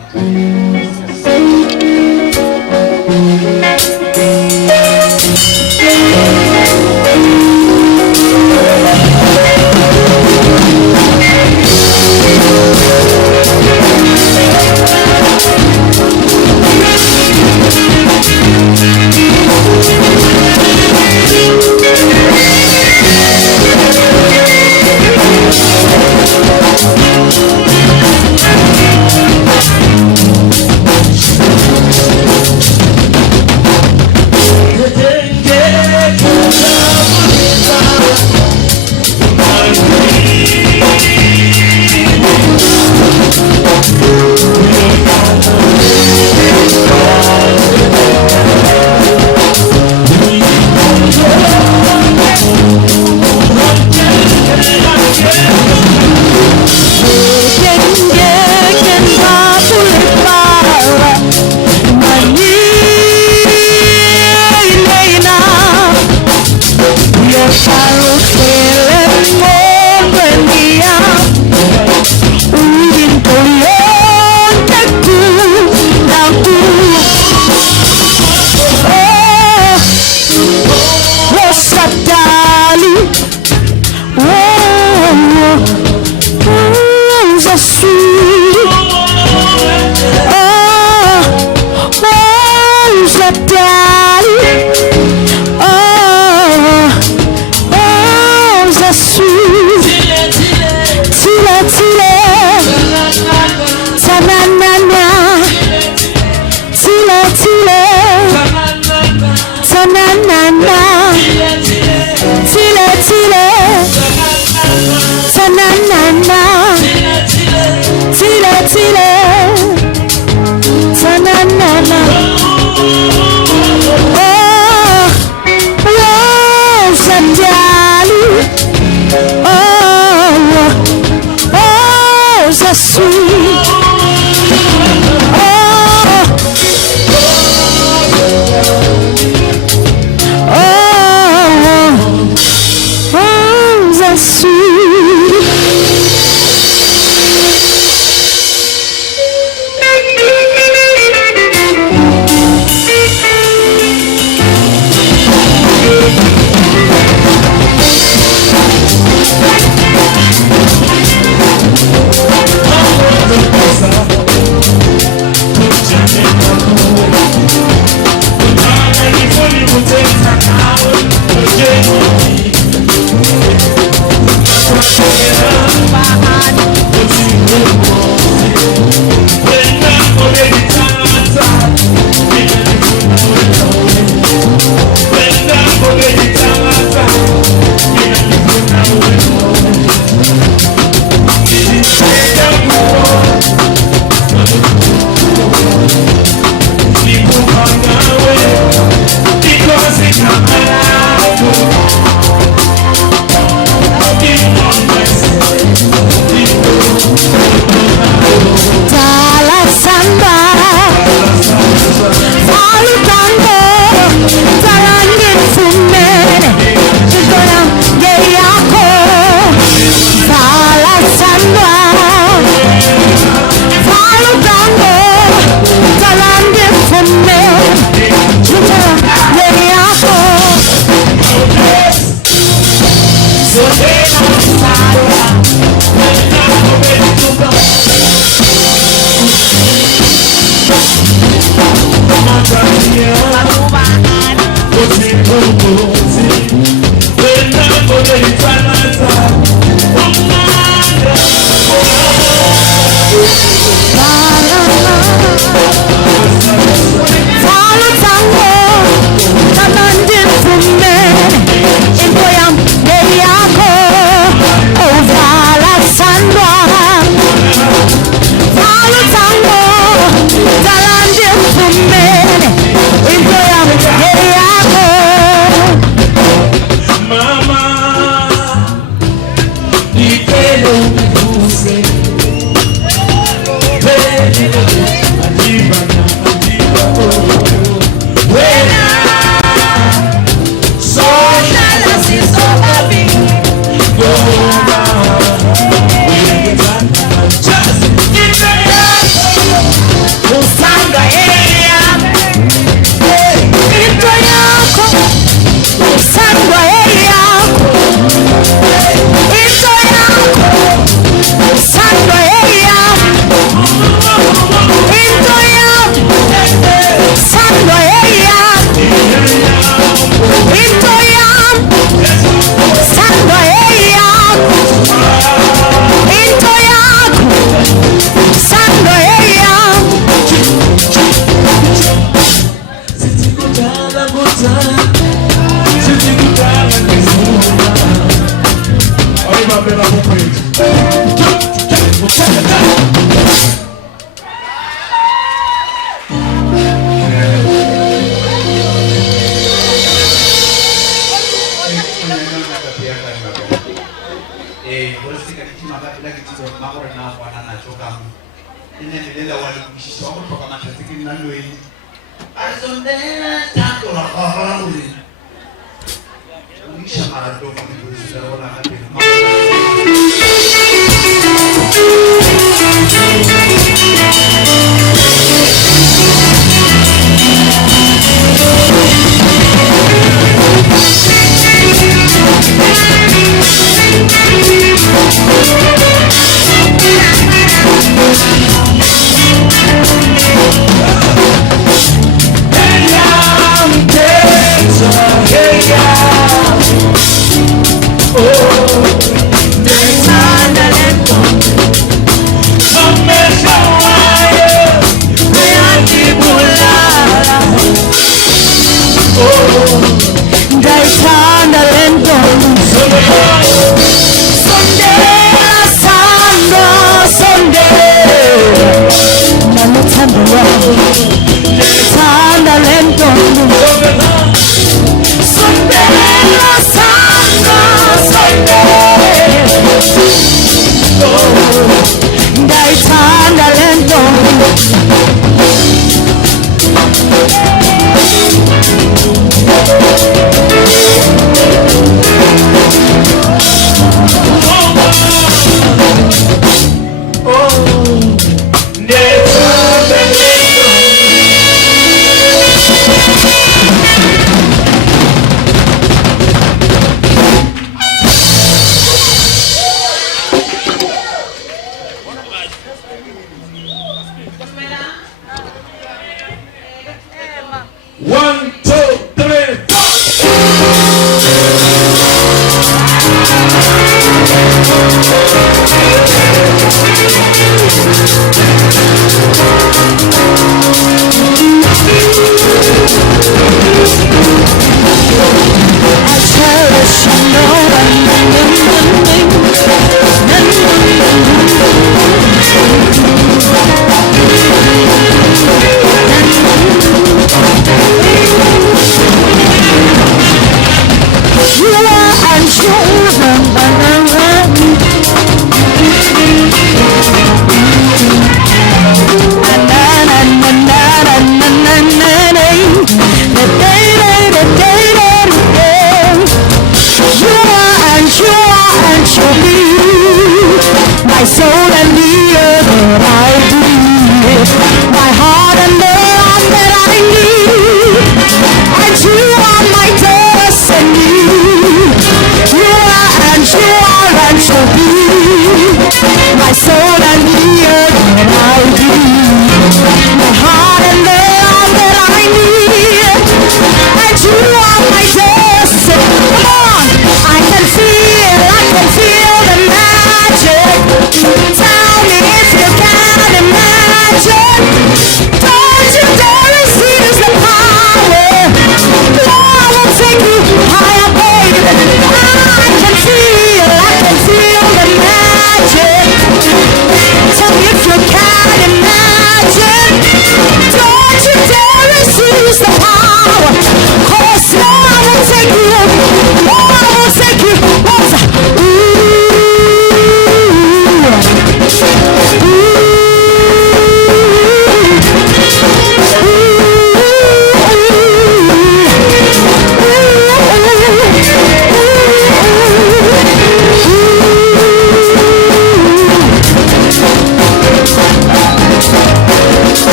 1, 2, 3, 4.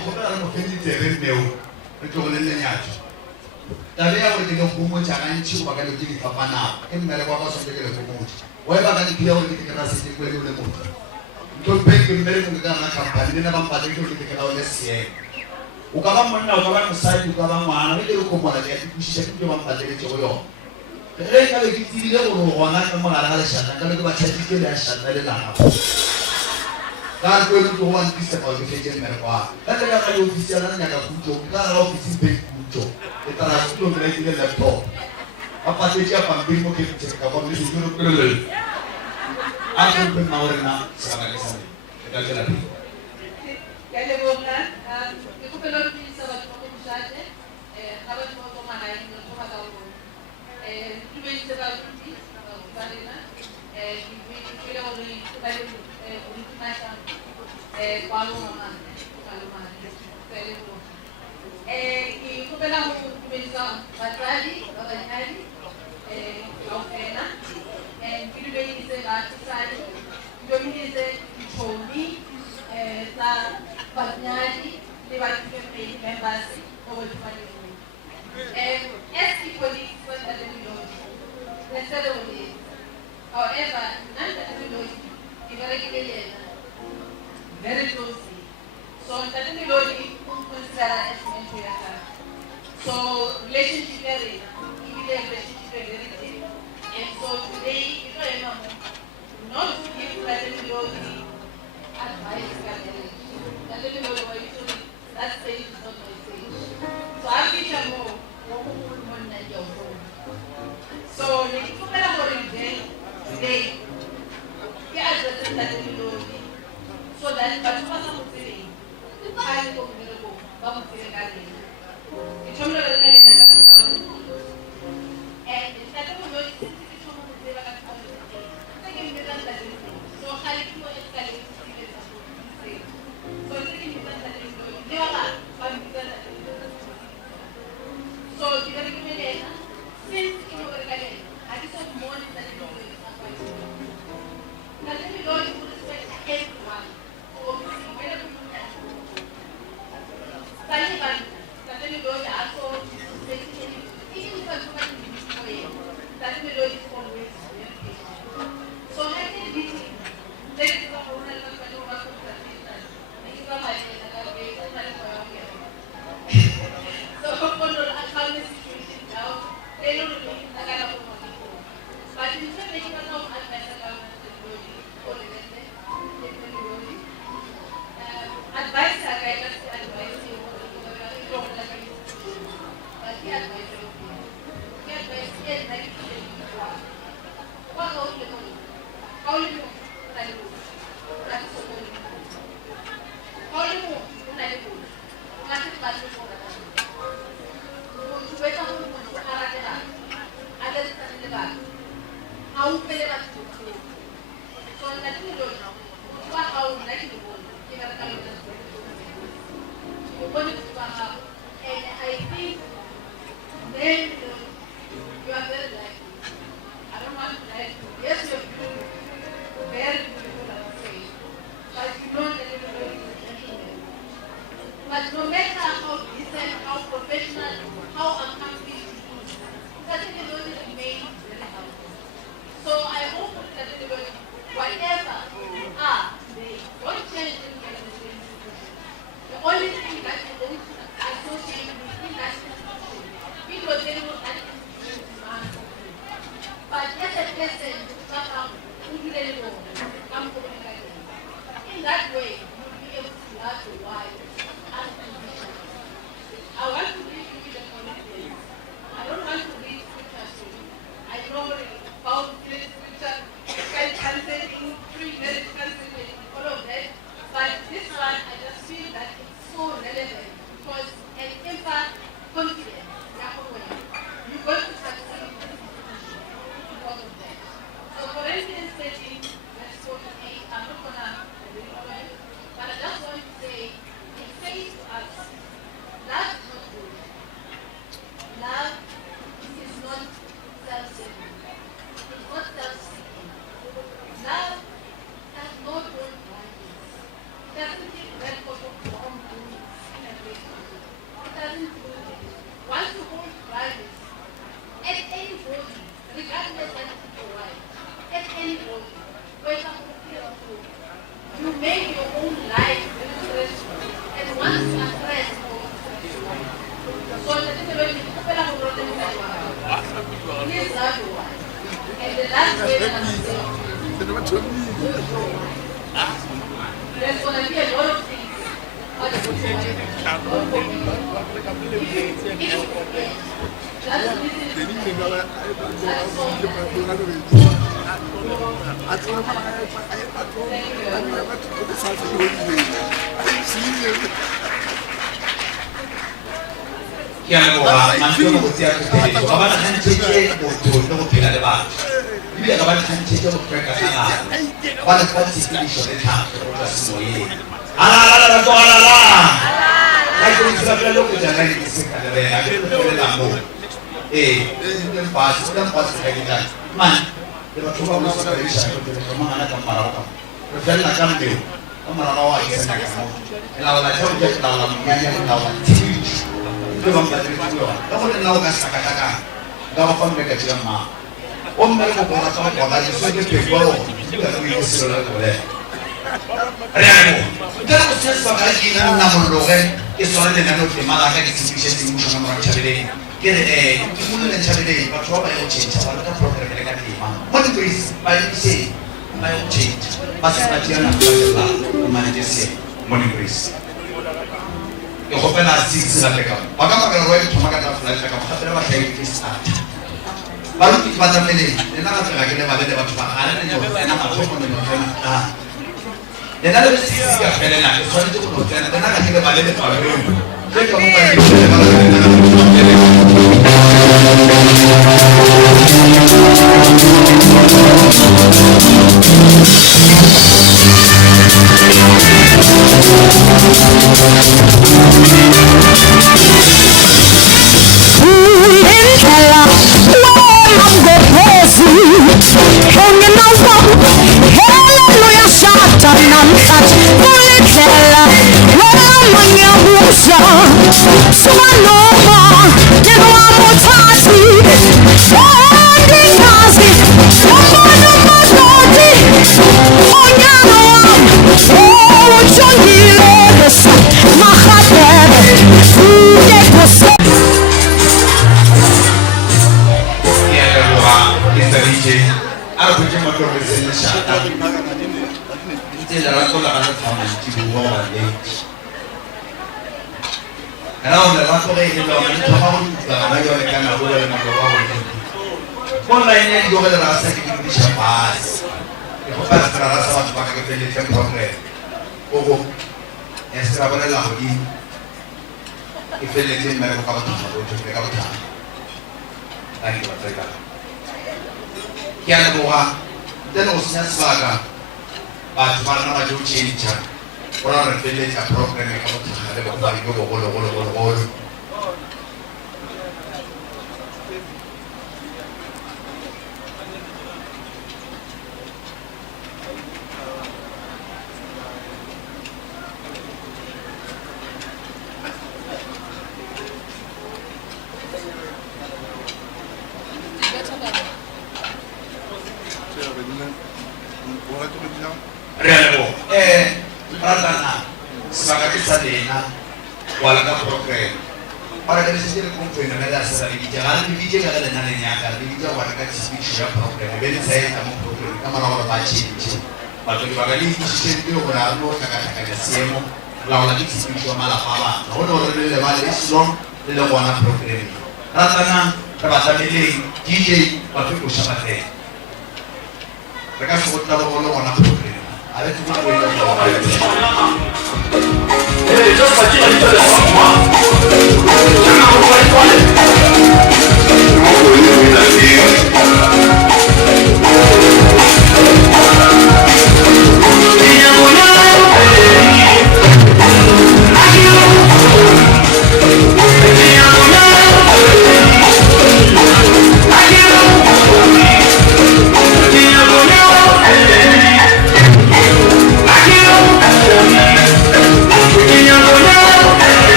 Go ba re mo feditse re neo re tlogolele nyatso tabe ya gore ke le gomotsa gantši go ba ka le ke di fapanago e mmele kwa ba swantse ke le gomotsa wa e ba ka dipila gore ke te kera sete kwele o le motho ntho peke mmele mo ke ka gana company le na bampate ke gore ke te kera o le seemo o ka ba monna o ka ba mosadi o ka ba ngwana ge ke re komola ke ya dikwešiša ke ke bampateletse go yona ge ka be ke tsebile gore gona ka mogare ga lešatna ka be ke batlhatsitse le ya šatna le lagago ka re kwele go wa ntise ga ke fetse mmereko wa ka le ka le ofisi ya nna ka khutso ka ga ofisi be khutso e tara go tlo ke le laptop a patetse ya pampiri mo ke tsetse ka bona le dilo pele a ke pe maorena sa ba le sa le ka tsela pele ya le bona ke go pelo ke sa ba go mosate ga ba go go mana ine go ba ka go tu be se ba tuti ba lena ke le go ri ba le ultimata kwalo mama pele go ke go pela go tu be sa batsadi ba banyadi kaofela ke le be se ba tsadi dominise dichomi sa banyadi le batho ke members go ba as equally for the melody. Let's say what it is. However, none of the melody is very closely. So the melody consider as mentor. So relationship area, relationship area. And so today, if I am not to give the melody advice, the melody that stage is not my stage. So I'll teach you more. So the people that are today, they address that melody. So that but what I'm saying, I go to the book, I'm saying that it's from the and it's that melody is from the second that so how do you escalate so it's in the so you got to give me since you know what I just have more than you know now let me know you respect everyone or wherever you can let me know you also even if I'm let me know it's always so I think this let me know how so cuando la calma situation now, they don't really la cara como tipo. But in some way, you know, I met a lot of advice I guide us to advise you. But he advised you. He advised you like what all you know? How you know? That's so good. How you know? Nothing but and I think then you are very lucky. I don't want to lie. Yes, you're beautiful, very beautiful, I would say, but you know that you're very gentleman. But no matter how decent, how professional, how accomplished you do, certain melody remains very helpful. So I hope that everybody, whatever you are today, don't change anything in the same situation. The only thing that you don't associate with that institution, people they know that institution is man. But as a person, somehow, who do they know? I'm communicating. In that way, you'll be able to have the why. I want to read you the confidence. I don't want to read scriptures to you. I know about this scripture, canceling, pre-marriage canceling, all of that. But this one, I just feel that it's so relevant because an impact confidence, you're going to succeed because of that. So for instance, verse 48, I'm not going to read it, but I just want to say, There's going to be a lot of things.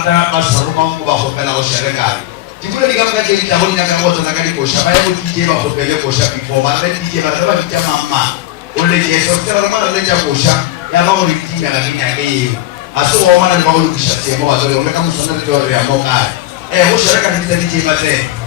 rata ba saroma mo ba gopela go sherekana dipula di ka ka ke ditla go nya ka go tsena ka dikosha ba ya go DJ ba gopele kosha before ba re DJ ba ba ditja mama o le jeso tsela rama le tja kosha ya ba go di tinga ka nya ke eo a se go mana ba go lokisha tsemo ba tsole o le ka mosona le tore ya mo ka go sherekana di DJ ba tse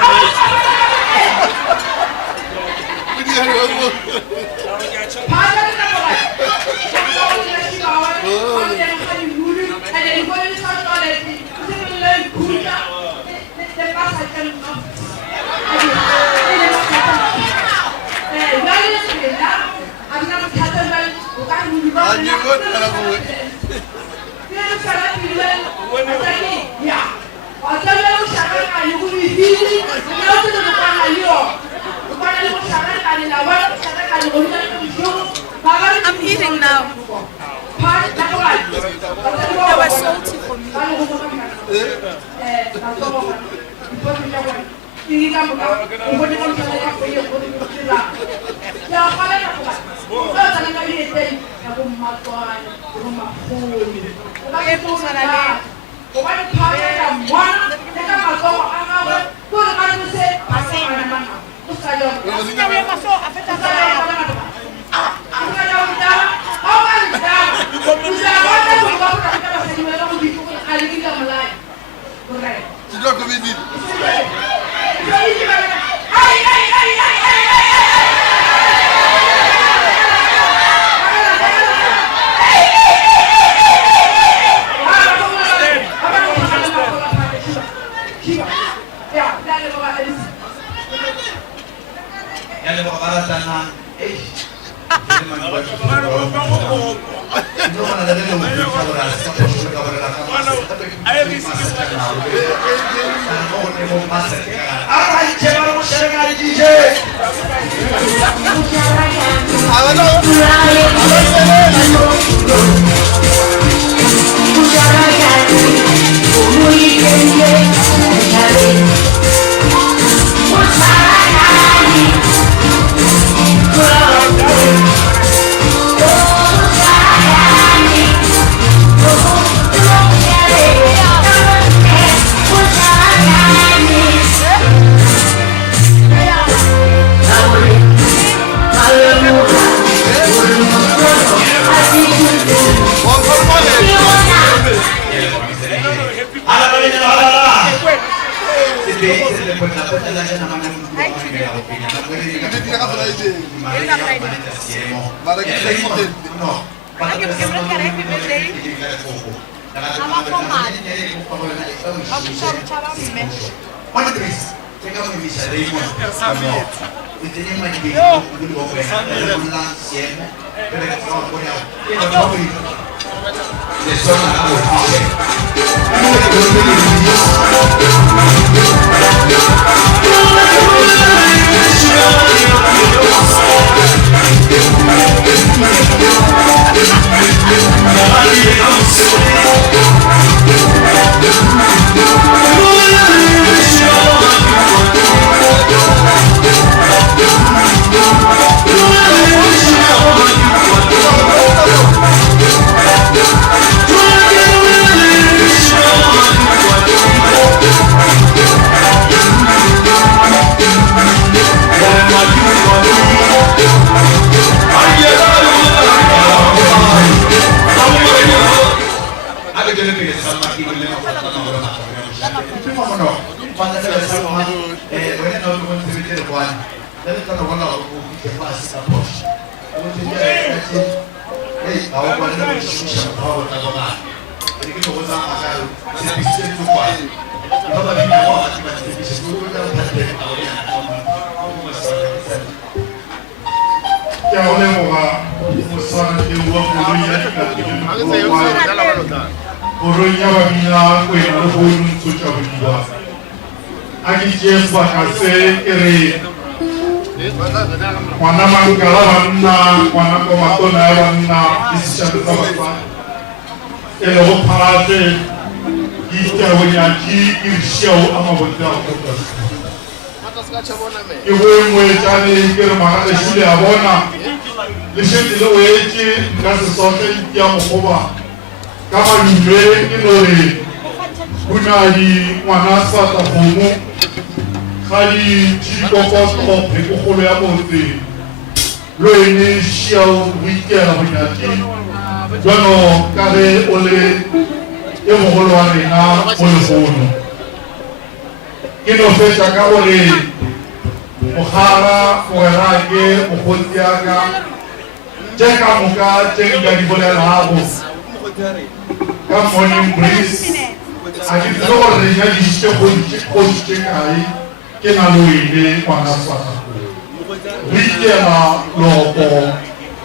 Oh, I'm eating now. They were salty for me.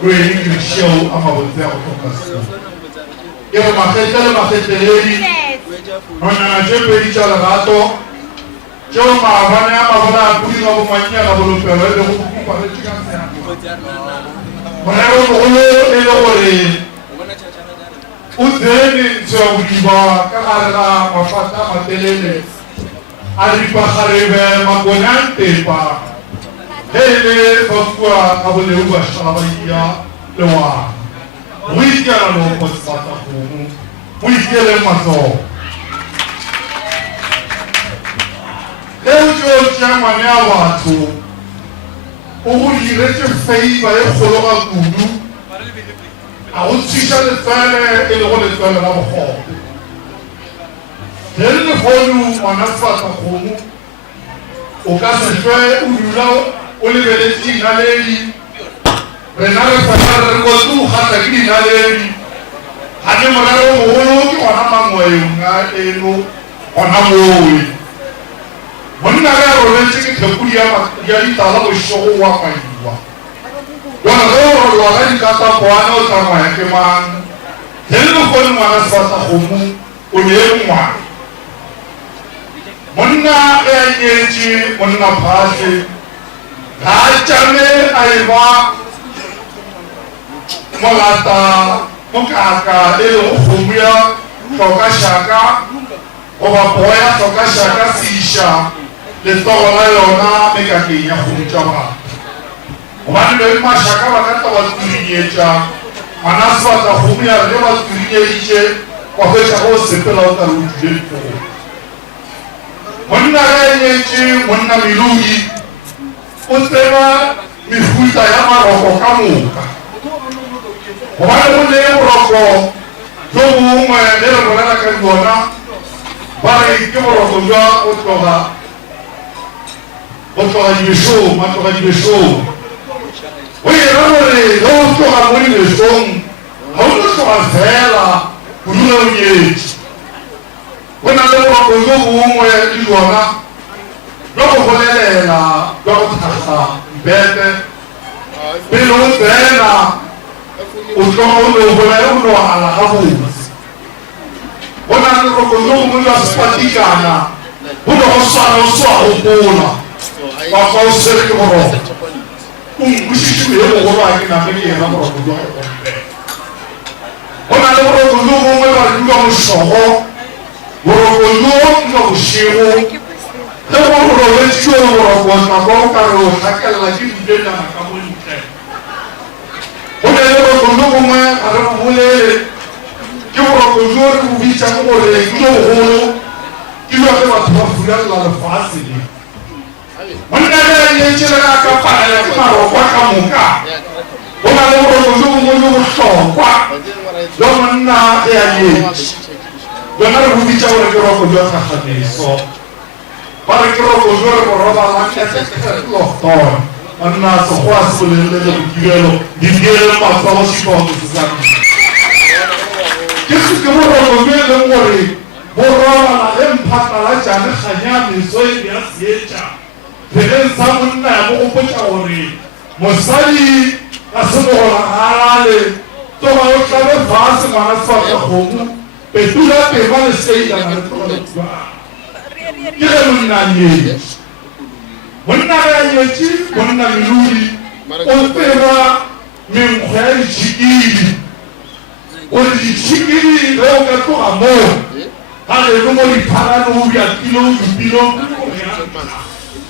Really, you show I'm a hotel focus. Io macheteleli, non c'è each other. Joe Mavana, Mavana, putting up my channel, Udeni Jowiba, Kala, Mafata, Matelele, Aripahareve, Magonante, Hele, Bakua, Abuleuba, Shavaya, Loa. We get a local Satahu, we get a mazo. Lejo Jamania to Uri Rete Fay by a Holoa Guru. I would see the fire in the whole of our hall. Then the volume on a fat of home. Ocasa Joy, Ula, Oliver Naledi, Renata Father was 200 in Naledi. Hadamaro, Wanamaway, on a when I rented the Kuya, Yalitala was so wide. Wanago wala kata kwano kama yake man tena kwa mwana sasa humu unyemwa monna ejeji monna pase rachame aiwa molata mukaka elo humya toka shaka obapoya toka shaka sisha le tola yona mekakinya humchama Wanda mashaka wakati waturiyecha manaswa tahumia leo waturiyeche kwa kucha hose pela utarujelepo mwana yenyeche mwana milugi utema mifuta ya maroko kamuka wale mwenye roko dobu mwe leo mwana kangona bare kiboroko jwa otoga jibesho matoga jibesho we are going to have winning the song. How much of a fella would you know yet? When I don't want to go home where you are, no Volena, Doctor, better. Below Bena, who go over Alahabus. When I don't want to go with us, Paticana, who also Bona, or called Circle. Mushishi leo kwa akina mimi ya mambo kujua ona leo kujua mwe wa kujua mshoho woro kujua ndio ushimu leo woro wecho woro kwa sababu karo takala lakini ndio na kabuli mte ona leo kujua mwe arabu mule kiworo kujua kubicha mwe ndio holo kiwa kwa tufuria la fasili Mwana yenyeche la kapana ya kumaro kwa kamuka. Ona leo kuzungu kwa. Dona ya ye. Dona rubicha wala kiroko jota khadiso. Para kiroko jora roba la kete loktor. Anna so khwasu le kigelo. Dingelo ma sawo shi ko tuzani. Kisu kimoro ngelo ngori. Borora la empata la jana khanya misoyi ya siecha. Then someone will put our Mosali, a sort of Harale, so I will travel fast and I saw the home, but do not be one state and I told it. Kiramuni, when I am a chief, when I am Ludi, Opera, Mimquel Chigi, or the Chigi, Roga to Amor, Hallelujah, Paranuvia, Kilo, Bilo.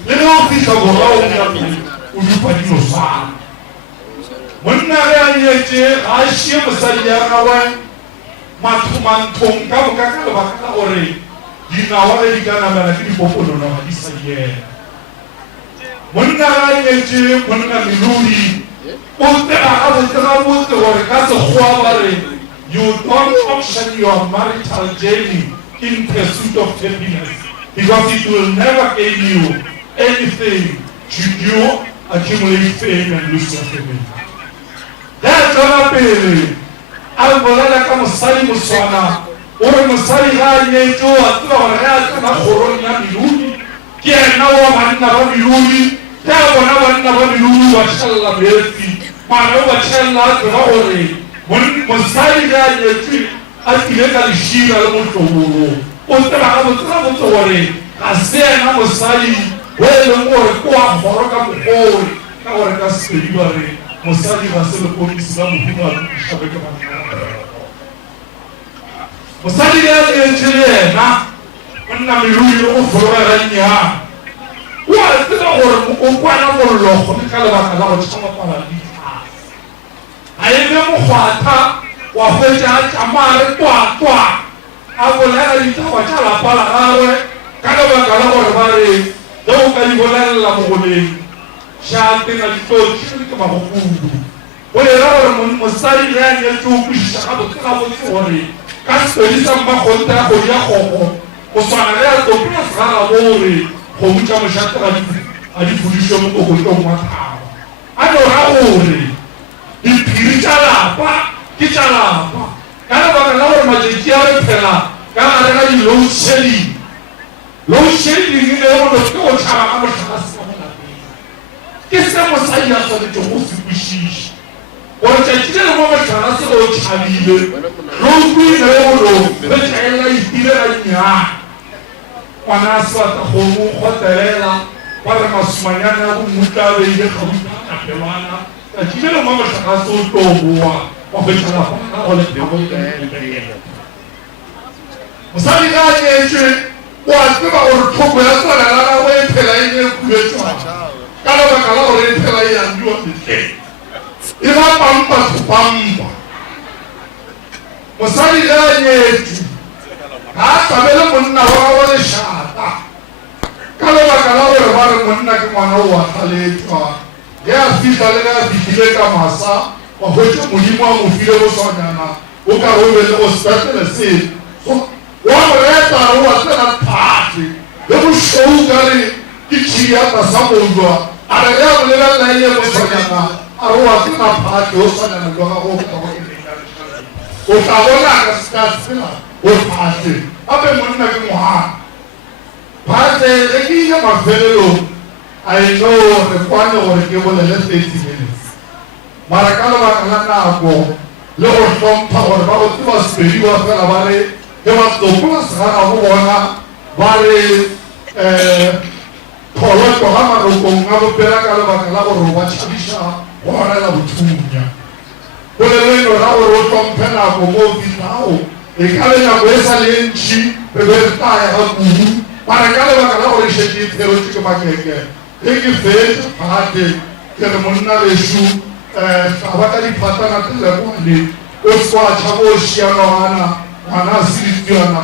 Leo pisa gorau ujupadino sa. Mwana yenyeche ashia masalia kawe matumantonga mukaka bakaka ore. Dina wale digana manakini popolo na madisa ye. Mwana yenyeche mwana miluri. Ote akabutaka bote ore kaso khwabare. You don't function your marital journey in pursuit of happiness because it will never gain you anything should you accumulate fame and lose your family. That's what happened. Al-Balala kama sali muswana. Ore musali haya jo atula wala kama khoroni na miluni. Kia na wa manna ba miluni. Kia wana ba miluni wa shala besi. mara o ba tshella ba gore mosadi ga nyetswe a tlile ka lešira le motlobolo o tseba ga botse gore ga se ena mosadi o e leng gore ko a kgoro ka mogore ka gore ka sepedi ba re mosadi ga se lekomisi la mohumo a lokišabe ke banna mosadi le a nyetswe le ena monna meloi le go fologegannyang o a tseba gore o kwana mollogo le ka lebaka la go tšhamapala le a ebe mokgwatha wa hwetša a tšamare twatwa a bolela ditaba tša lapa la gagwe ka lebaka la gore ba re ge o ka di bolelela mogoleng šatena ditotšhele ke magokudu o era gore mosadi ge a nyetse o kwešiša gabotse gore ka sepedi sa mmakgonte ya kgodi ya kgokgo o swana le ya topile segaga bore kgomo tša mošate ga di fodišwe mo kokotong wa thaba a no ra gore diphiri tša lapa ke tša lapa ka lebaka la gore matšatši a re phela ka gare ga di-load shedding e le gore ke go tšhaba ka motlakase ka molapeng ke se mosadi a tshwanetse go se kwešiša gore tšatši le le mo motlakase go tšhabile loutwine le golo le tšaelela itile ga nnyana ngwana a sebata kgomo kgotelela ba re masomanyane a bomutla a beile kgautapelwana tšatši le le mo motlakase o tlo boa wa hwetšalapana go le mosadi ka a nyetšwe o a tseba gore thoko ya tsala la gagwe e phela e ne kuletšwana ka lebaka la gore e phela e yandiwa metleng e ba pampatopampa mosadi ge a nyetšwe ga a tlabele monna wa gagwe lešata ka lebaka la gore ba re monna ke ngwana o a thaletšwa ge a fitlha le ge a fitlhile ka masa wa hwetše modimo a mo file boswanyana o ka re o be le go sepetele sele wa moreta o a tsena phate le bošou ka re ke tšhiata sa mojwa a re ge a bolelela ile boswanyana a re wa tsena phate o swanyana le gago o tla bona ka sekatsela o phate gape monna ke ngwana phate ge ke ile mafelelong a eno re kwane gore ke bolele 30 minutes mara ka lebaka la nako le go hlompha gore ba go tseba sepedi ba fela ba re ge ba tsopola segaga go bona ba re tholoto ga marokong a bopela ka lebaka la gore ba tšhabiša go orela bothunya boleleno ga gore o hlomphe nako mo fitlhago e ka le nako e sa le ntšhi re be re taya ga kudu mare ka lebaka la gore šetse e pherotse ke makeke ge ke fetse phate ke re monna lešo taba ka diphatana telekwane o swa tšhabo o šianogana ngwana a seditiwana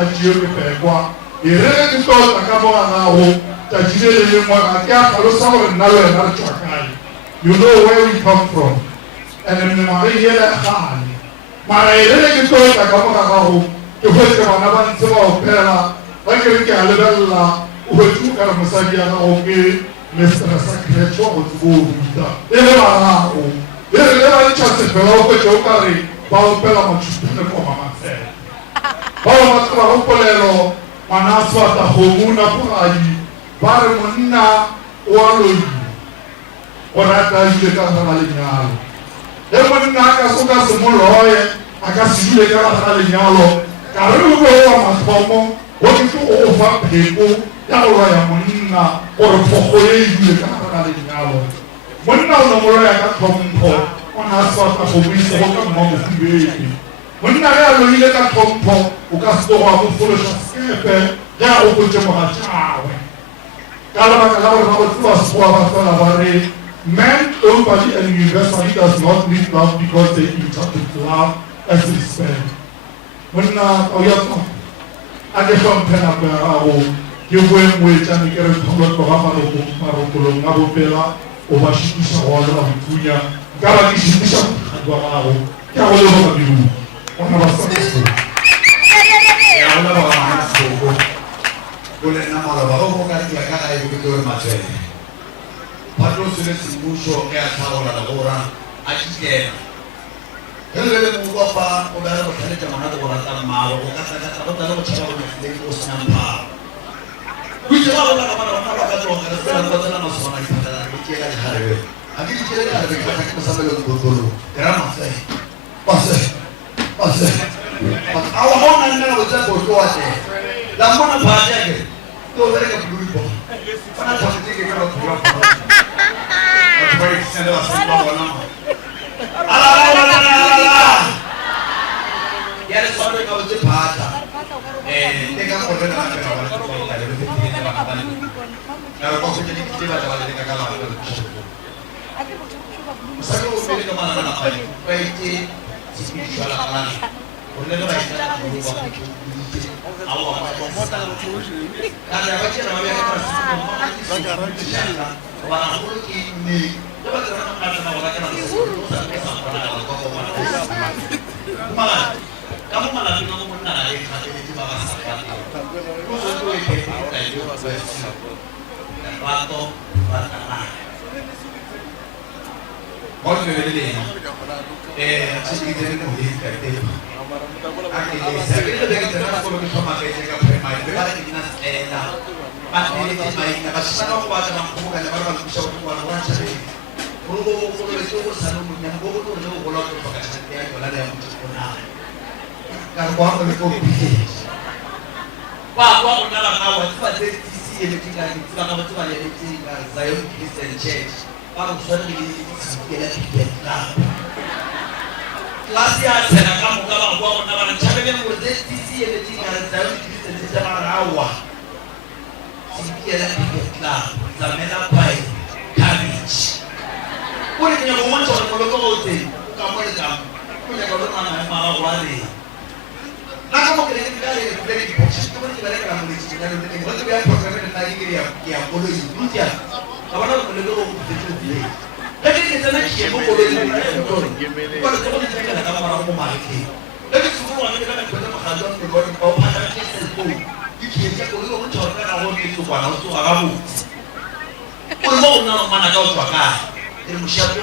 a tšeo ke pekwa e rege ke tota ka moga gago tšatši le le lengwaga ke a tlhalosa gore nna le wena re tšwa kae you know where we come from and mengwaga e ele gale mara e rege ke tota ka moga gago ke hwetse bana ba ntse ba opela ba kere ke a lebelela o hwetse o kare mosadi ya gago ke mestressa kretšwa go tsebo o ruta e le bagago e re le ba ntšha sefela o hwetse o kare ba opela matšhupene koma mafela bao ba tseba go polelo ngwana a swata kgomo napogadi ba re monna o a loile gore a tla ile ka gana lenyalo ge monna a ka soka se moloye a ka se dule ka gana lenyalo ka re o be wa mathomo go ke tlo go fa pheko ya go loya monna gore phokgo ye e dule ka gana lenyalo monna o ne moloya ka tlhompho ngwana a swata kgomo isego ka mma mofubedi monna ge a loile ka tlhompho o ka se tlogo a go fološa sekepe ge a go kotse moga tšawe ka lebaka la gore ba go tseba sekgowa ba fela ba re man nobody and universally does not need love because they interpret love as respect monna o ya tswa a ke hlomphe nako ya gago ke boe moetšane ke re tholotoga marokolong a bopela o ba šitiša go alela bothunya ka ba ke šitiša mokgadi wa gago ke a go leboga medimo ona ba sakafo ya go leboga manasoko go le nna maloba go go ka tia ka gae ke tore matswele patloso le semmušo ke a tlhagola legora a tšikena ge le le mo kopa o be re go tlhaletša monate go rata mmago go ka tlakatla go tla le go tšhaba go mefileng o senang phao o itse ba gola ka mara bona ba ka tloga re fela go tsela masogana diphatela ke tiela digarebe a lakini kile anataka kusababisha mgogoro gharama sana basi awaona ndio wazako wote la mbona baada yake ndio wale kulipo wana tafutike kama kulipo watu sasa wasema wana ala yale swali kama zipata teka kwa ndio na kwa kuja nikiwa wale kama sasa ubiri kama na pale kwa hiyo sisi wala kana ulele wa ita au kana wacha na wale kama sisi wanakuki ni kama kama wanakaa na mala kama mala tunamwona na yeye hadi baba sasa kwa ndio ipo kwa hiyo watu watana बहुत मेरे अच्छी चीजें मुझे करते हैं आगे second तो देखते हैं ना कोई तो मार्केट का फ्रेम आए तो बात कितना ऐसा बात नहीं है भाई ना बस ना वो बात ना वो कहने वाला कुछ और तो वाला वाला चले वो इसको वो सालों में ना वो तो जो बोला तो पकड़ सकते हैं बोला दे हम कुछ ना कर वो हम को पीछे वो ना ना वो तो बात इसी ये लेकिन का ना वो तो वाले लेकिन का जायन Christian church para usar ele klasi ya sana kama kama kwa na wanachama vya mzee sisi ile tika za Kristo za marawa sikia la kila za mela pai cabbage kule kwenye uwanja wa koloko wote kama ile kama kule koloko na mama wale na kama kile kile kile kipochi kama kile kile kama mlisi na ndio watu wa program na hii ya bolo hii abana kulego kutete lakini tena kiembo kwa ile kwa sababu ni kama mara kwa mara hii lakini sio wale kama kwenda mahali kwa kwa hata kesi kwa ikienda kwa hiyo mtu anataka aone kitu kwa na mtu arabu kwa hiyo una maana kwa watu wakaa ile mshapo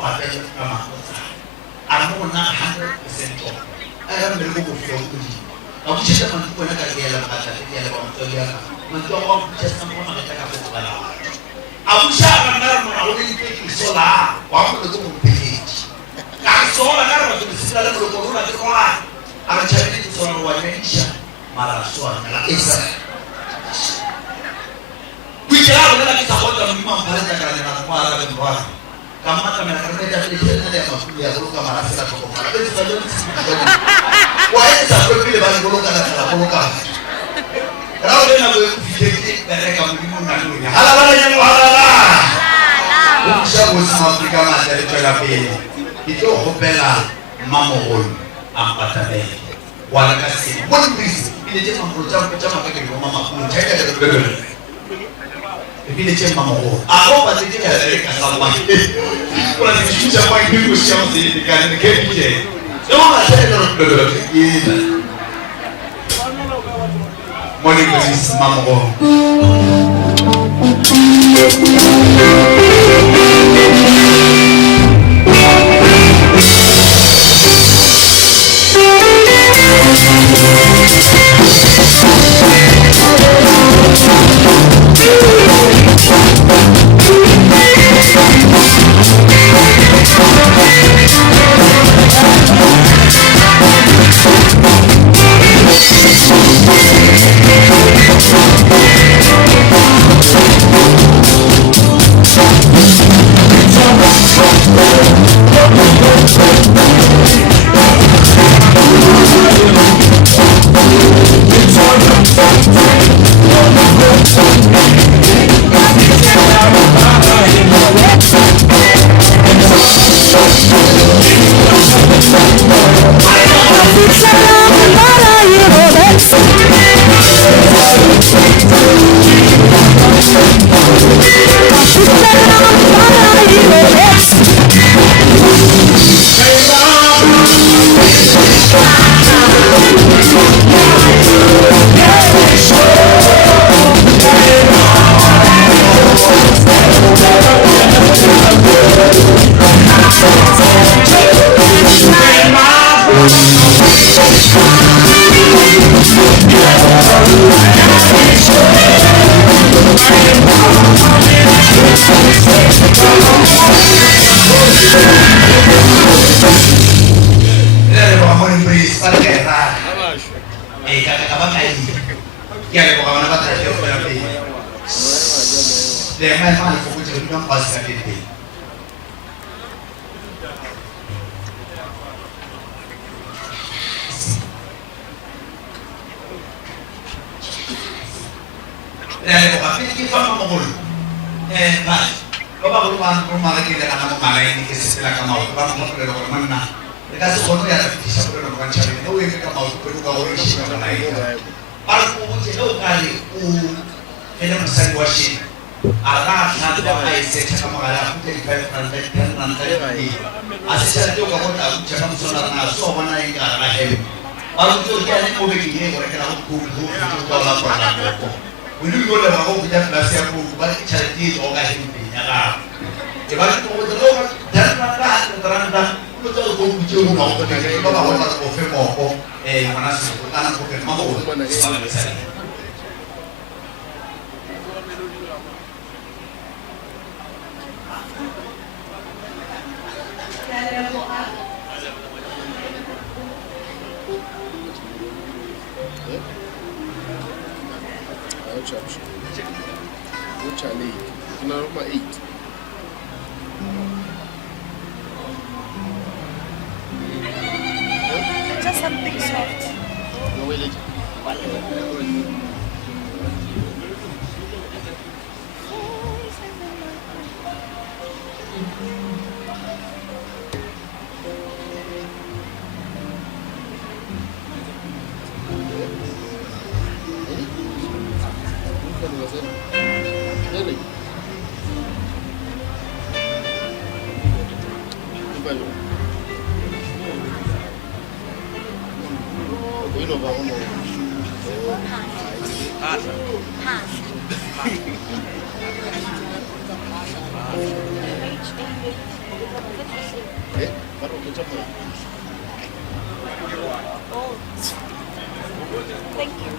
kwa pesa kama anaona 100% aya mbele kwa kufikia au kisha mtu kwa kazi ya hata ile kwa mtu yake mtu wao kisha kama anataka kukubala abushaka ngara aone iki sola wako ndo kumpiki na sola ngara tulisika leo kwa corona kwa anachana sola wameisha mara sola na isa kuja wala kitabota mima pale kana na kwa ala ndo kama kama na kana ya ile ya mafuta ya kuruka mara sasa kwa kwa kwa hiyo vile bali kuruka na kuruka Rao na kufikiri dereka mlimo na nini hala bala nyango hala ukishago Afrika mashariki la pili ito hopela mamogol ampatane wala kasi one piece ile chema mprogram chama kake kwa mama mtaenda kidogo ile chema mamogol aomba tete ya dereka samba kuna nishuja kwa kitu sio sisi kana kepije ndio matendo kidogo kidogo Morning please mambo Lele kwa mwani mbris, pala kaya taa. Kaka kaya ni. Kaya kwa wana bata ya kwa na pei. Le mai mali kwa kuja kwa pasi ka pei. Lele kwa pei kifama mongol. Bye. Bapak rumah lagi dengan anak mana ini istilah kamu bapak mau pergi ke mana? Dekat sekolah ya bisa pergi ke cari itu yang kita mau pergi ke orang sih mana lain. Para pengunjung itu kali ini masih wajib. Ada nanti apa isi cakap mengarah kita di nanti. Asal itu kamu tahu cakap soal naso mana yang arah hem. Para itu dia ini mau begini mereka nak kumpul itu kalau pernah aku. Ini juga dah aku kita belajar aku balik cari orang hem. Ibarat itu betul dan terang betul kunci mau pergi ke bawah orang kopi mau mana sih tanah kopi mau sebagai besar. Number 8. Just something soft. No way later. Really? Thank you.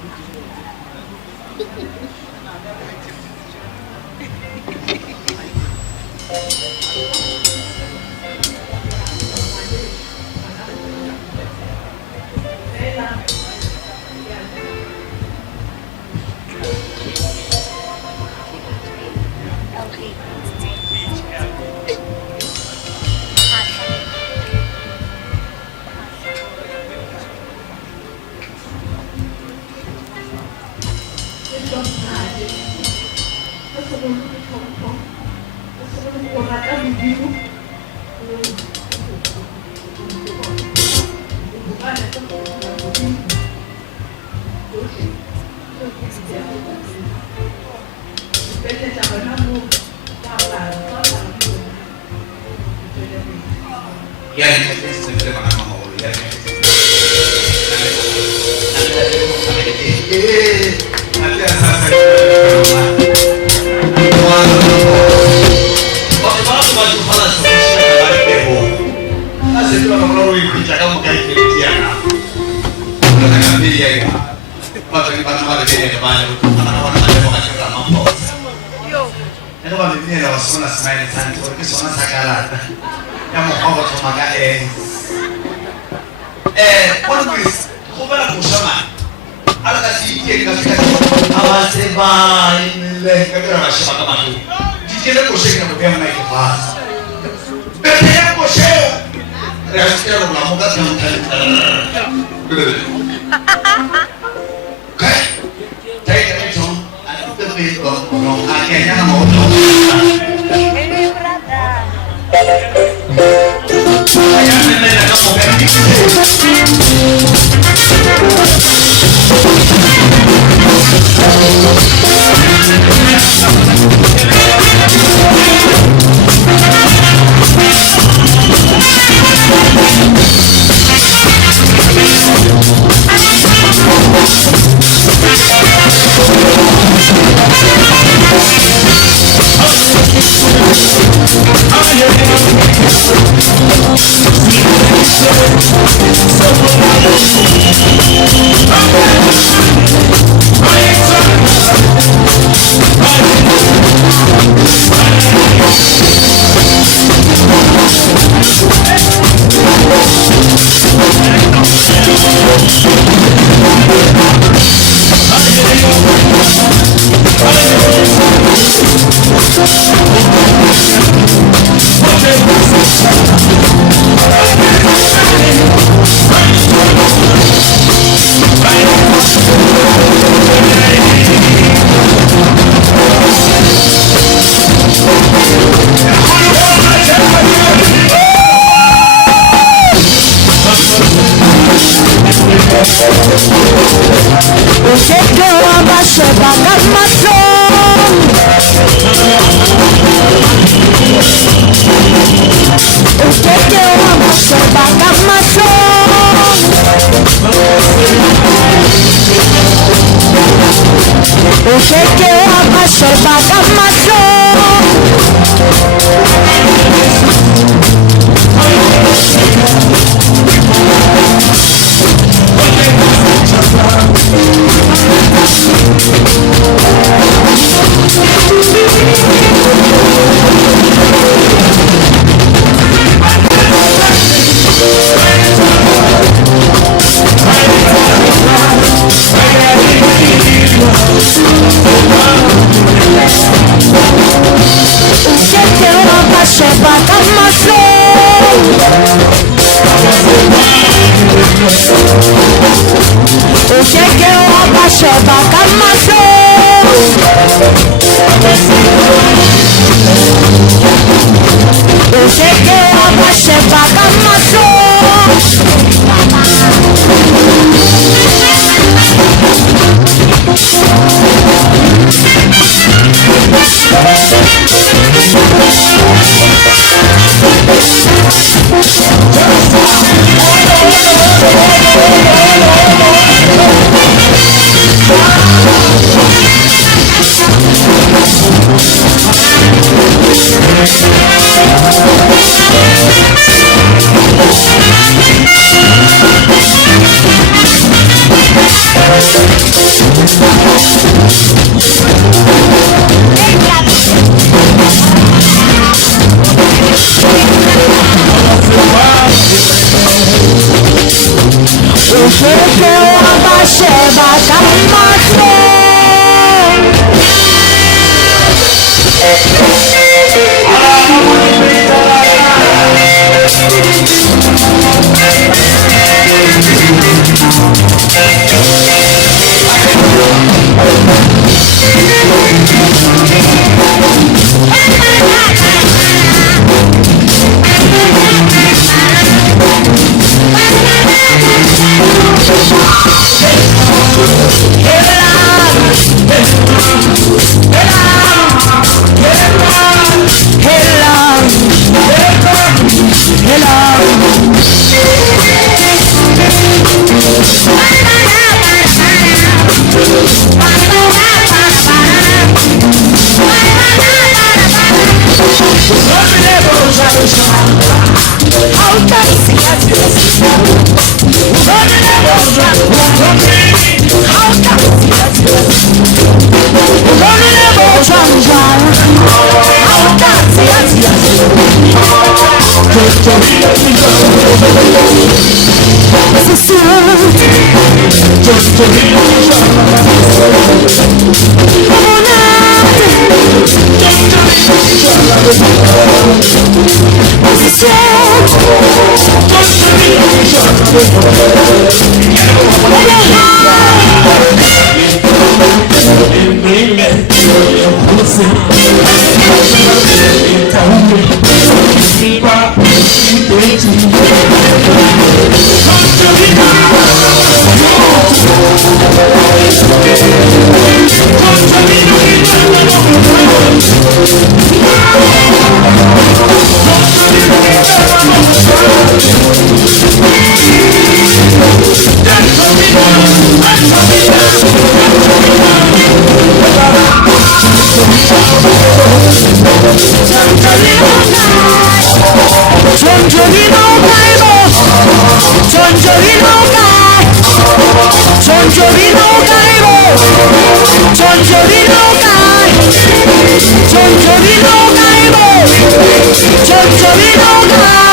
Chonchorino guy.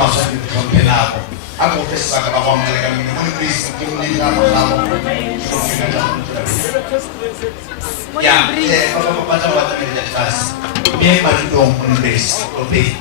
maswali tlhomphe nako a go fesa ka ba go amogela ka mmele mo Praise ke mo nna mo ya ba tla ba tla le tlase me ma ditong mo Praise okay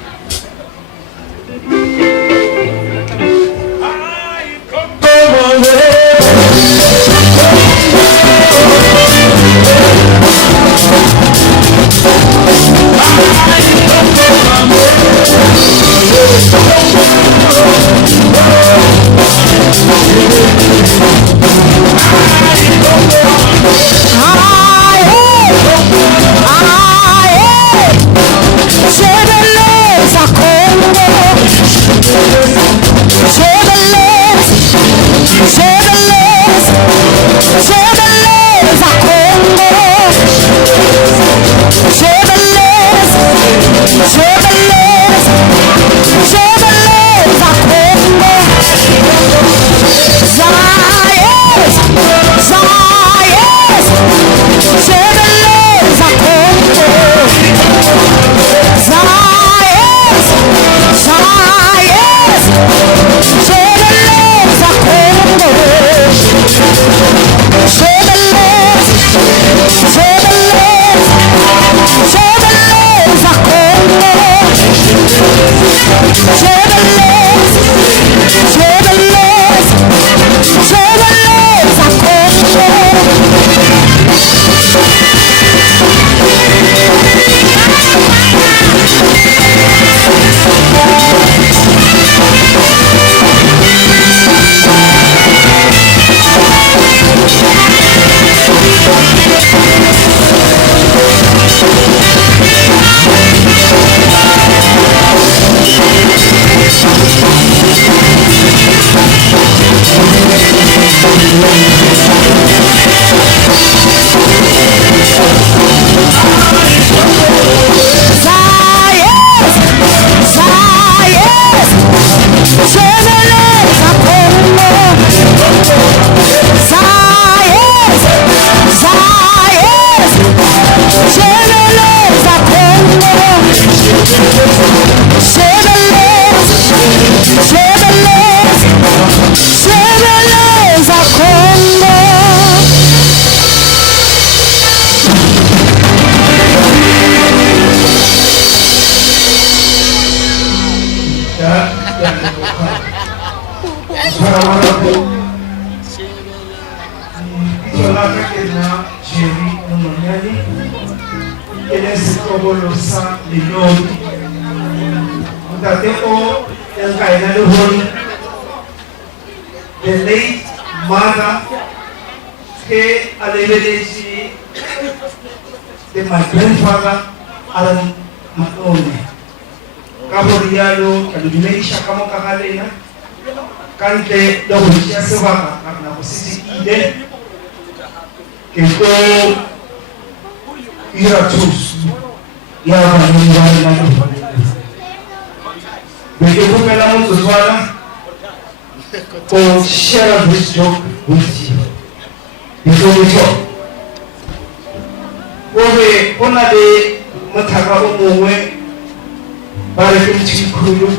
The late mother que aleleji de my grandfather Alan Matone. Kaborialo kalubileisha kama kakalena kante dogolisha sebaka na kusisi ide keko iratus ya bani na Beke kupela mtu swala to share this joke with you. Before we talk. Obe ona de mataka umwe bareke mchikulu.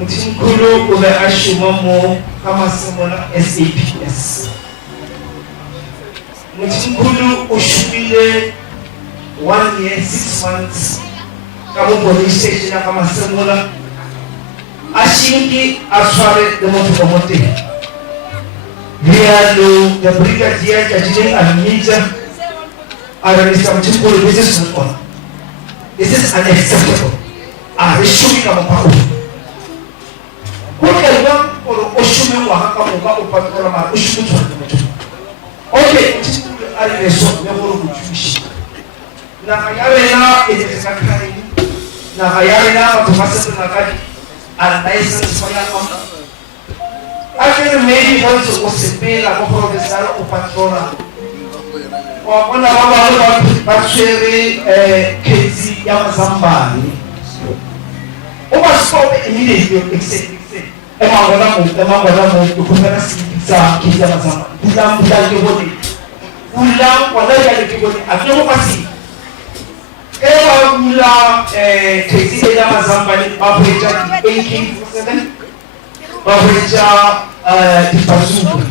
Mchikulu ube ashuma mo kama semona SAPS. Mchikulu ushubile 1 year 6 months kama police station kama semona Ashingi asware de motokomote. Rialo the brigadier Jajin Almija Aranista Mchukuru, this is not on. This is unacceptable. Arishumi kama pako. Kuna one or Oshumi wahaka muka upatikana ma Oshumi tunakutu. Okay, Mchukuru alireso yamuru kujuishi. Na hayare na edekakari. Na hayare na matumasa tunakari. And license for your honor. Actually, maybe also was a bill of professor or patrona. Or one of our Bacheri Kazi Yamazambani. Over stop immediately, except the Mamma to compare Pizza Kizamazama. Ulam, whatever you want, I've never seen. Ewa mula taxi ya mazambani babuja AK47 babuja tipasuka.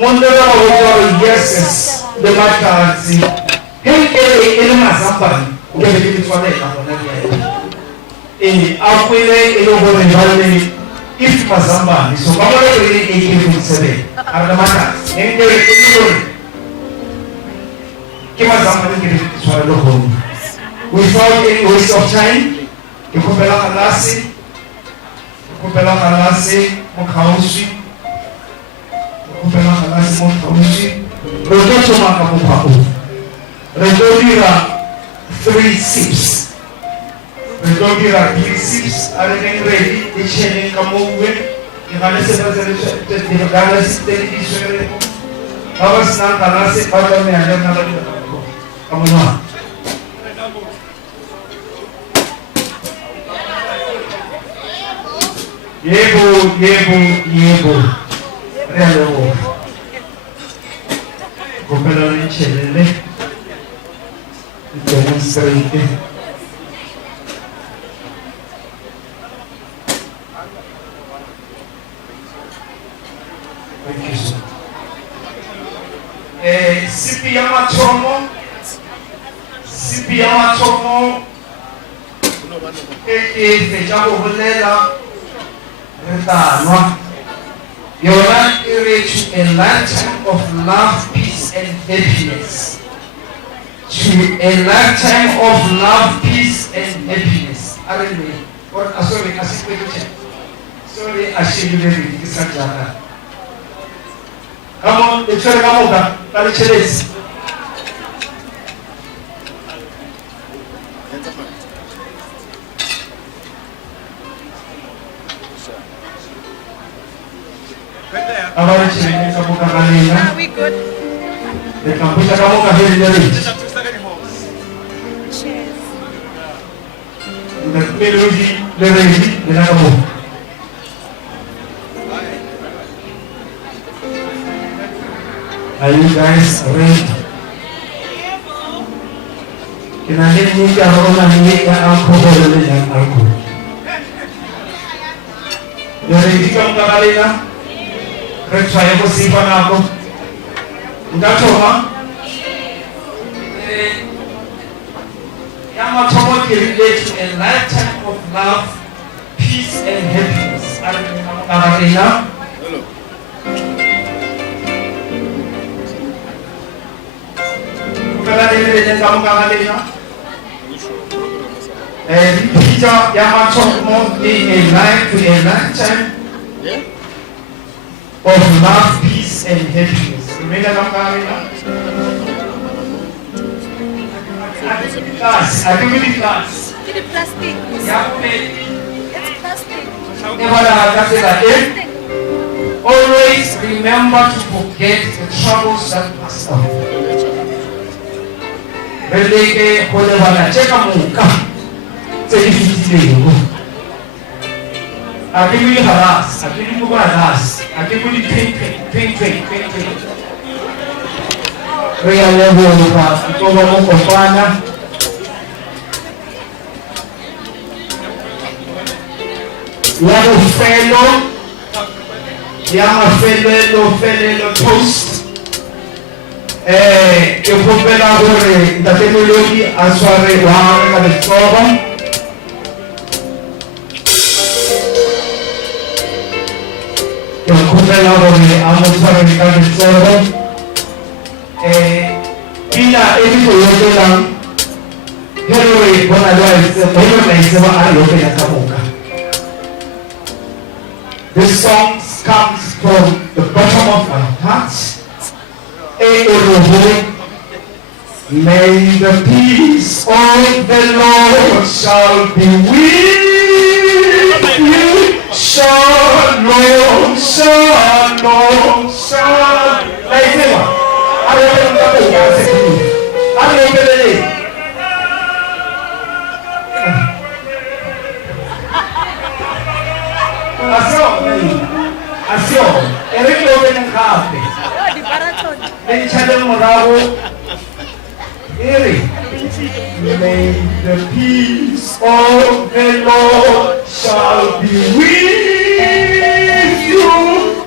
Mondela babuja yes the matanzi. Ele mazambani ngeke ngitfanele ngona akwile elobore vale if mazambani so babuja AK47 argamata ngeke ngitfanele without any waste of time, ikupela kalasi mukaushi rototo makamupapo redodira 3 sips are ready ichene kamuwe igale se Awas na kalasi pada me ajar na lagi kamu na. Yebo. Relo. Kopela ni chelele. Demonstrate. Thank you, sir. Sipi ya matomo fechago hulela retanwa Yoran to a lifetime of love, peace and happiness. To a lifetime of love, peace and happiness. Sorry, I should be ready. Come on, it's very good. Let's do this. Are we good? Are you guys ready? Can I get you to alcohol and alcohol? You ready to come to Marina? Let's try to see for now. That's all. Yamatomo relate to a lifetime of love, peace, and happiness. Marina. Peter Yamatomo in a lifetime of love, peace, and happiness. I do really class. Get it plastic. It's plastic. Always remember to forget the troubles that pass away. Relege kole wanacheka muka tselifitile akimili haras akimili kubaras akimili pink rea level ka ikoba moko fana fellow toast eu vou pegar agora da tecnologia a sua reguarda da escola eu vou pegar agora a mostrar da escola pina ele foi o lá eu vou na This song comes from the bottom of my heart. May the peace of the Lord shall be with you. Shalom, shalom, shalom. Asio, Eric Logan Cafe. Then Channel Moravo, Eric. May the peace of the Lord shall be with you.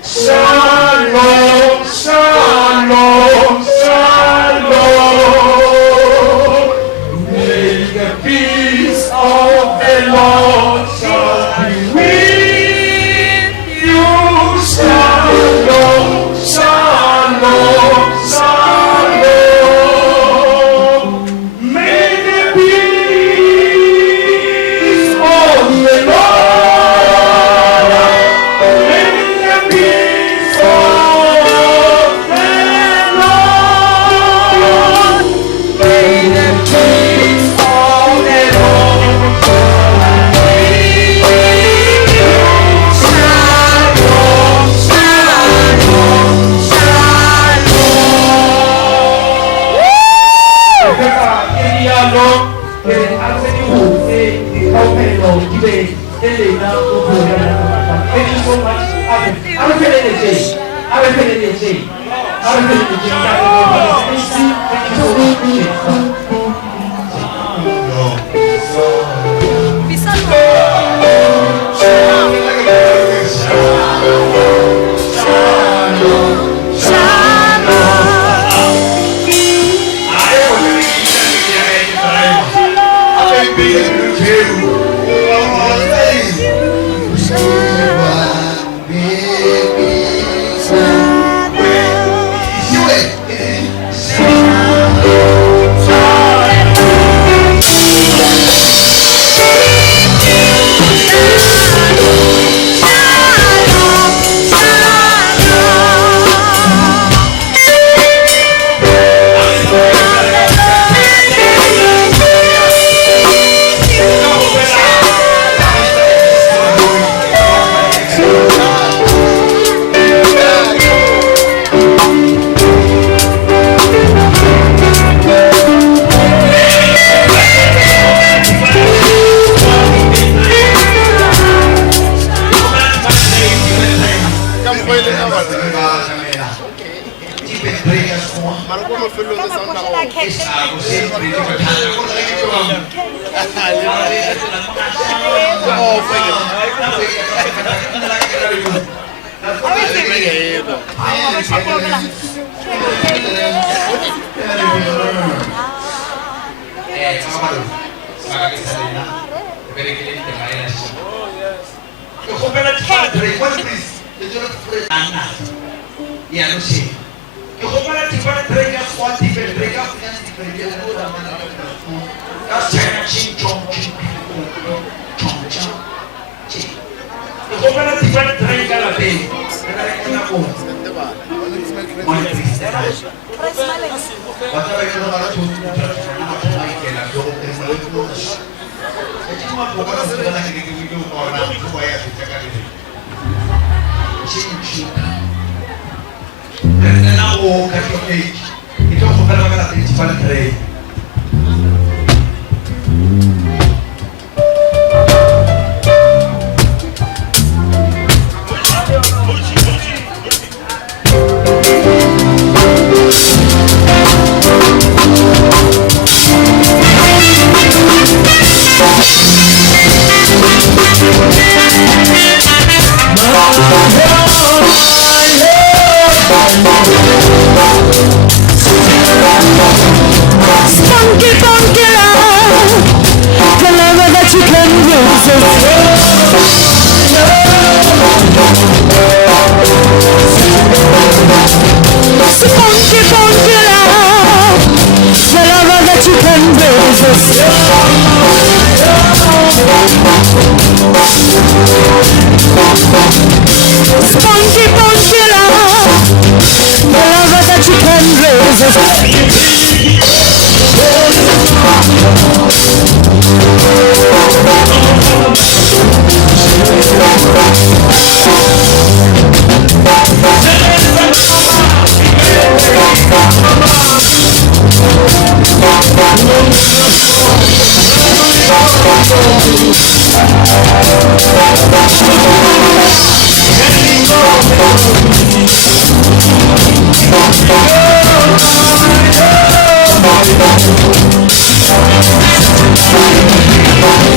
Shalom, shalom, shalom. May the peace of the Lord shall be with you. Shalom, shalom, shalom. May the peace of the Lord, may the peace of the Lord, may the peace of the Lord Thank you so much.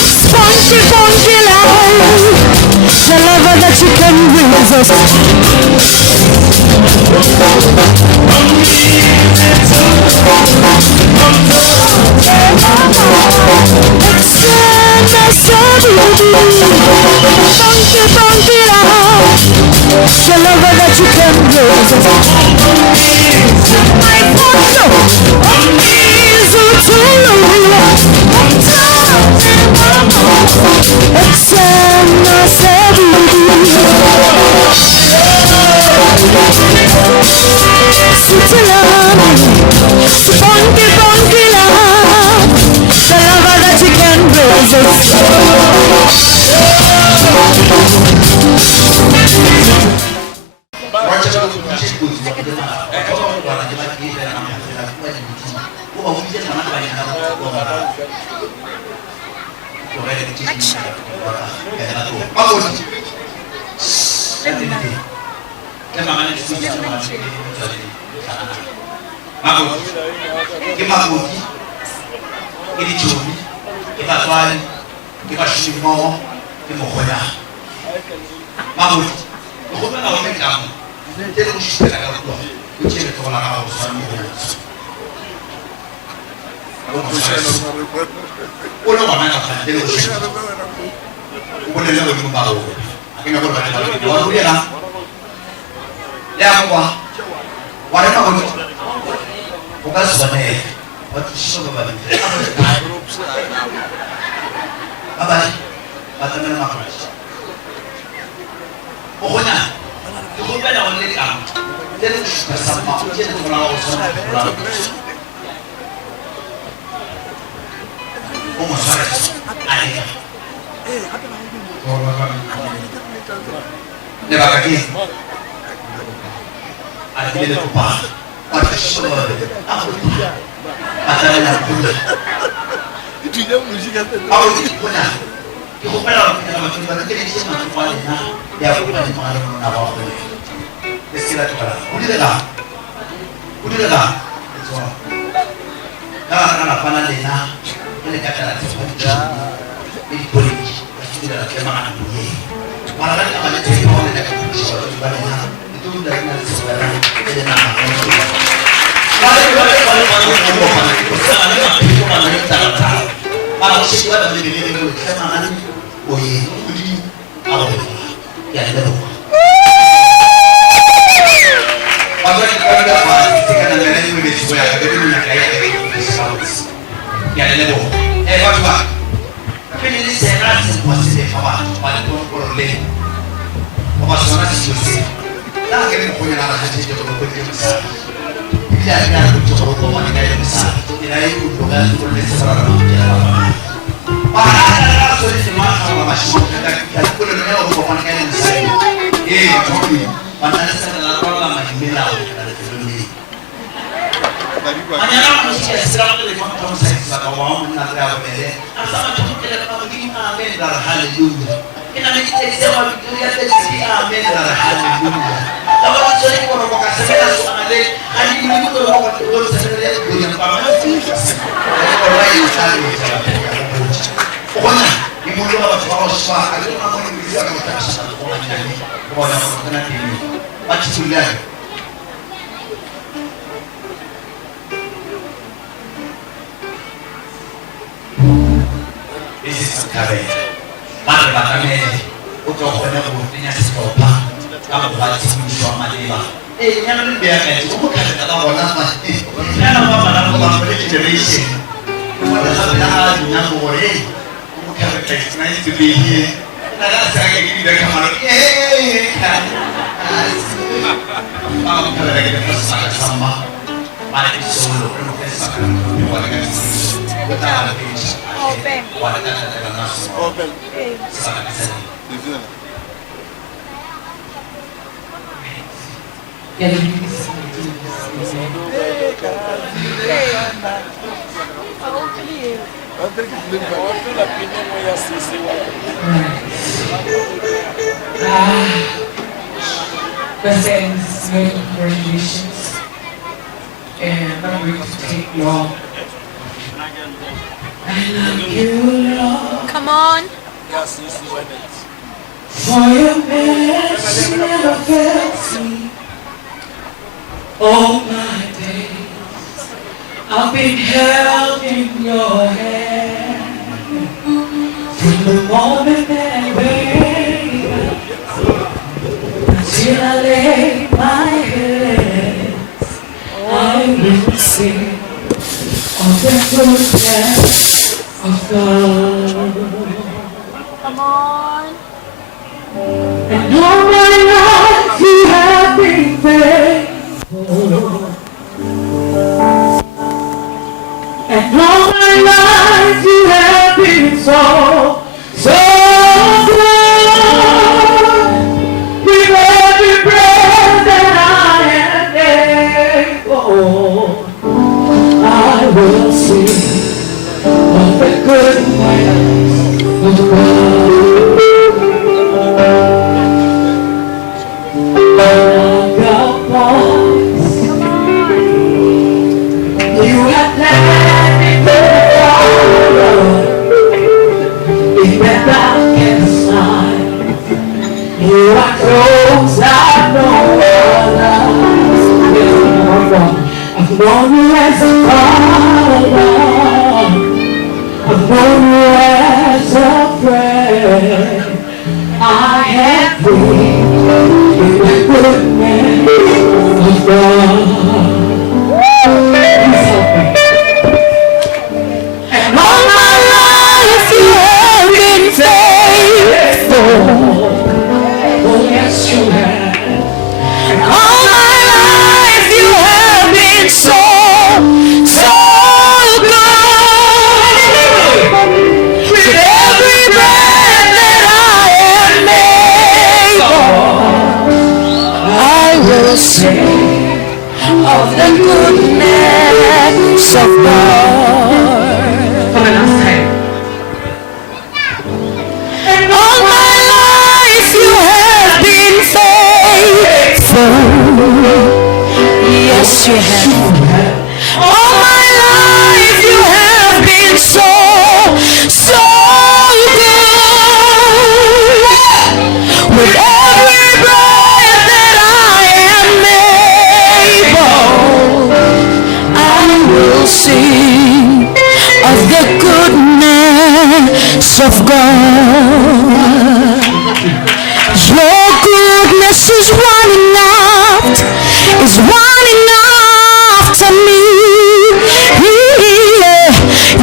Spunky, funky life, the lover that you can resist. Funky, funky life, the lover that you can resist. My photo, is a funky, funky love, the lover that you can resist. President's congratulations, and I'm going to take you all Come on. For your mercy never fails me. All my days I've been held in your hand. From the moment that I wake up until I lay my head, I will sing of the goodness of God. Come on. And all my life you have been faithful. And all my life you have been so good. With every breath that I am able, I will sing of the goodness of God. You are close, I know I've known you as a father, I've known you as a friend. I have been in the goodness of God. And all my life you have been faithful. Yes, you have. All my life you have been so good. With every breath that I am able, I will sing of the goodness of God. For the last time. And all my life you have been faithful. Yes, you have. All my life you have been so good. With every breath that I am able, I will sing of the goodness of God. Your goodness is running after me.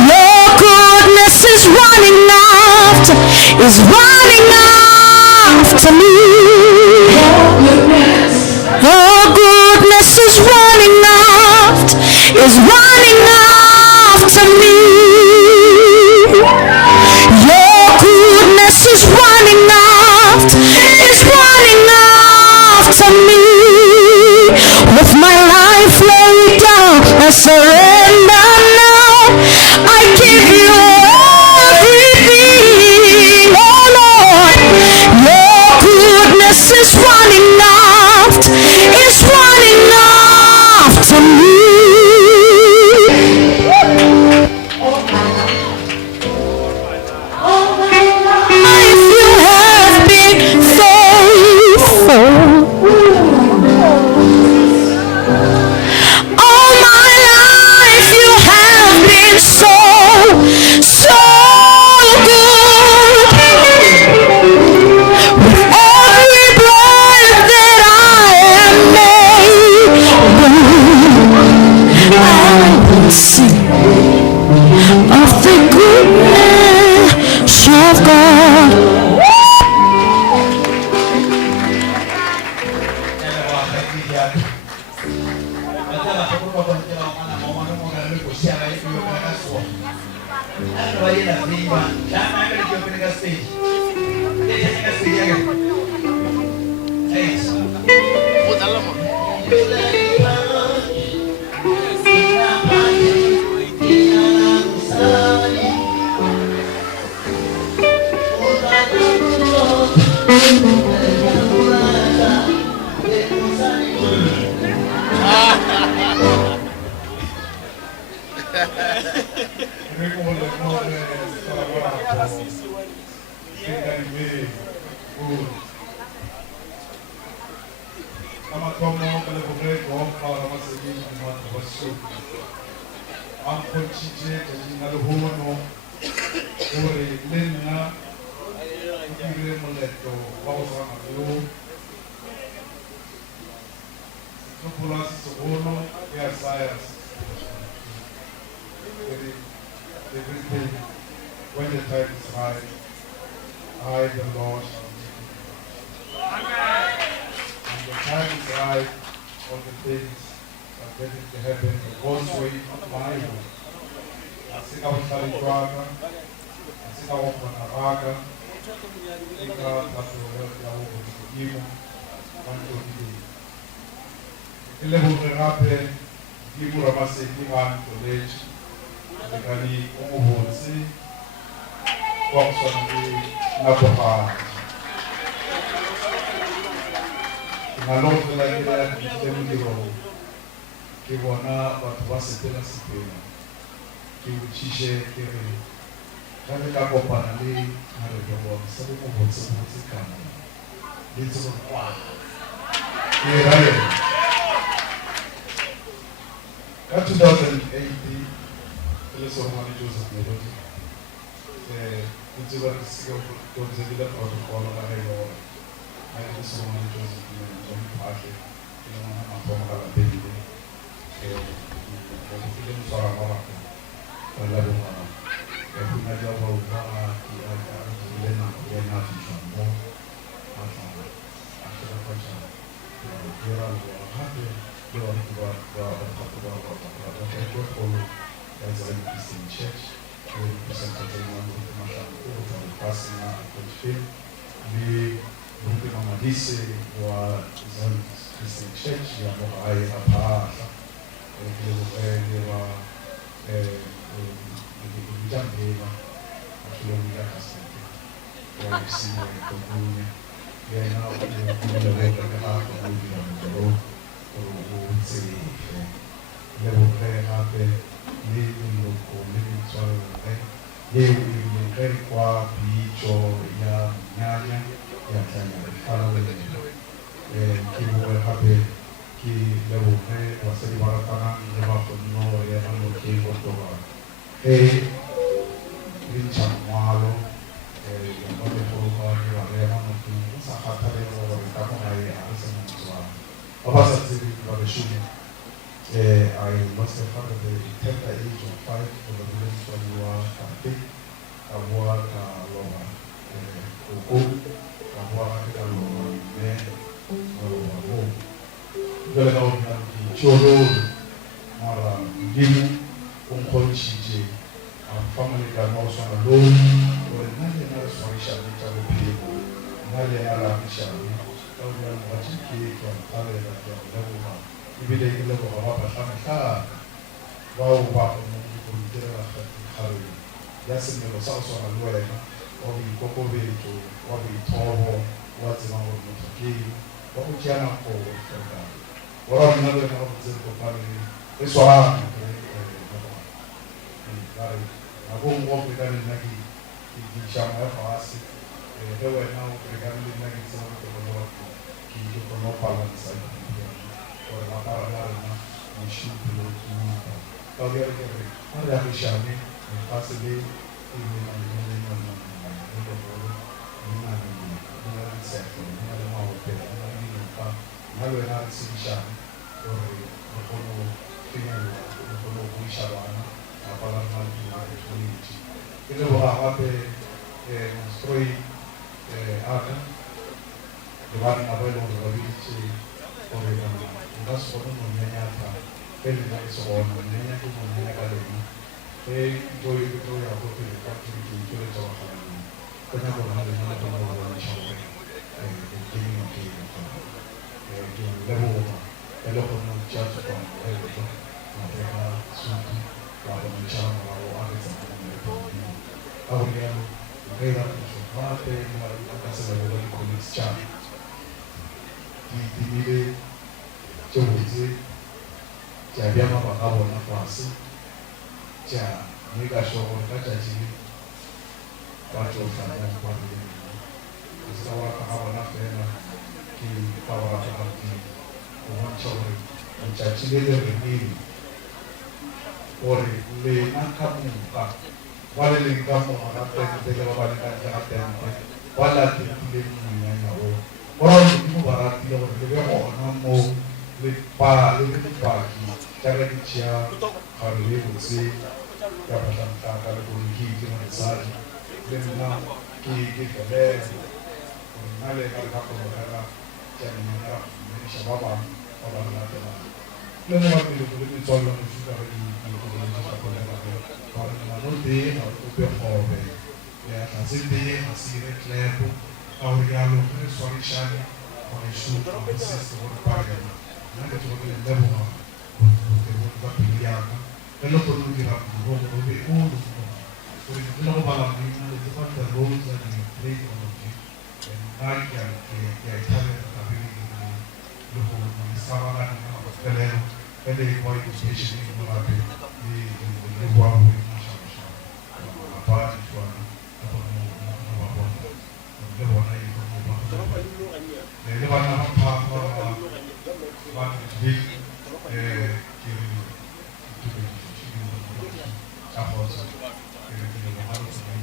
Your goodness is running after me. Your goodness is running after me. Your goodness is running after me. With my life laid down, I surrender now. I give you everything, oh Lord. Your goodness is running after me. Unfortunately, another woman or Lena, Moleto, Bawsan, Populas Sobono, yes, science. Everything, when the time is right, I, the Lord, shall make it. Amen. And the time is right, all the things are getting to heaven, the God's way, not my way. I think I was telling Praga, I think I was on Araga, I think I was on Yahoo, one to the ile bugerape di buramase di han college de kali omohonsi wakson di napoha ngalong la ila di temudiro ki bona watu wasitela sipena ki uchishe kere kale ka kopana le hare go sabu mo botse kana ditso kwa ke 2018, le sormani Joseph Melody. It's about the skill to the protocol of the Rayo. I just sormani Joseph Melody party. I'm from a baby. The film Saramaka. I love him. Every night I will go to Lena, Lena, more. After the function, here I will have you want to talk about as a Christian church, we represent everyone with the Mashan, passing out the film. We look at Mamadise, who are Christian church, you have a part, they were Jambeva, Kilomita Castle, or Senior Communion. They are now in the way of the heart of the road. Levo hape leo kolini leo ile kwa bicho ya nyanya ya tanya kala wele kibo hape ki levo wasali barakana leva kono ya ando kibo toba lincha mwalo ya mode kwa ya leva no sakata leo kama ya arsa mzwa abasa tibi kwa shule. I must have had the tender age of 5 for the village when you are camping. I work Loma, Coco, I work Loma, men, or home. Very out the Choro, Mara, Gimu, Uncle Chiji, and family can also alone, or another solution which I will pay. Another Shami, Elder Wachiki, from Tale that you have never. Ibile ile kwa baba sana wao wako mkutera haru yasi melo sasa na lwe obi koko beto obi tobo wati na obi mtoki wako kiana ko fika wao nalo na obi kwa pale eswara ngai ago ngo pekani naki chama ya fasi ewe na pekani naki sana kwa watu ki kwa pala sana or la paralama in Shupilo, Kavia, Shami, and possibly that's what I'm very nice on many academy. They go to the country to the job. But I don't have another one showing and beginning of the level a lot of church from everything. They are Suki, Rabban Chama, or others. I will get very up to Mate, as a very colleague's child. The Jozi, Jabiama Bakabo Nafasi, Ja, Mega Show, Kajaji, Bajo Fana, Wadi, Sawa Kahawa Nafena, Ki Kawa Kahawa, One Chowri, and Chachile Remi, gore lena ka moka ba le leng ka moga tente le ba ba le ka ntle ga tente ba latile monyanya o gora modimo ba ratile gore le be gona mo le dipaki jaaka di tšea gare le botse ka batlantlaka le gore ke itse mosadi le nna ke felele gore nna le ka le ka kgologela jaanong meniša ba bangwe ba ba latelang le ne ba pele go le metswalle mofuta re gore ngwana o tee ga o kope kgobe ga se tee ga se ire tlepo ka gore jalo ge re swarišane gore šoka go se se gore pakela nna ke tsogo ke le leboga botebong ba pele yaka ge le kgone go dira morogo o be o le gore ke le go bala maina le tsefa the roads and the plate on the nna ke a ithabela tabele le go sabagana ka mafelelo ge le kwa education mo gape le boa go apa ditšwana ka gore mo ba bona le bona e le bana ba phafa ba big ke tsa kgotsa ke le ba go se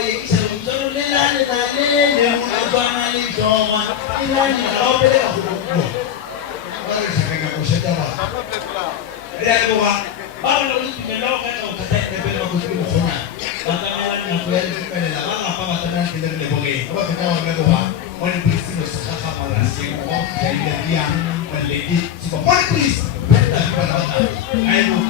yekisa mtoto lelane na lele mwana litoma ilani naopeleka huko wale shaka kusheta ba leo baba na ulipi melao katika ukataka pele makuzi mkhona baba mela na kweli pele la baba hapa tena kile boge baba kama mlego ba wale polisi ndio sasa mara siku kwa ile dia wale kwa wale polisi penda kwa baba aibu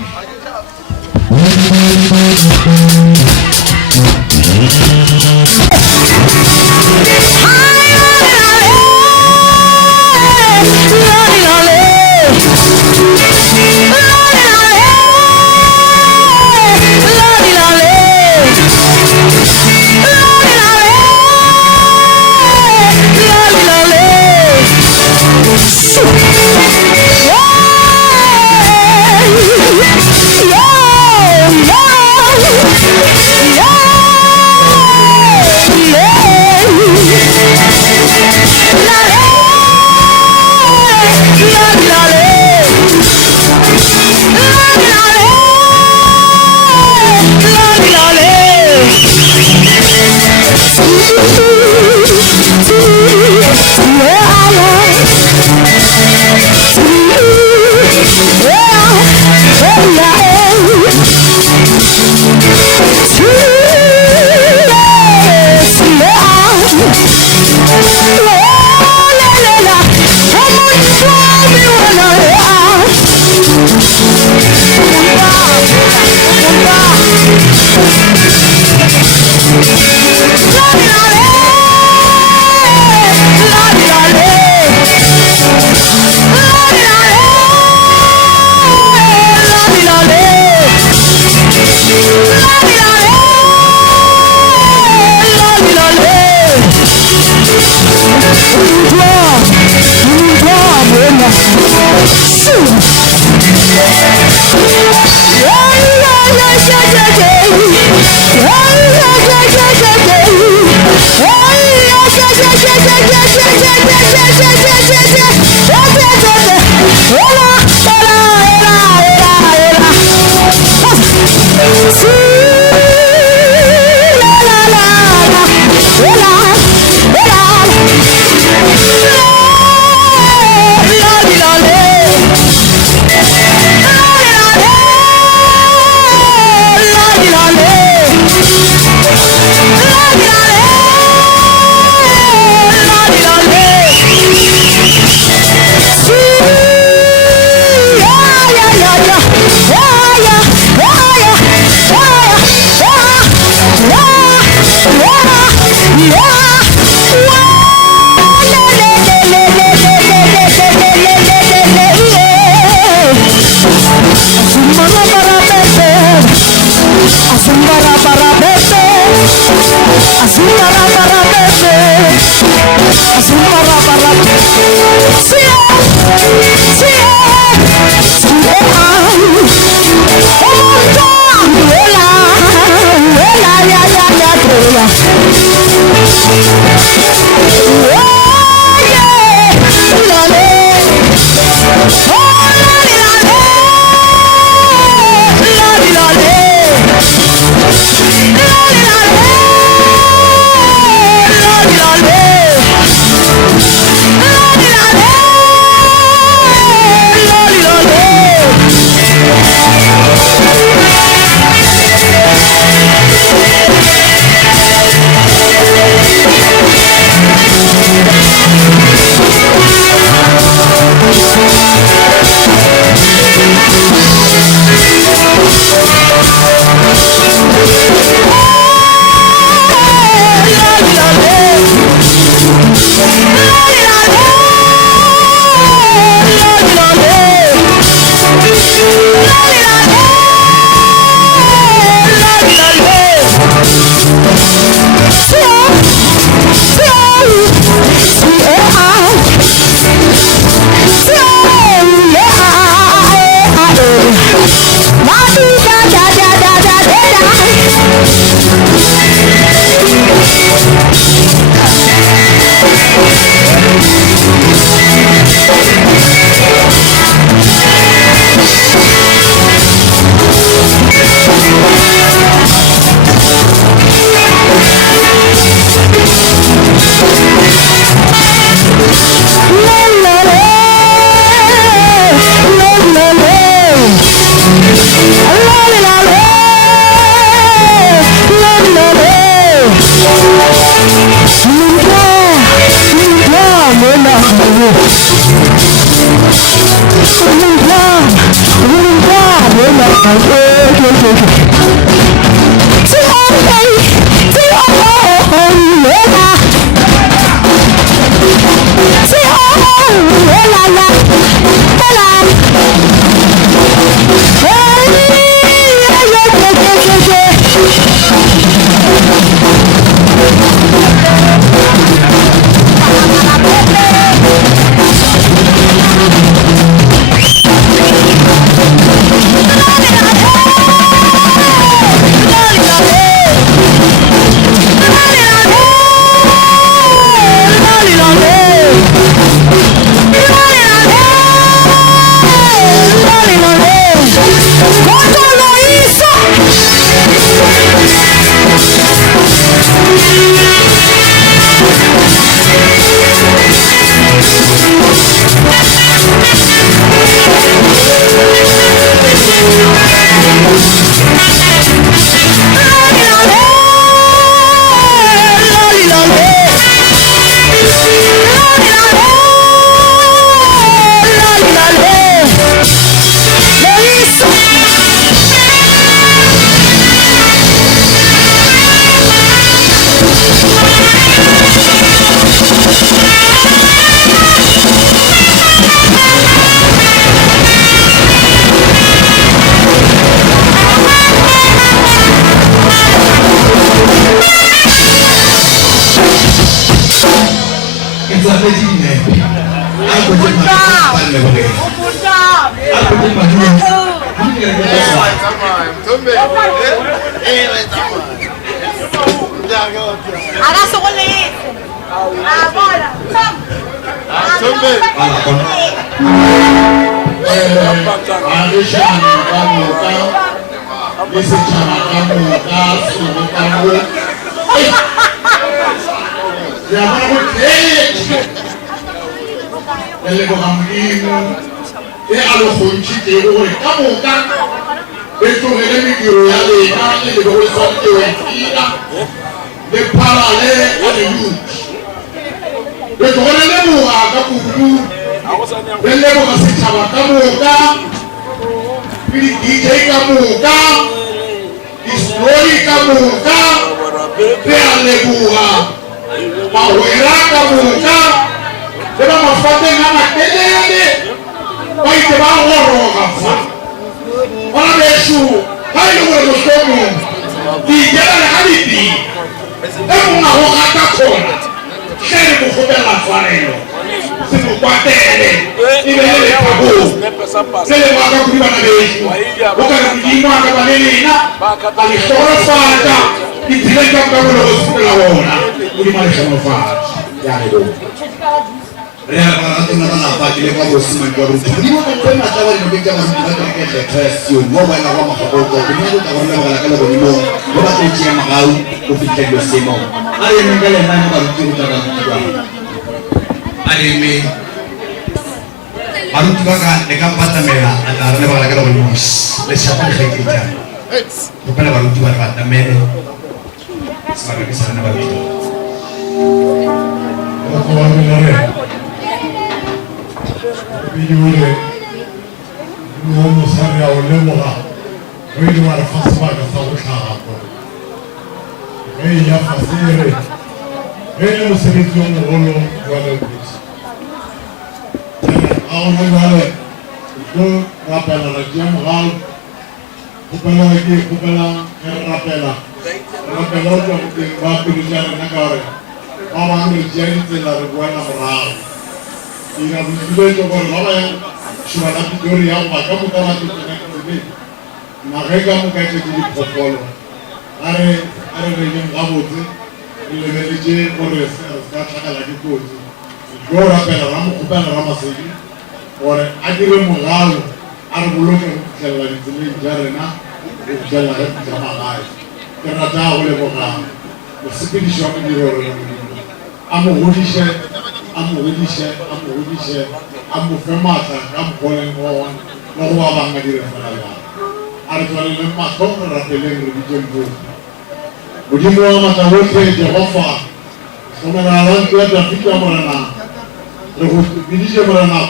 re go biditse morena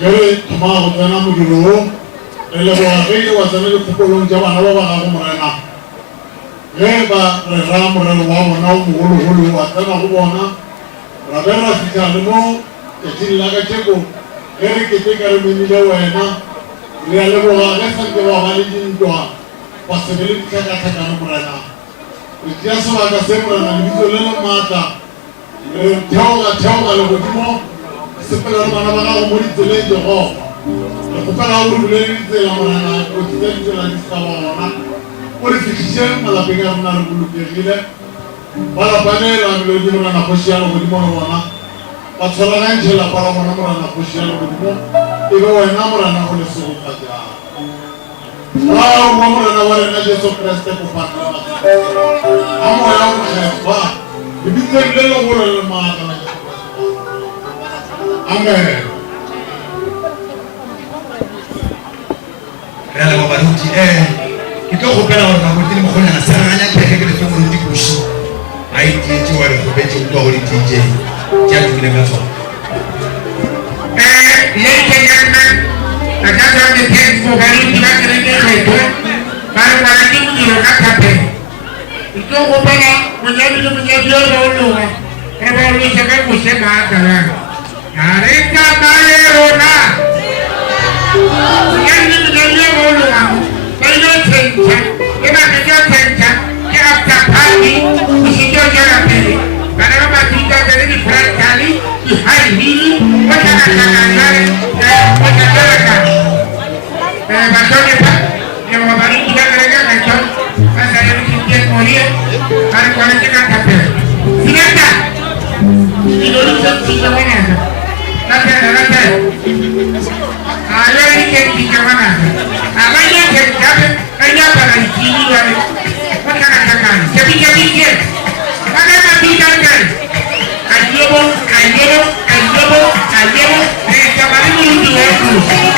ge re thoma go tsena modirong re leboga ge ile wa tsena dikgopolong tša bana ba ba gago morena ge ba re ra morero wa bona o mogologolo wa tsena go bona ra be ra fitlha le mo tšatšing la ka tšeko ge re keteka re menile wena re a leboga ge sante ba ba le dintwa ba sebe le ditlhakatlhakano morena re tia sebaka se morena lebitso le le maatla re theoga le godimo sepela le bana ba gago mo ditseleng jehova re kgopela o re bulele ditsela morena o tsitse ditsela di seka ba gona o re fitlhise malapeng a rona re bolokegile ba lapane la melodi morena kgoši ya legodimo le bona ba tshwaragantšhe lapa la bona morena kgoši ya legodimo e be wena morena o le segofatjang wa morena wa rena jesu kreste kopanela a moya o kgefa lebitseng le legolo le maatla la jesu kreste amen re a leboga baruti ke tlo gopela gore baruti le mogonyana seraganya kereke ke lefe moruti koši a itietse wa le gopetse utlwa go di-dj ke a tumile ka tsona ladies and gentlemen, I just want to thank for baruti ba kereke kgetho ba re ngwana ke modiro ka thapelo ke tlo gopela monyadi le monyadi yo ba ologa re ba olose ka mose maakalang a re tsamaye rona monyadi le monyadi yo ba ologang ba ile tšhentšha ke baketio tšhentšha ke after party bositio jela pele bana ba mathuta be le di-fractally di-high heel ba tlhakatlhakanyale ba tlatleleka batlhonepa leboga baruti ba kereka kgetho ba sa le bosintien morie ba re kwaletse ka thapelo senata dilolitšentšike ngwanaka latela a yo ditšentšike ngwanaka a ba nyatšentšape ka nyapala dikili jale ba tlhakatlhakane kebikebikie ba ka mapitankele ayebo tabale moruti wa kusi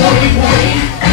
Sorry, boy.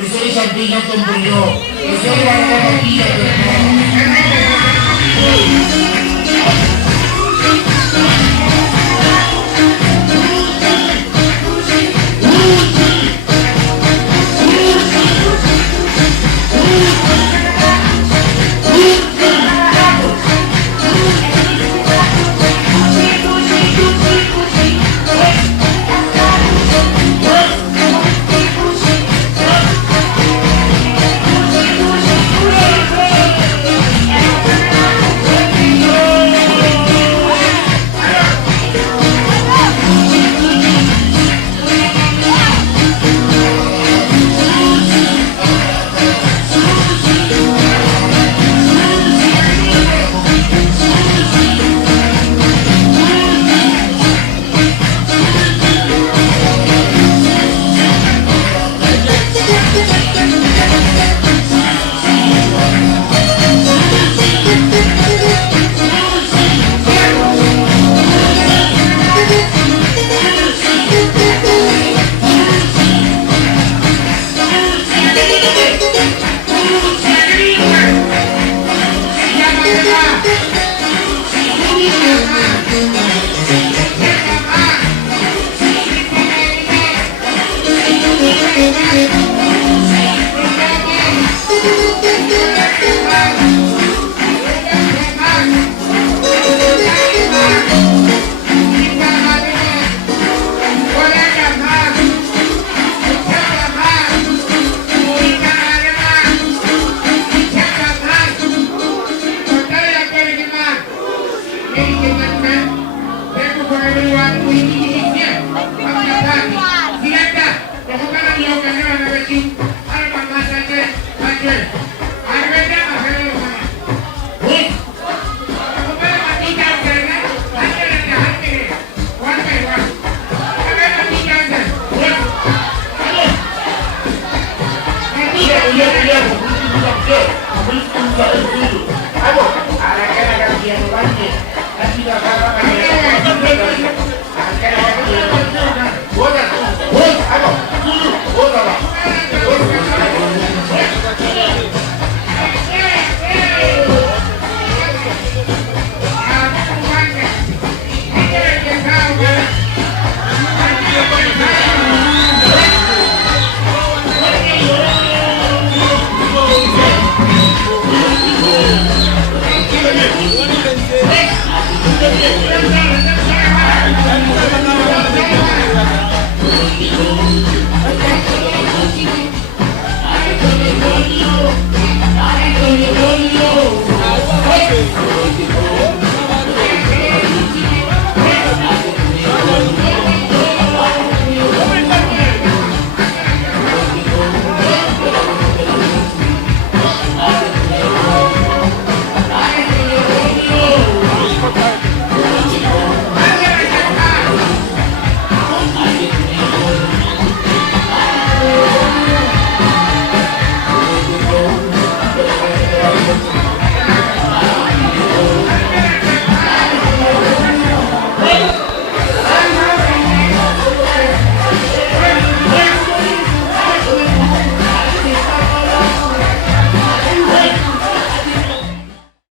Eso es Arpilla con Brillo. Eso es la Arpilla Everyone, we